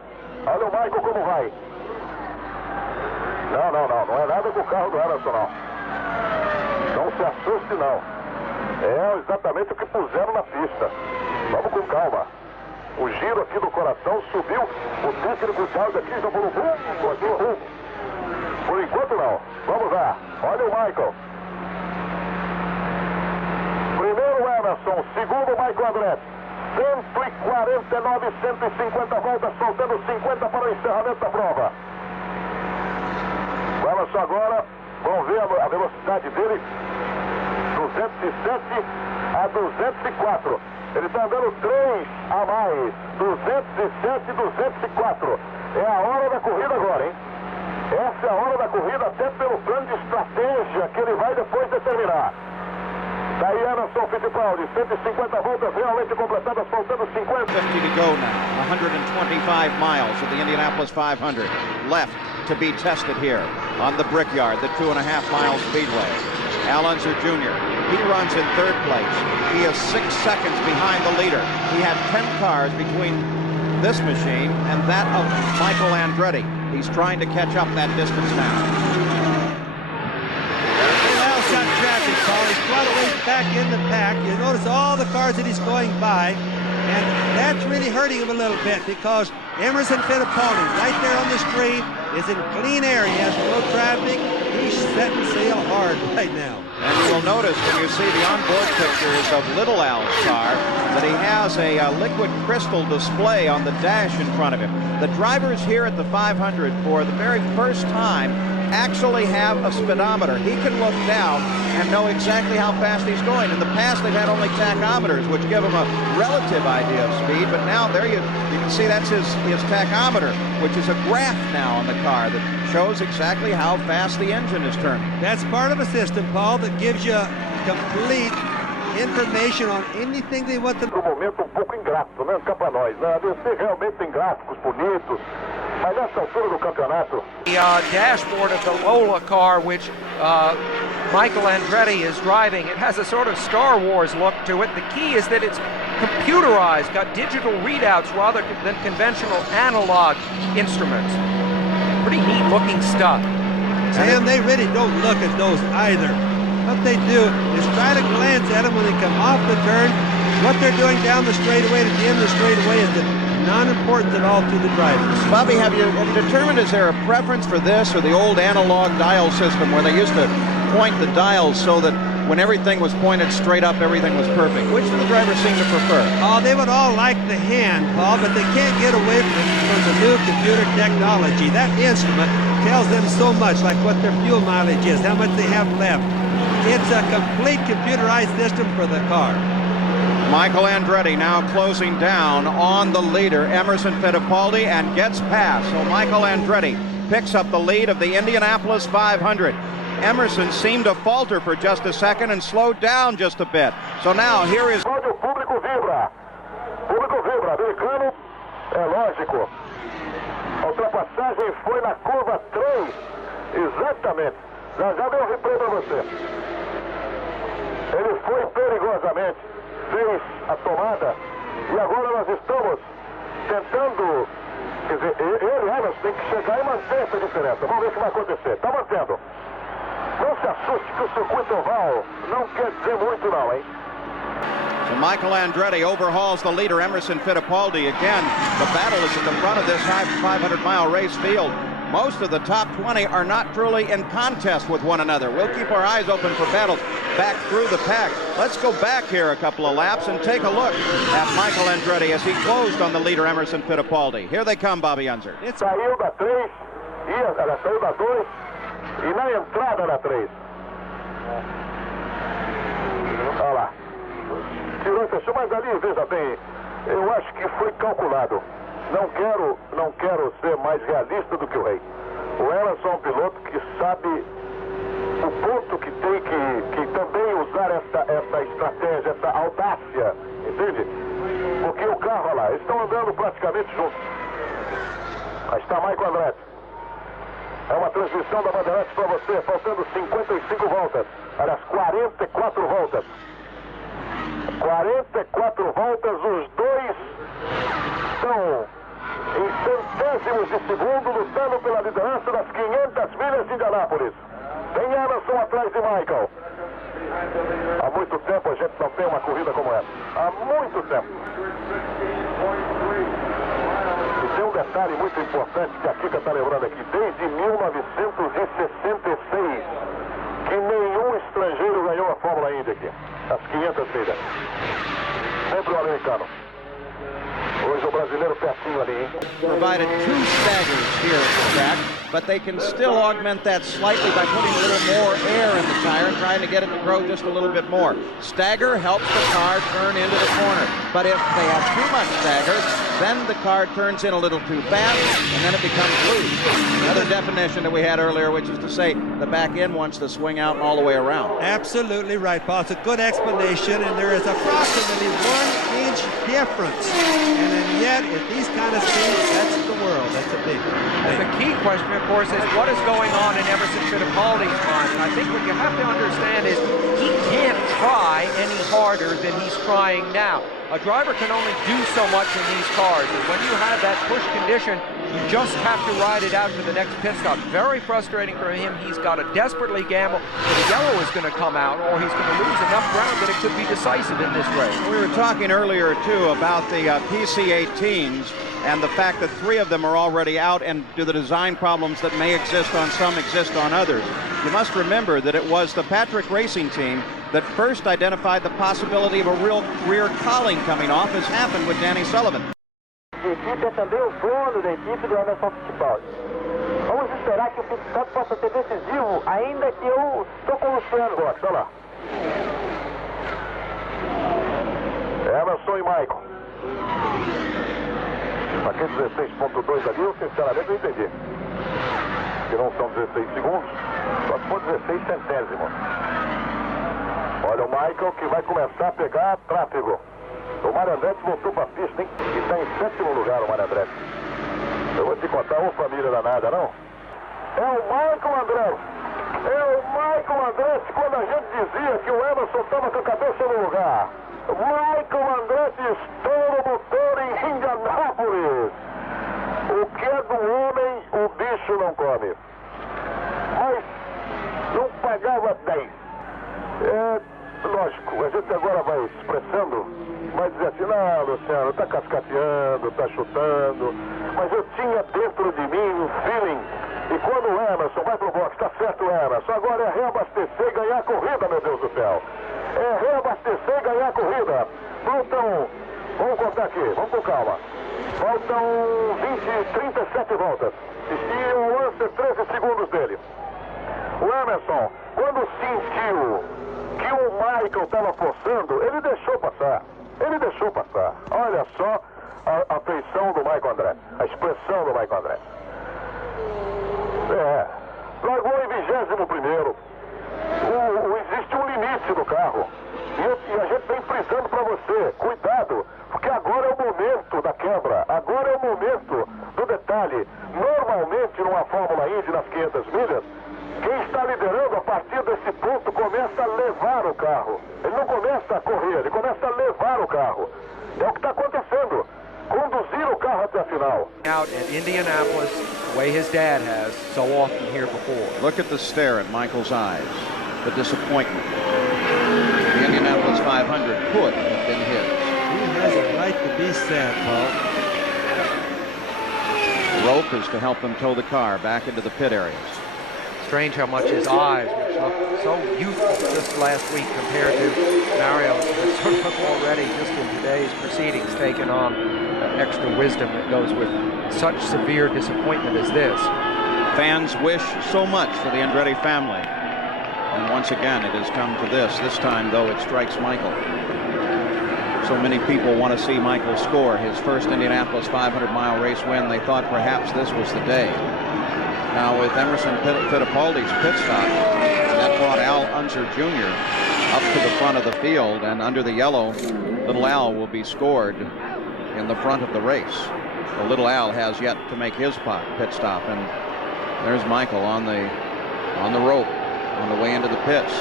Olha o Michael como vai. Não é nada com o carro do Emerson, não. Não se assuste, não. É exatamente o que puseram na pista. Vamos com calma. O giro aqui do coração subiu. O técnico de áudio aqui já falou rumo, aqui rumo. Por enquanto, não. Vamos lá. Olha o Michael. Primeiro o Emerson, segundo o Michael Andretti. 149, 150 voltas, faltando 50 para o encerramento da prova. O Emerson agora, vamos ver a velocidade dele, 207 a 204. Ele está andando 3 a mais, 207 e 204. É a hora da corrida agora, hein? Essa é a hora da corrida, até pelo plano de estratégia que ele vai depois determinar. Daí Emerson Fittipaldi, 150 voltas realmente completadas, faltando 50. 50 to go now, 125 miles of the Indianapolis 500 left to be tested here on the Brickyard, the 2.5-mile speedway. Al Unser Jr., he runs in third place. He is 6 seconds behind the leader. He had 10 cars between this machine and that of Michael Andretti. He's trying to catch up that distance now. Al's got traffic, Paul. He's quite a ways back in the pack. You notice all the cars that he's going by, and that's really hurting him a little bit because Emerson Fittipaldi, right there on the screen, is in clean air. He has no traffic. He's setting sail hard right now. And you will notice when you see the onboard pictures of Little Al's car that he has a liquid crystal display on the dash in front of him. The drivers here at the 500 for the very first time actually have a speedometer. He can look down and know exactly how fast he's going. In the past, they've had only tachometers, which give him a relative idea of speed, but now there you can see that's his tachometer, which is a graph now on the car that shows exactly how fast the engine is turning. That's part of a system, Paul, that gives you complete information on anything they want to... No momento um pouco ingrato, né? Cá pra nós, né? A DC realmente tem gráficos bonitos, mas nessa altura do campeonato... The dashboard of the Lola car, which Michael Andretti is driving, it has a sort of Star Wars look to it. The key is that it's computerized, got digital readouts rather than conventional analog instruments. Pretty neat looking stuff. Sam, they really don't look at those either. What they do is try to glance at them when they come off the turn. What they're doing down the straightaway to the end of the straightaway is non-important at all to the drivers. Bobby, have you determined, is there a preference for this or the old analog dial system where they used to point the dials so that when everything was pointed straight up, everything was perfect? Which do the drivers seem to prefer? Oh, they would all like the hand, Paul, but they can't get away from the new computer technology. That instrument tells them so much, like what their fuel mileage is, how much they have left. It's a complete computerized system for the car. Michael Andretti now closing down on the leader, Emerson Fittipaldi, and gets past. So Michael Andretti picks up the lead of the Indianapolis 500. Emerson seemed to falter for just a second and slowed down just a bit. So now here is... O público vibra. O público vibra. Americano, é lógico. A ultrapassagem foi na curva 3. Exatamente. Já deu o replay para você. Ele foi perigosamente. Fez a tomada. E agora nós estamos tentando... Quer dizer, ele, Emerson, tem que chegar e manter essa diferença. Vamos ver o que vai acontecer. Está mantendo. Não se assuste que o circuito oval não quer dizer muito não, hein? So Michael Andretti overhauls the leader, Emerson Fittipaldi. Again, the battle is at the front of this 500-mile race field. Most of the top 20 are not truly in contest with one another. We'll keep our eyes open for battles back through the pack. Let's go back here a couple of laps and take a look at Michael Andretti as he closed on the leader, Emerson Fittipaldi. Here they come, Bobby Unser. Saiu da 3, ela saiu da 2 e na entrada da 3. Olha lá. Tirou e fechou, mas ali, veja bem, eu acho que foi calculado. Não quero ser mais realista do que o rei. O Emerson é um piloto que sabe o ponto que tem que também usar essa estratégia, essa audácia, entende? Porque o carro, olha lá, eles estão andando praticamente juntos. Aí está Michael Andretti. É uma transmissão da Bandeirantes para você, faltando 55 voltas. Aliás, 44 voltas. 44 voltas, os dois estão em centésimos de segundo lutando pela liderança das 500 milhas de Indianápolis. Tem Emerson atrás de Michael. Há muito tempo a gente não tem uma corrida como essa. Há muito tempo. E tem um detalhe muito importante que a Kika está lembrando aqui. Desde 1966 que nenhum estrangeiro ganhou a Fórmula Indy aqui. As 500 milhas. Sempre o americano. Hoje o brasileiro pertinho ali, hein? Provided 2 staggers here at the track, but they can still augment that slightly by putting a little more air in the tire and trying to get it to grow just a little bit more. Stagger helps the car turn into the corner, but if they have too much stagger, then the car turns in a little too fast, and then it becomes loose. Another definition that we had earlier, which is to say the back end wants to swing out all the way around. Absolutely right, Paul. It's a good explanation, and there is approximately 1 inch difference. And yet, at these kind of speeds, that's the world. That's a big thing. The key question, of course, is what is going on in Emerson Fittipaldi's mind. And I think what you have to understand is he can't try any harder than he's trying now. A driver can only do so much in these cars, and when you have that push condition, you just have to ride it out to the next pit stop. Very frustrating for him. He's got to desperately gamble that a yellow is going to come out, or he's going to lose enough ground that it could be decisive in this race. We were talking earlier, too, about the PC-18s and the fact that 3 of them are already out, and do the design problems that may exist on some exist on others. You must remember that it was the Patrick Racing team that first identified the possibility of a real rear cowling coming off, as happened with Danny Sullivan. A equipe é também o dono da equipe do Emerson Fittipaldi. Vamos esperar que o pit stop possa ser decisivo, ainda que eu estou com o Luciano. Box, olha lá. Emerson e Michael. Aquele 16.2 ali, eu sinceramente não entendi. Que não são 16 segundos, só se for 16 centésimos. Olha o Michael que vai começar a pegar tráfego. O Mário Andretti voltou para a pista, hein? E está em 7º lugar o Mário Andretti. Eu vou te contar, ô família danada, não? É o Michael Andretti. É o Michael Andretti quando a gente dizia que o Emerson estava com a cabeça no lugar. O Michael Andretti estoura o motor em Indianapolis. O que é do homem, o bicho não come. Mas não pagava 10. Lógico, a gente agora vai expressando, vai dizer assim, não, Luciano, tá cascateando, tá chutando, mas eu tinha dentro de mim um feeling, e quando o Emerson vai pro box, tá certo o Emerson, agora é reabastecer e ganhar a corrida, meu Deus do céu. É reabastecer e ganhar a corrida. Faltam, vamos contar aqui, vamos com calma. Faltam 37 voltas. E o lance 13 segundos dele. O Emerson, quando sentiu que o Michael estava forçando, ele deixou passar. Ele deixou passar. Olha só a feição do Michael Andretti, a expressão do Michael Andretti. frente numa Fórmula Indy nas 500 milhas, quem está liderando a partir desse ponto começa a levar o carro. Ele não começa a correr, ele começa a levar o carro. É o que está acontecendo. Conduzir o carro até a final. Out at Indianapolis, the way his dad has so often here before. Look at the stare at Michael's eyes, the disappointment. The Indianapolis 500 could have been his. He has a right to be sad, Paul. The rope is to help them tow the car back into the pit areas. Strange how much his eyes, which looked so youthful just last week compared to Mario's, sort of already just in today's proceedings taken on extra wisdom that goes with such severe disappointment as this. Fans wish so much for the Andretti family. And once again, it has come to this. This time, though, it strikes Michael. So many people want to see Michael score his first Indianapolis 500-mile race win. They thought perhaps this was the day. Now with Emerson Fittipaldi's pit stop, that brought Al Unser Jr. up to the front of the field, and under the yellow, little Al will be scored in the front of the race. Well, little Al has yet to make his pit stop, and there's Michael on the rope on the way into the pits,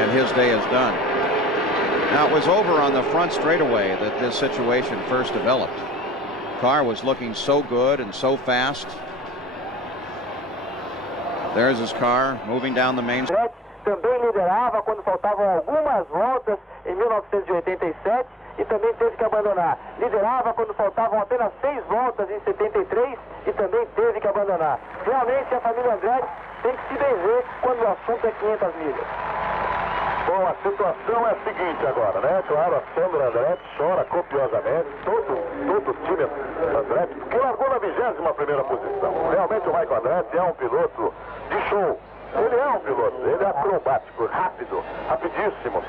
and his day is done. Now it was over on the front straightaway that this situation first developed. The car was looking so good and so fast. There's his car moving down the main street. Também liderava quando faltavam algumas voltas em 1987 e também teve que abandonar. Liderava quando faltavam apenas 6 voltas em 73 e também teve que abandonar. Realmente a família Andretti tem que se benzer quando o assunto é 500 milhas. Bom, a situação é a seguinte agora, né? Claro, a Sandra Andretti chora copiosamente, todo o time Andretti, que largou na 21ª posição. Realmente o Michael Andretti é um piloto de show. Ele é um piloto, ele é acrobático, rápido, rapidíssimo.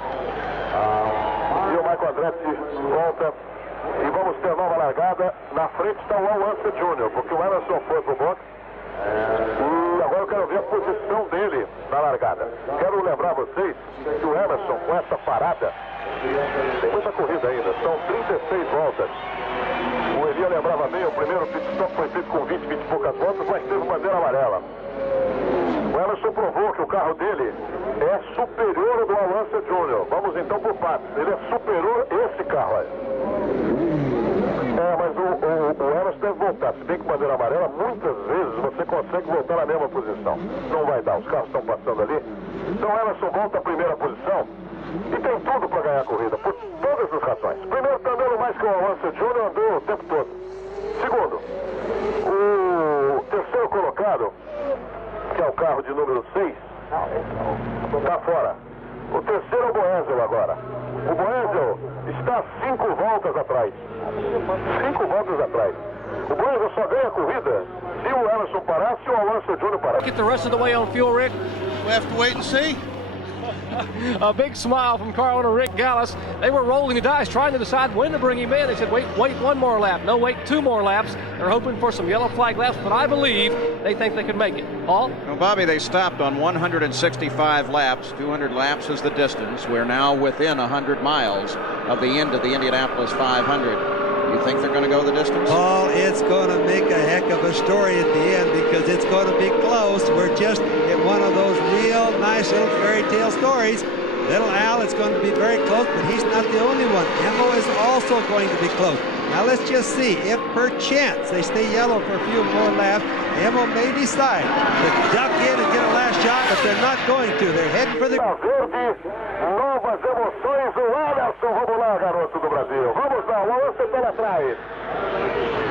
E o Michael Andretti volta e vamos ter nova largada. Na frente está o Al Unser Jr., porque o Emerson foi pro box. E agora eu quero ver a posição dele na largada. Quero lembrar vocês que o Emerson, com essa parada, tem muita corrida ainda, são 36 voltas. O Elia lembrava bem, o primeiro pit stop foi feito com 20 e poucas voltas, mas teve bandeira amarela. O Emerson provou que o carro dele é superior ao do Al Unser Jr. Vamos então por partes. Ele é superior a esse carro aí. Mas o Emerson deve voltar. Se bem que bandeira amarela, muitas vezes você consegue voltar na mesma posição. Não vai dar, os carros estão passando ali. Então o Emerson volta à primeira posição e tem tudo para ganhar a corrida, por todas as razões. Primeiro, está andando mais que o Al Unser Jr. andou o tempo todo. Segundo, o terceiro colocado, que é o carro de número 6, está fora. O terceiro é o Boesel agora. O Boesel está 5 voltas atrás. 5 voltas atrás. O Boesel só ganha a corrida se o Emerson parar, se o Al Unser Jr. parar. Get the rest of the way on fuel, Rick. We have to wait and see. A big smile from Carl and Rick Gallis. They were rolling the dice, trying to decide when to bring him in. They said, wait one more lap. No, wait 2 more laps. They're hoping for some yellow flag laps, but I believe they think they can make it. Paul? Well, Bobby, they stopped on 165 laps. 200 laps is the distance. We're now within 100 miles of the end of the Indianapolis 500. You think they're going to go the distance? Paul, it's going to make a heck of a story at the end because it's going to be close. We're just in one of those real nice little fairy tale stories. Little Al is going to be very close, but he's not the only one. Emmo is also going to be close. Now let's just see if perchance they stay yellow for a few more laps. Emmo may decide to duck in and get a last shot, but they're not going to. They're heading for the... Novas emoções, o Emerson, vamos lá, garoto do Brasil. Vamos lá, o Emerson pela trás.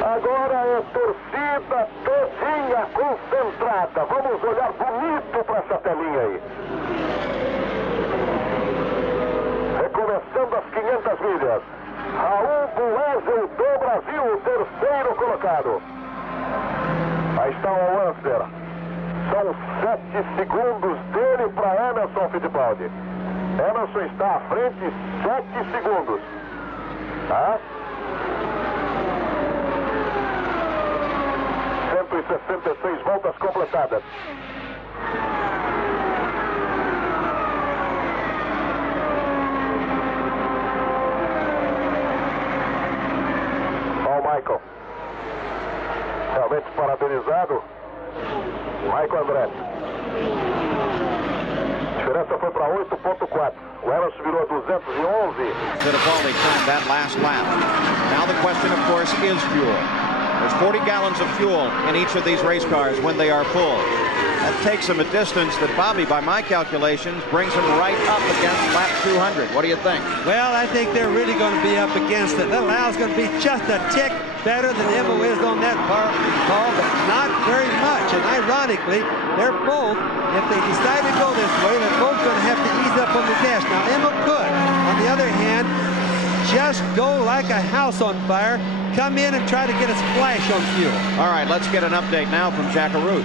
Agora é torcida todinha concentrada. Vamos olhar bonito para essa telinha aí. Recomeçando as 500 milhas. Raul Boesel do Brasil, o terceiro colocado. Aí está o Al Unser. São 7 segundos dele para Emerson Fittipaldi. Emerson está à frente 7 segundos. Tá? 166 voltas completadas. Ó o Michael. Realmente parabenizado Michael Andretti. A diferença foi para 8.4. O Emerson virou a 211. Fittipaldi timed that last lap. Now the question, of course, is fuel. There's 40 gallons of fuel in each of these race cars when they are full. That takes them a distance that, Bobby, by my calculations, brings them right up against lap 200. What do you think? Well, I think they're really going to be up against it. Little Al's going to be just a tick better than Emma is on that car, but not very much. And ironically, they're both, if they decide to go this way, they're both going to have to ease up on the gas. Now, Emma could, on the other hand, just go like a house on fire, come in and try to get a splash on fuel. All right, let's get an update now from Jack Arute.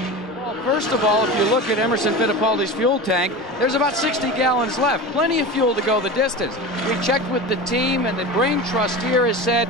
First of all, if you look at Emerson Fittipaldi's fuel tank, there's about 60 gallons left. Plenty of fuel to go the distance. We checked with the team, and the brain trust here has said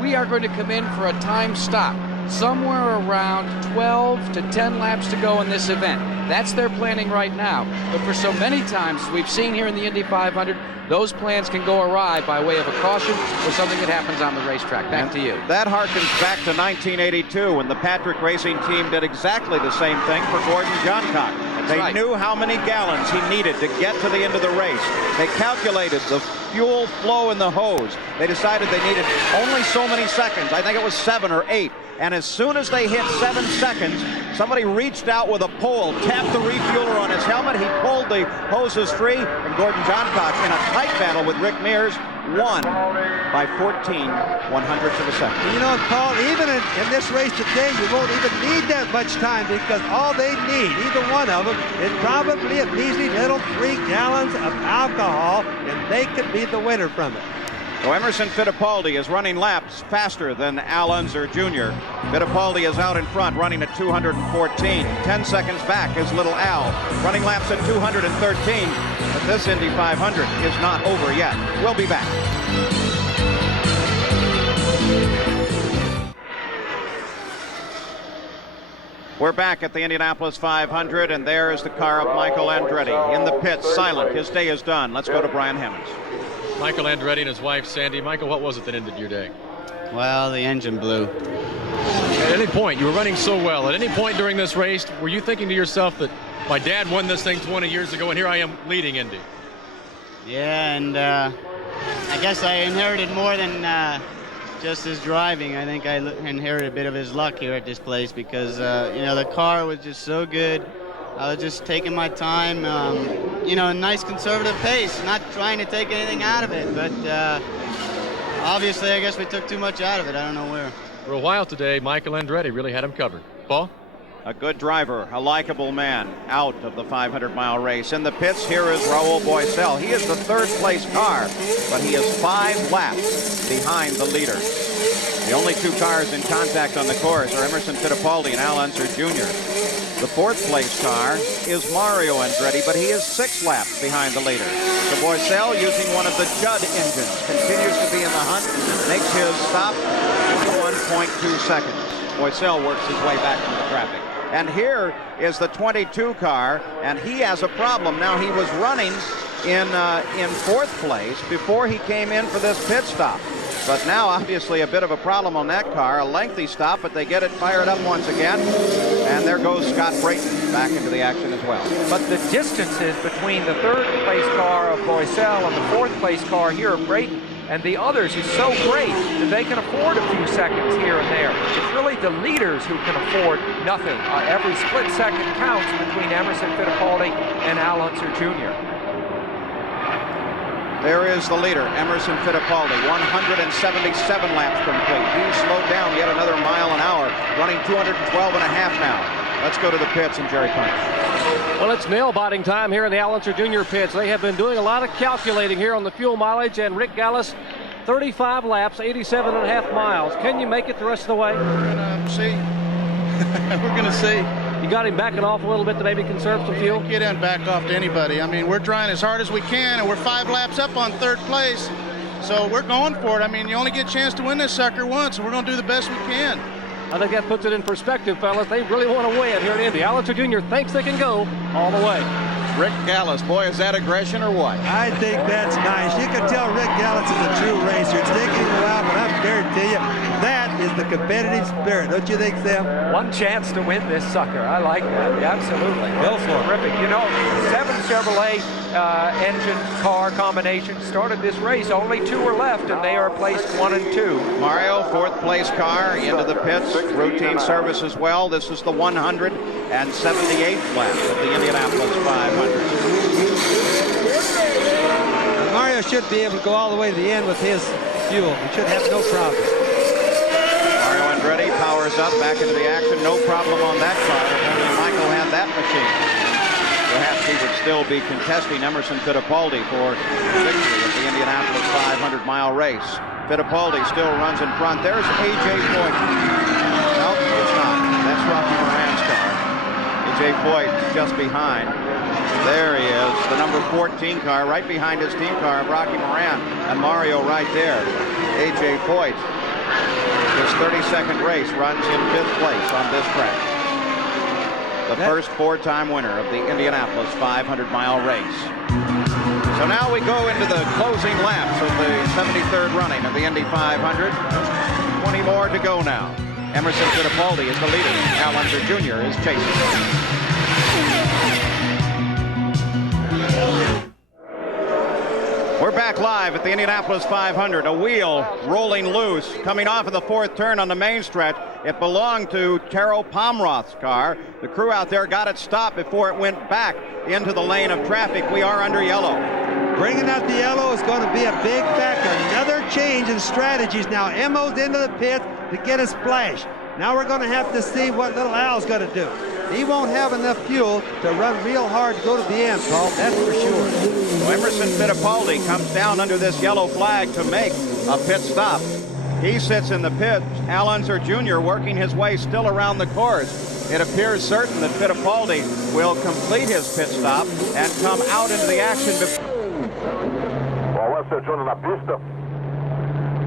we are going to come in for a time stop. Somewhere around 12 to 10 laps to go in this event. That's their planning right now. But for so many times we've seen here in the Indy 500, those plans can go awry by way of a caution or something that happens on the racetrack. Back to you. That harkens back to 1982 when the Patrick Racing team did exactly the same thing for Gordon Johncock. They knew how many gallons he needed to get to the end of the race. They calculated the fuel flow in the hose. They decided they needed only so many seconds. I think it was 7 or 8. And as soon as they hit 7 seconds, somebody reached out with a pole, tapped the refueler on his helmet. He pulled the hoses free, and Gordon Johncock, in a tight battle with Rick Mears, won by 14 one-hundredths of a second. You know, Paul, even in this race today, you won't even need that much time because all they need, either one of them, is probably a measly little 3 gallons of alcohol, and they could be the winner from it. So Emerson Fittipaldi is running laps faster than Al Unser Jr. Fittipaldi is out in front, running at 214. 10 seconds back is little Al, running laps at 213. But this Indy 500 is not over yet. We'll be back. We're back at the Indianapolis 500, and there is the car of Michael Andretti in the pits, silent. His day is done. Let's go to Brian Hemmings. Michael Andretti and his wife, Sandy. Michael, what was it that ended your day? Well, the engine blew. At any point, you were running so well. At any point during this race, were you thinking to yourself that my dad won this thing 20 years ago, and here I am leading Indy? Yeah, and I guess I inherited more than just his driving. I think I inherited a bit of his luck here at this place because, you know, the car was just so good. I was just taking my time, you know, a nice conservative pace, not trying to take anything out of it. But obviously, I guess we took too much out of it. I don't know where. For a while today, Michael Andretti really had him covered. Paul? A good driver, a likable man, out of the 500-mile race. In the pits, here is Raul Boesel. He is the third-place car, but he is 5 laps behind the leader. The only 2 cars in contact on the course are Emerson Fittipaldi and Al Unser Jr. The 4th-place car is Mario Andretti, but he is 6 laps behind the leader. So Boesel, using one of the Judd engines, continues to be in the hunt, makes his stop in 1.2 seconds. Boesel works his way back from the traffic. And here is the 22 car, and he has a problem. Now, he was running in 4th place before he came in for this pit stop. But now, obviously, a bit of a problem on that car. A lengthy stop, but they get it fired up once again. And there goes Scott Brayton back into the action as well. But the distances between the 3rd-place car of Boesel and the 4th-place car here of Brayton and the others is so great that they can afford a few seconds here and there. It's really the leaders who can afford nothing. Every split second counts between Emerson Fittipaldi and Al Unser Jr. There is the leader, Emerson Fittipaldi, 177 laps complete. He slowed down yet another mile an hour, running 212 and a half now. Let's go to the pits and Jerry Punch. Well, it's nail-biting time here in the Al Unser Jr. pits. They have been doing a lot of calculating here on the fuel mileage, and Rick Gallis, 35 laps, 87 and a half miles. Can you make it the rest of the way? We're going to see. We're going to see. You got him backing off a little bit to maybe conserve some fuel? He didn't back off to anybody. I mean, we're trying as hard as we can, and we're 5 laps up on 3rd place. So we're going for it. I mean, you only get a chance to win this sucker once, and we're going to do the best we can. I think that puts it in perspective, fellas. They really want to win here at Indy. Al Unser Jr. thinks they can go all the way. Rick Gallis. Boy, is that aggression or what? I think that's nice. You can tell Rick Gallis is a true racer. It's taking a while, but I'm guaranteeing you, that is the competitive spirit. Don't you think, Sam? One chance to win this sucker. I like that. Yeah, absolutely. Go for it. Terrific. You know, 7 Chevrolet engine car combination started this race. Only 2 were left, and they are placed 1 and 2. Mario, 4th place car, into the pits. Routine service as well. This is the 178th lap of the Indianapolis 500. Mario should be able to go all the way to the end with his fuel. He should have no problem. Mario Andretti powers up back into the action. No problem on that car. If only Michael had that machine, perhaps he would still be contesting Emerson Fittipaldi for victory at the Indianapolis 500-mile race. Fittipaldi still runs in front. There's A.J. Foyt. No, it's not. That's Rocky Moran's car. A.J. Foyt just behind. There he is, the number 14 car, right behind his team car of Rocky Moran, and Mario right there. A.J. Foyt, his 32nd race, runs in 5th place on this track. The first 4-time winner of the Indianapolis 500-mile race. So now we go into the closing laps of the 73rd running of the Indy 500. 20 more to go now. Emerson Fittipaldi is the leader. Al Unser Jr. is chasing. We're back live at the Indianapolis 500. A wheel rolling loose, coming off of the 4th turn on the main stretch. It belonged to Taro Pomroth's car. The crew out there got it stopped before it went back into the lane of traffic. We are under yellow. Bringing out the yellow is going to be a big factor. Another change in strategies. Now Emo's into the pit to get a splash. Now we're going to have to see what little Al's going to do. He won't have enough fuel to run real hard to go to the end, Paul. That's for sure. Well, Emerson Fittipaldi comes down under this yellow flag to make a pit stop. He sits in the pit. Al Unser Jr. working his way still around the course. It appears certain that Fittipaldi will complete his pit stop and come out into the action. O Unser Jr. na pista.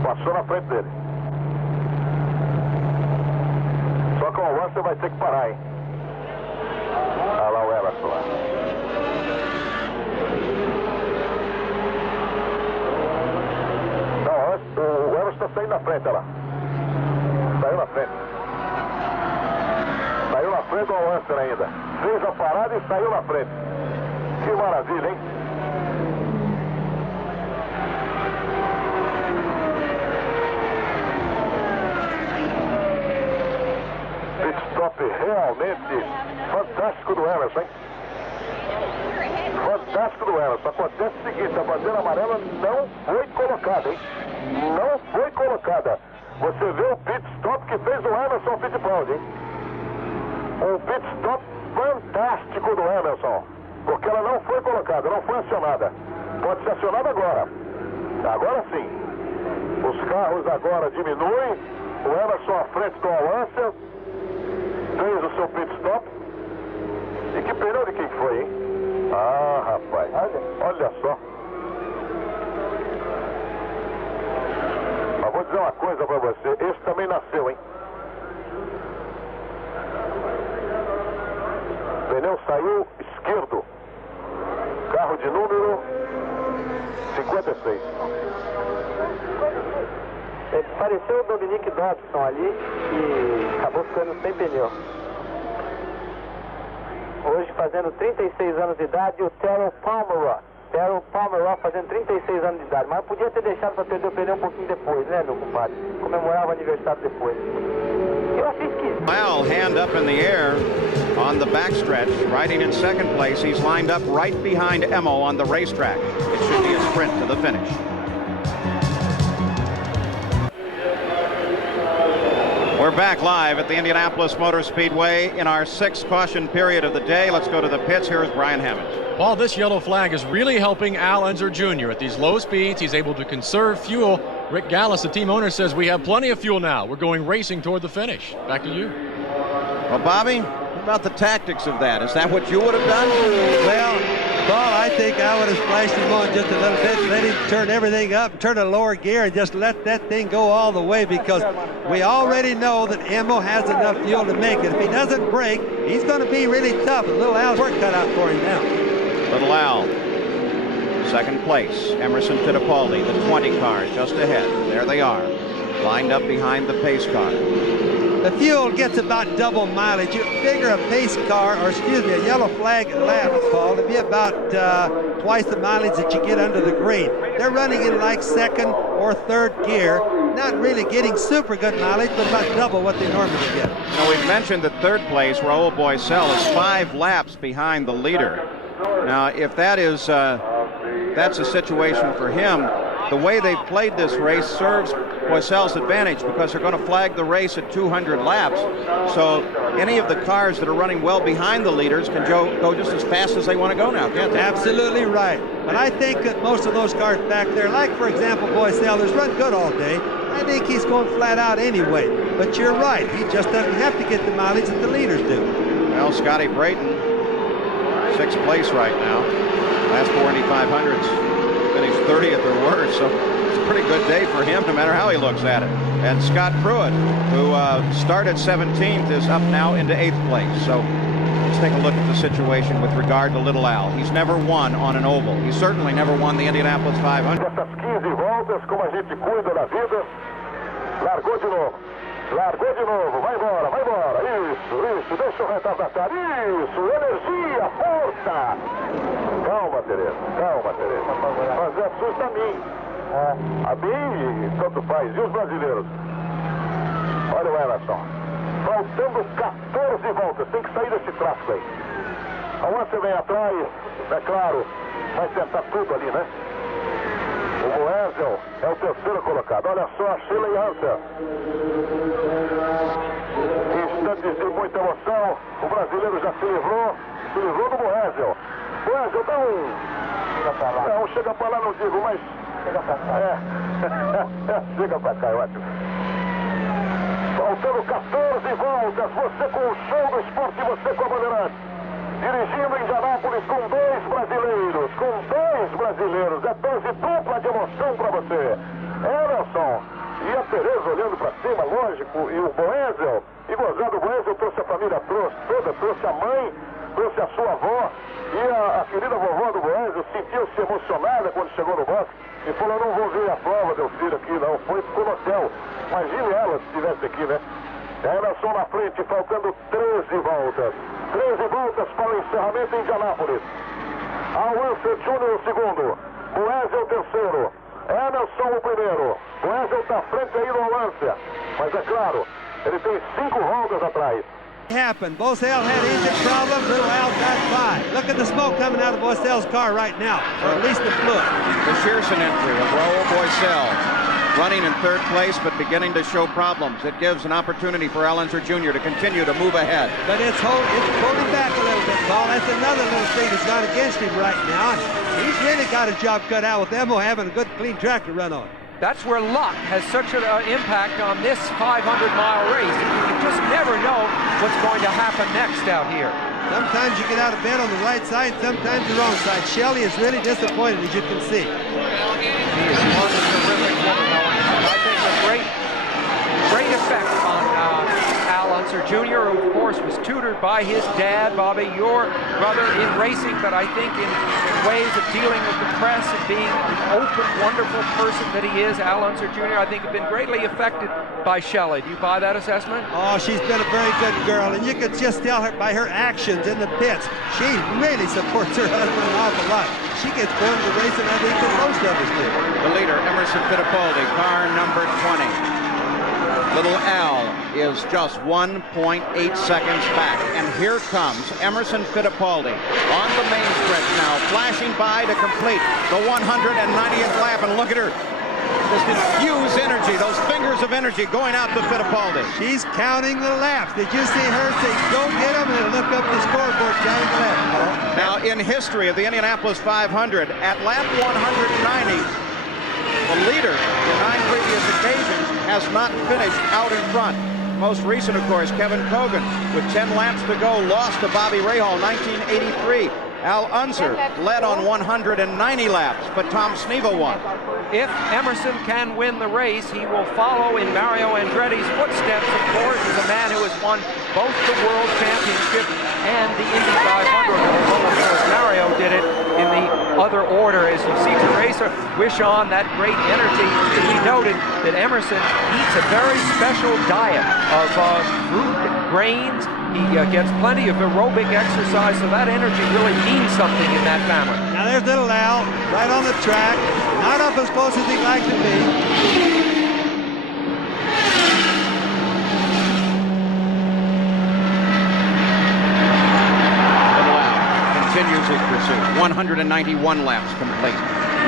Passou na frente dele. Só que o Unser vai ter que parar, hein? Olha lá o Emerson lá. Não, o Emerson está saindo na frente, olha lá. Saiu na frente. Saiu na frente o Unser ainda. Fez a parada e saiu na frente. Que maravilha, hein? Pit stop realmente fantástico do Emerson, hein? Fantástico do Emerson. Acontece o seguinte, a bandeira amarela não foi colocada, hein? Não foi colocada. Você vê o pit stop que fez o Emerson Fittipaldi, hein? Um pit stop fantástico do Emerson. Porque ela não foi colocada, não foi acionada. Pode ser acionada agora. Agora sim. Os carros agora diminuem. O Emerson à frente do Al-Unser fez o seu pit stop. E que pneu de quem foi, hein? Ah, rapaz, olha só. Mas vou dizer uma coisa pra você, esse também nasceu, hein? O pneu saiu esquerdo. Carro de número 56. Pareceu o Dominique Dobson ali e acabou ficando sem pneu. Hoje fazendo 36 anos de idade, o Taro Pomroth. Taro Pomroth fazendo 36 anos de idade. Mas podia ter deixado para perder o pneu um pouquinho depois, né, meu compadre? Comemorava o aniversário depois. Eu achei esquisito. Al, hand up in the air on the backstretch, riding in 2nd place. He's lined up right behind Emo on the racetrack. It should be a sprint to the finish. We're back live at the Indianapolis Motor Speedway in our 6th caution period of the day. Let's go to the pits. Here's Brian Hammond. Paul, this yellow flag is really helping Al Unser Jr. At these low speeds. He's able to conserve fuel. Rick Gallis, the team owner, says we have plenty of fuel now. We're going racing toward the finish. Back to you. Well, Bobby, what about the tactics of that? Is that what you would have done? Well, Paul, I think I would have splashed him on just a little bit, let him turn everything up, turn a lower gear, and just let that thing go all the way, because we already know that Emo has enough fuel to make it. If he doesn't break, he's going to be really tough. A little Al's work cut out for him now. Little Al, second place. Emerson Fittipaldi, the 20 car, just ahead. There they are, lined up behind the pace car. The fuel gets about double mileage. You figure a pace car, or excuse me, a yellow flag lap, Paul, to be about twice the mileage that you get under the green. They're running in like second or third gear, not really getting super good mileage, but about double what they normally get. Now, we've mentioned that third place, Raul Boisel, is 5 laps behind the leader. Now, if that is that's a situation for him, the way they've played this race serves Boisel's advantage because they're going to flag the race at 200 laps. So any of the cars that are running well behind the leaders can go just as fast as they want to go now, can't they? Absolutely right. But I think that most of those cars back there, like for example Boisel, has run good all day. I think he's going flat out anyway. But you're right, he just doesn't have to get the mileage that the leaders do. Well, Scotty Brayton, 6th place right now. Last 4 Indy 500s. Finished 30th or worse, so it's a pretty good day for him no matter how he looks at it. And Scott Pruitt, who started 17th, is up now into 8th place. So let's take a look at the situation with regard to Little Al. He's never won on an oval. He's certainly never won the Indianapolis 500. Essas 15 voltas, como a gente cuida da vida. Largou de novo. Largou de novo. Vai embora, vai embora. Isso. Deixa o retardatário. Isso. Energia, força. Calma, Tereza. Calma, Tereza. Mas assusta a mim. A mim, tanto faz. E os brasileiros? Olha o Emerson. Faltando 14 voltas. Tem que sair desse tráfego aí. A Lancia vem atrás. É claro. Vai tentar tudo ali, né? O Boesel é o terceiro colocado. Olha só a Sheila e a Lancia. Instantes de muita emoção. O brasileiro já se livrou do Boesel. Boesel dá não, chega pra lá não digo, mas chega pra cá. Chega pra cá, é ótimo. Faltando 14 voltas, você com o show do esporte, você com a Bandeirante. Dirigindo Indianapolis com 2 brasileiros, é dose dupla de emoção para você. Emerson e a Tereza olhando para cima, lógico, e o Boesel, e gozado, o Boesel trouxe a família toda, trouxe a mãe, trouxe a sua avó, e a querida vovó do Boesel sentiu-se emocionada quando chegou no box e falou, não vou ver a prova, meu filho, aqui não, ficou no hotel. Imagine ela se estivesse aqui, né? Emerson na frente, faltando 13 voltas. 13 voltas para o encerramento em Indianápolis. Al-Answer Jr. o segundo. Boesel o terceiro. Emerson o primeiro. Boesel está à frente aí do Al-Answer. Mas é claro, ele tem 5 voltas atrás. Happened. Boisel had engine problems. Little Al got by. Look at the smoke coming out of Boisel's car right now, or at least the fluid. The Shearson entry of Raul Boisel, running in 3rd place, but beginning to show problems. It gives an opportunity for Al Unser Jr. to continue to move ahead. But it's holding back a little bit, Paul. That's another little thing that's gone against him right now. He's really got a job cut out with Emo having a good, clean track to run on. That's where luck has such an impact on this 500-mile race. You just never know what's going to happen next out here. Sometimes you get out of bed on the right side, sometimes the wrong side. Shelley is really disappointed, as you can see. He is one terrific woman, I think a great effect on Al Unser Jr., who of course was tutored by his dad, Bobby, your brother, in racing, but I think in ways of dealing with the press and being an open, wonderful person that he is, Al Unser Jr., I think have been greatly affected by Shelley. Do you buy that assessment? Oh, she's been a very good girl, and you could just tell her by her actions in the pits. She really supports her husband an awful lot. She gets going to racing, I think, than most of us do. The leader, Emerson Fittipaldi, car number 20. Little Al is just 1.8 seconds back. And here comes Emerson Fittipaldi on the main stretch now, flashing by to complete the 190th lap. And look at her. Just infuse energy, those fingers of energy going out to Fittipaldi. She's counting the laps. Did you see her say, go get them, and look up the scoreboard counting the laps, Paul? Now, in history of the Indianapolis 500, at lap 190, the leader in 9 previous occasions has not finished out in front. Most recent, of course, Kevin Cogan, with 10 laps to go, lost to Bobby Rahal, 1983. Al Unser led on 190 laps, but Tom Sneva won. If Emerson can win the race, he will follow in Mario Andretti's footsteps, of course, as a man who has won both the World Championship and the Indy 500. Although, of course, Mario did it other order as he sees the racer wish on that great energy. We noted that Emerson eats a very special diet of fruit, grains. He gets plenty of aerobic exercise, so that energy really means something in that family. Now there's little Al, right on the track, not up as close as he'd like to be. Continues his pursuit. 191 laps complete.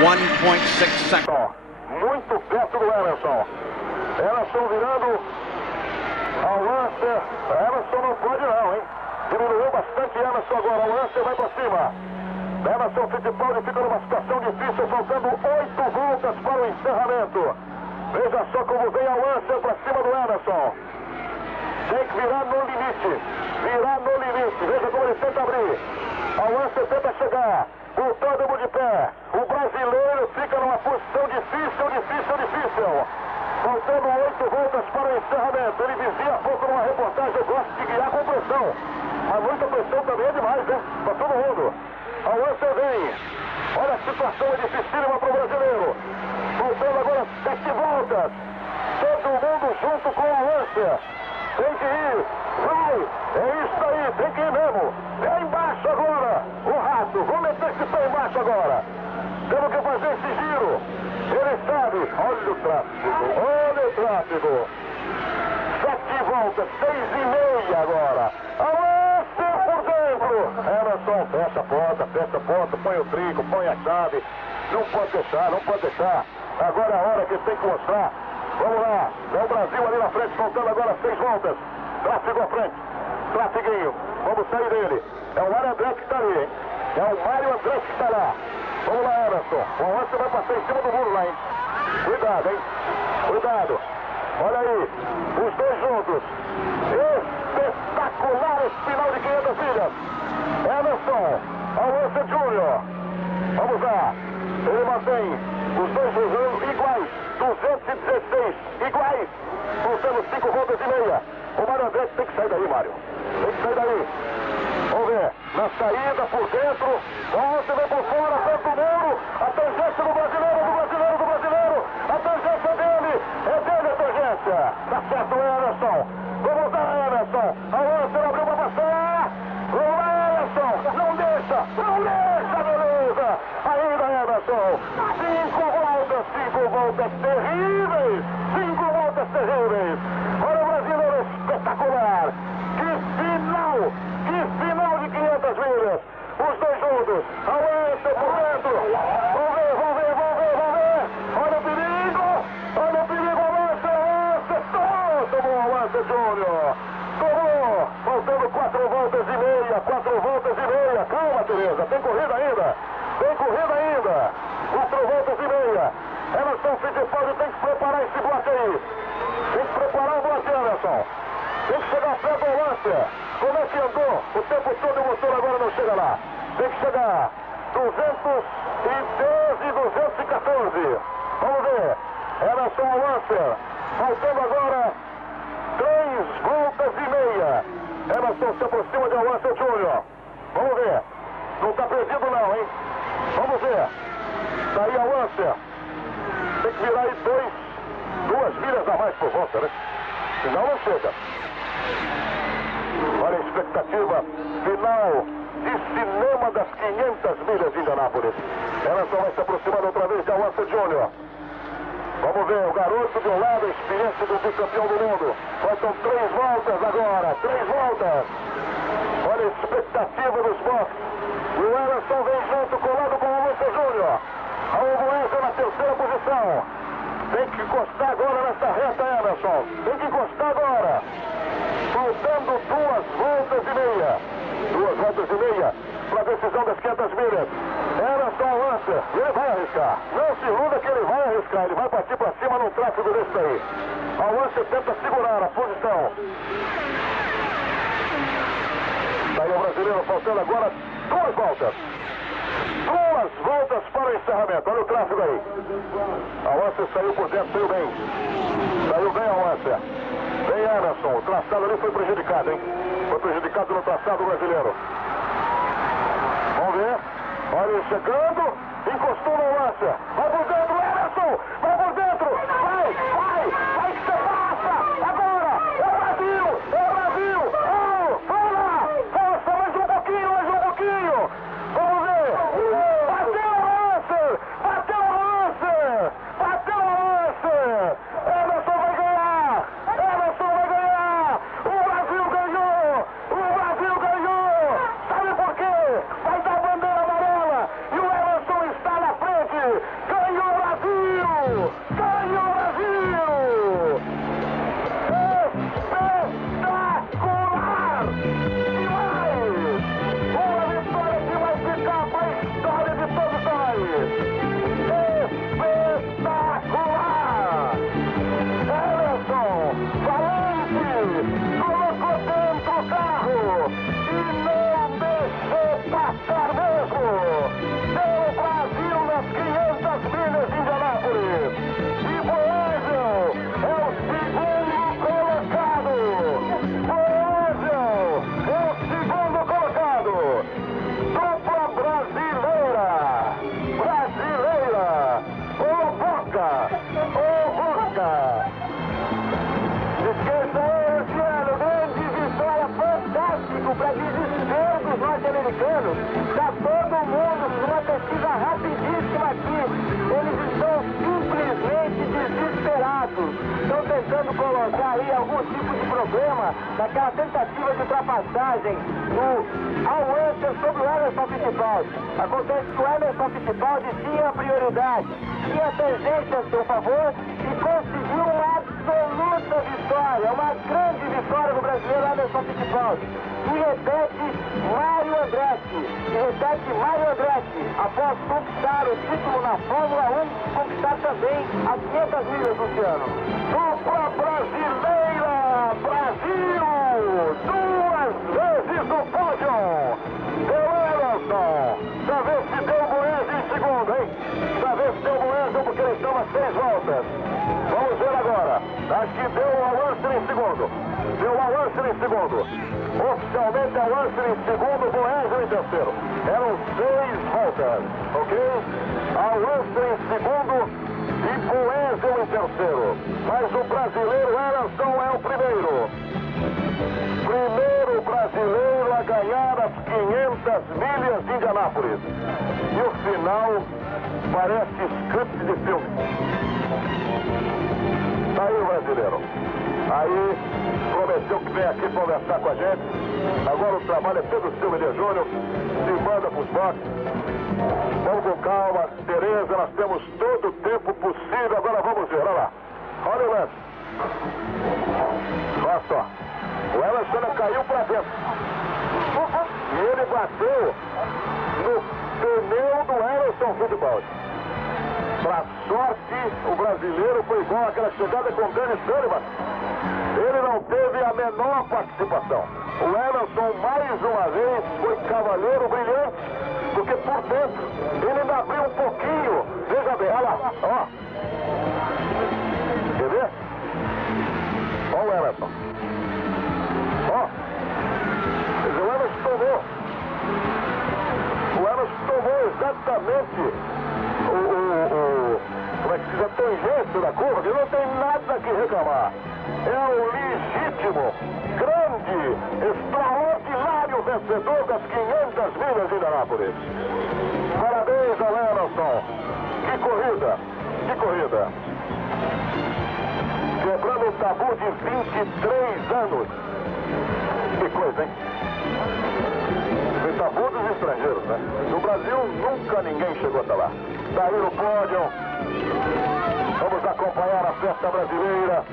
1.6 seconds. Muito perto do Emerson. Emerson virando ao Lancer. Emerson não pode não, hein? Diminuiu bastante Emerson agora. O Lancer vai para cima. Emerson Fittipaldi fica numa situação difícil, faltando 8 voltas para o encerramento. Veja só como vem a Lancer para cima do Emerson. Tem que virar no limite. Virar no limite. Veja como ele tenta abrir. A Lancer tenta chegar. O autódromo de pé. O brasileiro fica numa posição difícil. Faltando 8 voltas para o encerramento. Ele dizia há pouco numa reportagem: eu gosto de guiar com pressão. Mas muita pressão também é demais, né? Para todo mundo. A Lancer vem. Olha a situação, é dificílima para o brasileiro. Faltando agora 7 voltas. Todo mundo junto com a Lancer. Tem que ir. Vai. É isso aí. Tem que ir mesmo. É embaixo agora. O rato. Vamos meter esse pé embaixo agora. Temos que fazer esse giro. Ele sabe. Olha o tráfego. 7 voltas. 6,5 agora. A Lancer por dentro. Emerson, fecha a porta. Põe o trinco, põe a chave. Não pode deixar. Agora é a hora que tem que mostrar. Vamos lá. É o Brasil ali na frente, faltando agora 6 voltas. Tráfego à frente. Trafeguinho. Vamos sair dele. É o Mário André que está ali, hein? É o Mário André que está lá. Vamos lá, Emerson. O Emerson vai passar em cima do muro lá, hein? Cuidado, hein? Cuidado. Olha aí. Os dois juntos. Espetacular esse final de 500 milhas. Emerson. Alonso Júnior. Vamos lá. Ele mantém os dois jogando iguais. 216 iguais. Faltando 5 voltas e meia. O Mário André tem que sair daí, Mário. Tem que sair daí. Vamos ver. Na saída, por dentro. Você vem por fora, tanto o muro. A tangência do brasileiro. A tangência dele. É dele a tangência. Tá certo, Emerson. Vamos lá, Emerson. A Lancer abriu para passar. Vamos lá, Emerson. Não deixa, beleza. Ainda, Emerson. 5 voltas terríveis. 5 voltas terríveis. Olha o brasileiro espetacular. Que final de 500 milhas. Os dois juntos. A Lancer por dentro. Vamos ver. Olha o perigo, a Lancer. Tomou a Lancer Júnior. Tomou. Faltando 4 voltas e meia. Calma, Tereza. Tem corrida ainda. 4 voltas e meia. Emerson Fittipaldi tem que preparar esse bloco aí. Tem que preparar o bloco, Emerson. Tem que chegar perto do Lancer. Como é que andou o tempo todo, o motor agora não chega lá. Tem que chegar 213 e 214. Vamos ver. Emerson ao Lancer. Faltando agora 3 voltas e meia. Emerson se aproxima de Lancer Júnior. Vamos ver. Não está perdido não, hein? Vamos ver. Tá aí a Lancer. Tem que virar aí 2 milhas a mais por volta, né? Senão não chega. Olha a expectativa final de cinema das 500 milhas de Indianapolis. Emerson vai se aproximando outra vez de Lancer Júnior. Vamos ver, o garoto de um lado, a experiência do bicampeão do mundo. Faltam 3 voltas agora, 3 voltas. Olha a expectativa dos boxes. E o Emerson vem junto, colado com o Lancer Júnior. A Luciano na terceira posição. Tem que encostar agora nessa reta, Emerson. Tem que encostar agora. Faltando 2 voltas e meia. 2 voltas e meia para a decisão das 500 milhas. Emerson Lancer. Ele vai arriscar. Não se iluda que ele vai arriscar. Ele vai partir para cima num tráfego desse aí. A Lancer tenta segurar a posição. Daí o brasileiro faltando agora 2 voltas. 2 voltas para o encerramento. Olha o tráfego aí. A Lancer saiu por dentro, saiu bem. Saiu bem a Lancer. Vem Emerson. O traçado ali foi prejudicado, hein? Foi prejudicado no traçado brasileiro. Vamos ver. Olha ele chegando. encostou no lança, vai por dentro, Emerson, vai por dentro, vai que você passa, agora, é o Brasil, vai lá, força, mais um pouquinho, vamos ver, bateu o lance, Emerson vai ganhar, o Brasil ganhou, sabe por quê? Vai dar bandeira amarela e o Emerson está na frente, ganhou o Brasil, espetacular, demais, uma vitória que vai ficar para a história de todo o país, espetacular, Emerson, valente, colocou dentro o carro e não deixou passar mesmo, deu o Brasil nas 500 milhas de Indianápolis, e Boésio é o segundo colocado, dupla brasileira, ô Boca, esqueça aí, Luciano, grande vitória, fantástico para desespero dos norte-americanos, está todo mundo, uma pesquisa rapidíssima aqui, eles estão simplesmente desesperados, estão tentando colocar aí algum tipo de problema naquela tentativa de ultrapassagem ao Emerson sobre o Emerson Fittipaldi. Acontece que o Emerson Fittipaldi tinha prioridade, tinha tangência a seu favor e conseguiu uma absoluta vitória, uma grande vitória do brasileiro Emerson Fittipaldi. E repete Mário Andretti, após conquistar o título na Fórmula 1, conquistar também as 500 milhas, Luciano. Dupla brasileira, Brasil, duas vezes no pódio. Deu Emerson, pra ver se deu o Boésio em segundo, hein? Pra ver se deu o Boésio, porque eles estão a 6 voltas. Vamos ver agora. Acho que deu o Emerson em segundo. Oficialmente é Emerson em segundo, Boésio em terceiro. Eram 6 voltas, ok? Emerson em segundo e Boésio em terceiro. Mas o brasileiro Emerson é o primeiro. Primeiro brasileiro a ganhar as 500 milhas de Indianápolis. E o final parece script de filme. Tá aí o brasileiro. Aí prometeu que vem aqui conversar com a gente. Agora o trabalho é todo seu, Elia Júnior. Se manda pros boxes. Vamos com calma. Tereza, nós temos todo o tempo possível. Agora vamos ver, olha lá. Olha o lance. Olha só. O Emerson caiu pra dentro. E ele bateu no pneu do Emerson Fittipaldi. Pra sorte, o brasileiro foi igual àquela chegada com o Danny Sullivan. Ele não teve a menor participação. O Emerson, mais uma vez, foi cavaleiro brilhante, porque por dentro ele ainda abriu um pouquinho. Veja bem, olha lá, ó. Quer ver? Olha o Emerson. Ó. O Emerson tomou. O Emerson tomou exatamente como é que se diz, a tangência da curva, que não tem nada que reclamar. É o legítimo, grande, extraordinário vencedor das 500 milhas de Indianápolis. Parabéns ao Emerson. Que corrida. Quebrando o tabu de 23 anos. Que coisa, hein? Tem tabu dos estrangeiros, né? No Brasil, nunca ninguém chegou até lá. Tá aí no pódio. Vamos acompanhar a festa brasileira.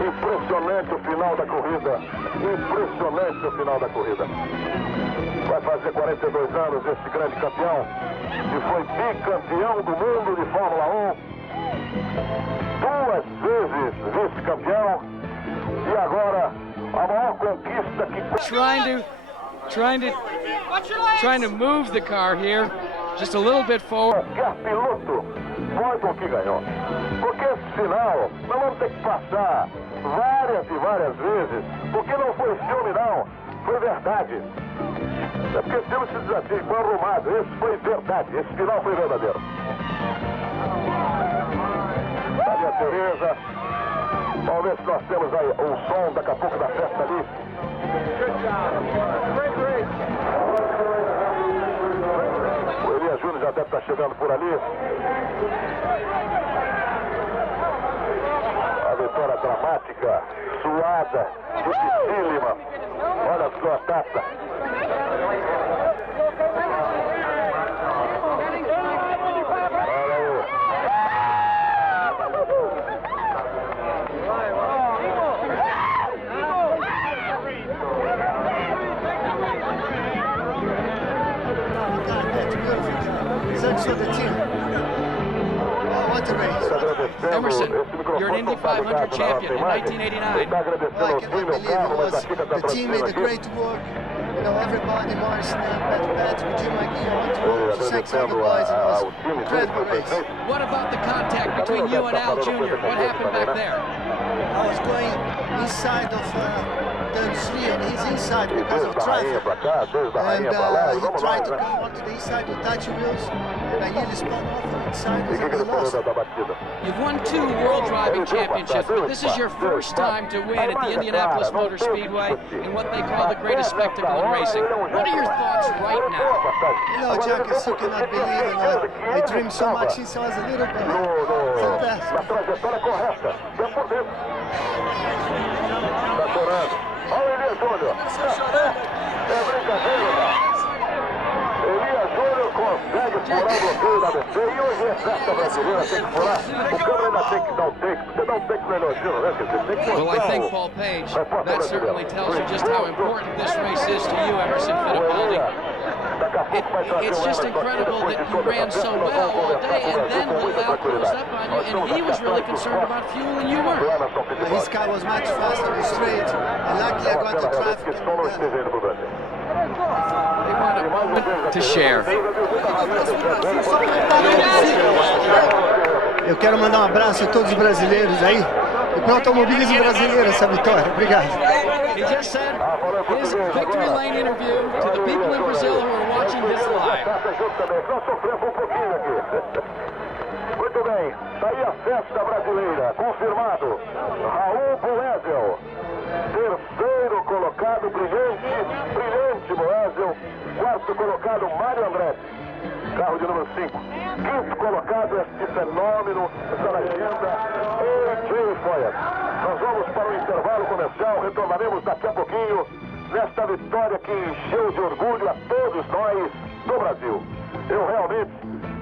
Impressionante o final da corrida. Vai fazer 42 anos esse grande campeão, que foi bicampeão do mundo de Fórmula 1, 2 vezes vice-campeão, e agora a maior conquista que... Trying to move the car here just a little bit forward. Qualquer piloto foi com que ganhou. Porque esse final nós vamos ter que passar várias e várias vezes, porque não foi filme não, foi verdade. É porque temos esse desafio, foi arrumado. Esse foi verdade, esse final foi verdadeiro. Ali a Tereza. Vamos ver se nós temos aí o som daqui a pouco da festa ali. O Elias Júnior já deve estar chegando por ali. A vitória dramática, suada, dificílima. Olha as clotatas. Emerson, you're an Indy 500 champion in 1989. I cannot believe it was. The team made a great work. You know, everybody, Morrison, Patrick, Jim McGee, I want to thank all the boys. It was an incredible race. What about the contact between you and Al Jr.? What happened back there? I was going inside of turn 3 and he's inside because of traffic. And he tried to go onto the inside with touchy wheels and I nearly spun off the inside and we lost. You've won 2 World Driving Championships, but this is your first time to win at the Indianapolis Motor Speedway in what they call the greatest spectacle in racing. What are your thoughts right now? You know, Jack, I still cannot believe it. I dreamed so much since I was a little boy. Fantastic. Olha o Elias Júnior. É brincadeira. Elias Júnior consegue furar o bloqueio da BC e hoje é festa brasileira, tem que furar. O câmera ainda tem que dar um take. Você dá um take no Elias Júnior, né? Quer dizer, tem que mostrar. Well, I think, Paul Page, that certainly tells you just how important this race is to you, Emerson Fittipaldi. It's just incredible that you ran so well all day, and then Al closed up on you, and he was really concerned about fuel, and you weren't. His car was much faster on the straight, and luckily I got the traffic. They want a moment to share. Eu quero mandar um abraço a todos os brasileiros aí. E para o automobilismo brasileiro essa vitória. Obrigado. He just said his victory lane interview to the people in Brazil who are watching this live. Muito bem, tá aí a festa brasileira, confirmado. Raul Boesel, terceiro colocado, brilhante Boesel. Quarto colocado, Mário Andretti, carro de número 5. Quinto colocado, este fenômeno, essa legenda, AJ Foyers. Nós vamos para o intervalo comercial, retornaremos daqui a pouquinho nesta vitória que encheu de orgulho a todos nós do Brasil. Eu realmente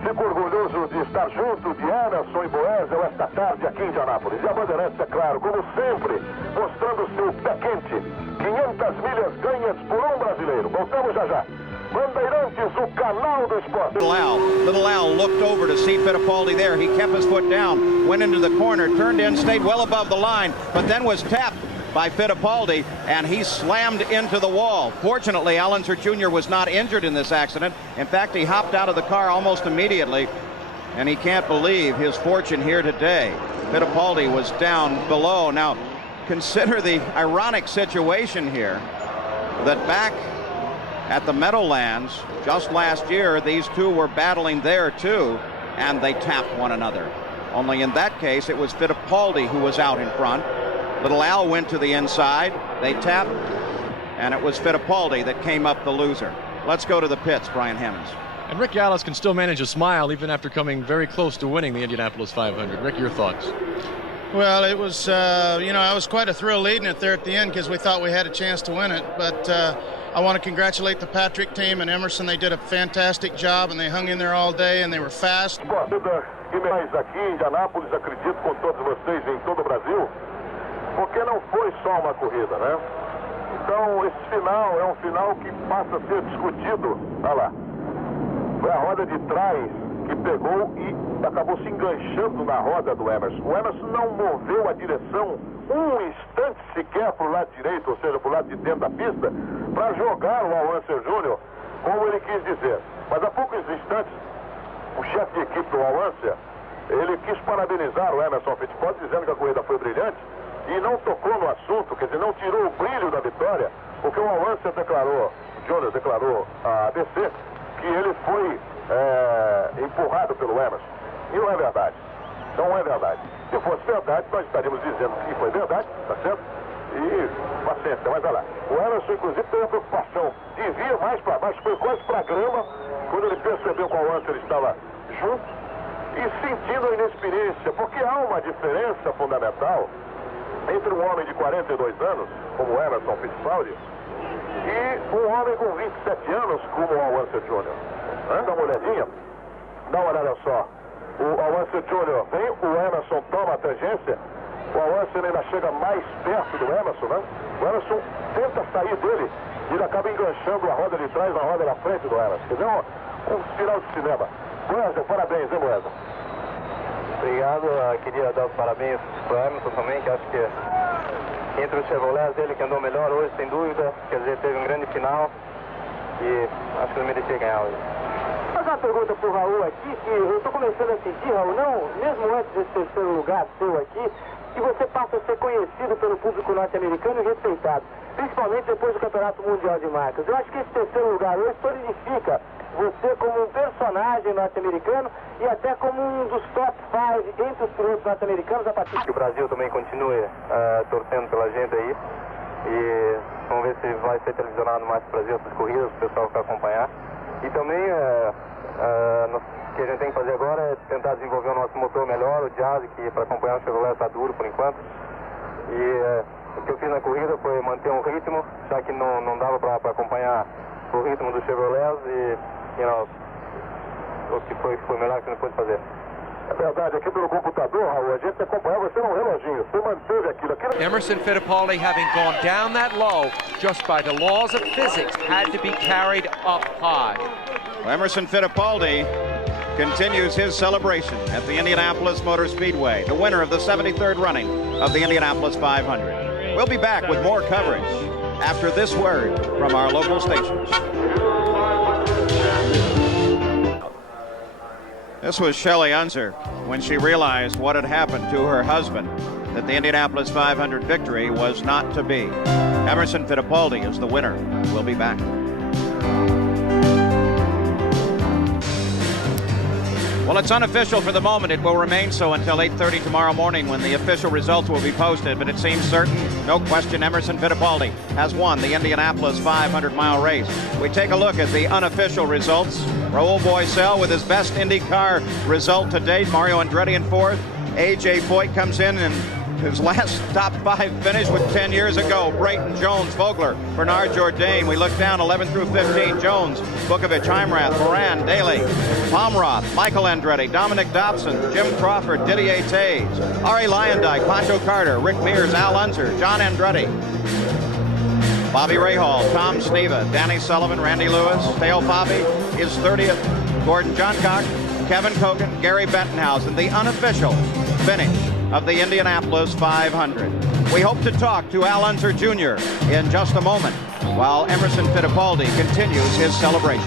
fico orgulhoso de estar junto de Emerson e Boesel esta tarde aqui em Indianápolis. E a Bandeirantes, é claro, como sempre, mostrando seu pé quente. 500 milhas ganhas por um brasileiro. Voltamos já já. Bandeirantes, o canal do esporte. Little Al looked over to see Fittipaldi there. He kept his foot down, went into the corner, turned in, stayed well above the line, but then was tapped by Fittipaldi, and he slammed into the wall. Fortunately, Al Jr. was not injured in this accident. In fact, he hopped out of the car almost immediately, and he can't believe his fortune here today. Fittipaldi was down below. Now, consider the ironic situation here that back at the Meadowlands just last year, these two were battling there too, and they tapped one another. Only in that case, it was Fittipaldi who was out in front. Little Al went to the inside, they tapped, and it was Fittipaldi that came up the loser. Let's go to the pits, Brian Hemmings. And Rick Allis can still manage a smile even after coming very close to winning the Indianapolis 500. Rick, your thoughts? Well, it was, you know, it was quite a thrill leading it there at the end because we thought we had a chance to win it. But I want to congratulate the Patrick team and Emerson. They did a fantastic job and they hung in there all day and they were fast. Mais aqui em Indianápolis, acredito com todos vocês em todo o Brasil, porque não foi só uma corrida, né? Então esse final é um final que passa a ser discutido. Olha lá, foi a roda de trás que pegou e acabou se enganchando na roda do Emerson. O Emerson não moveu a direção um instante sequer para o lado direito, ou seja, para o lado de dentro da pista, para jogar o Al Jr., como ele quis dizer. Mas há poucos instantes, o chefe de equipe do Al, ele quis parabenizar o Emerson Fittipaldi, dizendo que a corrida foi brilhante, e não tocou no assunto, quer dizer, não tirou o brilho da vitória, porque o Al declarou Jr. declarou à ABC que ele foi empurrado pelo Emerson. E não é verdade. Não é verdade. Se fosse verdade, nós estaríamos dizendo que foi verdade, tá certo? E paciência, mas olha lá. O Emerson, inclusive, teve a preocupação de vir mais para baixo, foi quase para a grama, quando ele percebeu qual lance ele estava junto, e sentindo a inexperiência, porque há uma diferença fundamental entre um homem de 42 anos, como o Emerson Fittipaldi, e um homem com 27 anos, como o Alonso Jr. Dá uma olhadinha, dá uma olhada só. O Alonso Jr. vem, o Emerson toma a tangência, o Alonso ainda chega mais perto do Emerson, né? O Emerson tenta sair dele e ele acaba enganchando a roda de trás na roda da frente do Emerson. Quer dizer, um final de cinema. Wesley, parabéns, hein, Wesley? Obrigado, queria dar os parabéns para o Emerson também, que acho que entre os Chevrolets ele que andou melhor hoje, sem dúvida, quer dizer, teve um grande final e acho que ele merecia ganhar hoje. Vou fazer uma pergunta para o Raul aqui, que eu estou começando a sentir, Raul, não, mesmo antes desse terceiro lugar seu aqui, que você passa a ser conhecido pelo público norte-americano e respeitado, principalmente depois do Campeonato Mundial de Marcas. Eu acho que esse terceiro lugar hoje solidifica você como um personagem norte-americano e até como um dos top 5 entre os pilotos norte-americanos a partir que o Brasil também continue torcendo pela gente aí. E vamos ver se vai ser televisionado mais para o Brasil essas corridas, para o pessoal ficar acompanhar. E também o que a gente tem que fazer agora é tentar desenvolver o nosso motor melhor, o Jazz, que para acompanhar o Chevrolet está duro por enquanto. E o que eu fiz na corrida foi manter um ritmo, já que não dava para acompanhar o ritmo do Chevrolet e o que foi melhor que a gente pôde fazer. É verdade, aqui pelo computador, Raul, a gente acompanhava você num reloginho, você manteve aquilo. Emerson Fittipaldi, having gone down that low, just by the laws of physics, had to be carried up high. Well, Emerson Fittipaldi continues his celebration at the Indianapolis Motor Speedway, the winner of the 73rd running of the Indianapolis 500. We'll be back with more coverage after this word from our local stations. This was Shelley Unser when she realized what had happened to her husband, that the Indianapolis 500 victory was not to be. Emerson Fittipaldi is the winner. We'll be back. Well, it's unofficial for the moment. It will remain so until 8:30 tomorrow morning when the official results will be posted. But it seems certain, no question, Emerson Fittipaldi has won the Indianapolis 500-mile race. We take a look at the unofficial results. Raul Boisel with his best IndyCar result to date. Mario Andretti in fourth. A.J. Foyt comes in and his last top 5 finish was 10 years ago. Brayton, Jones, Vogler, Bernard Jourdain. We look down 11 through 15. Jones, Vukovic, Heimrath, Moran, Daly, Palmroth, Michael Andretti, Dominic Dobson, Jim Crawford, Didier Tays, Ari Lyondike, Pancho Carter, Rick Mears, Al Unser, John Andretti, Bobby Rahal, Tom Sneva, Danny Sullivan, Randy Lewis, Theo Fabi is 30th, Gordon Johncock, Kevin Kogan, Gary Bettenhausen, the unofficial finish of the Indianapolis 500. We hope to talk to Al Unser Jr. in just a moment while Emerson Fittipaldi continues his celebration.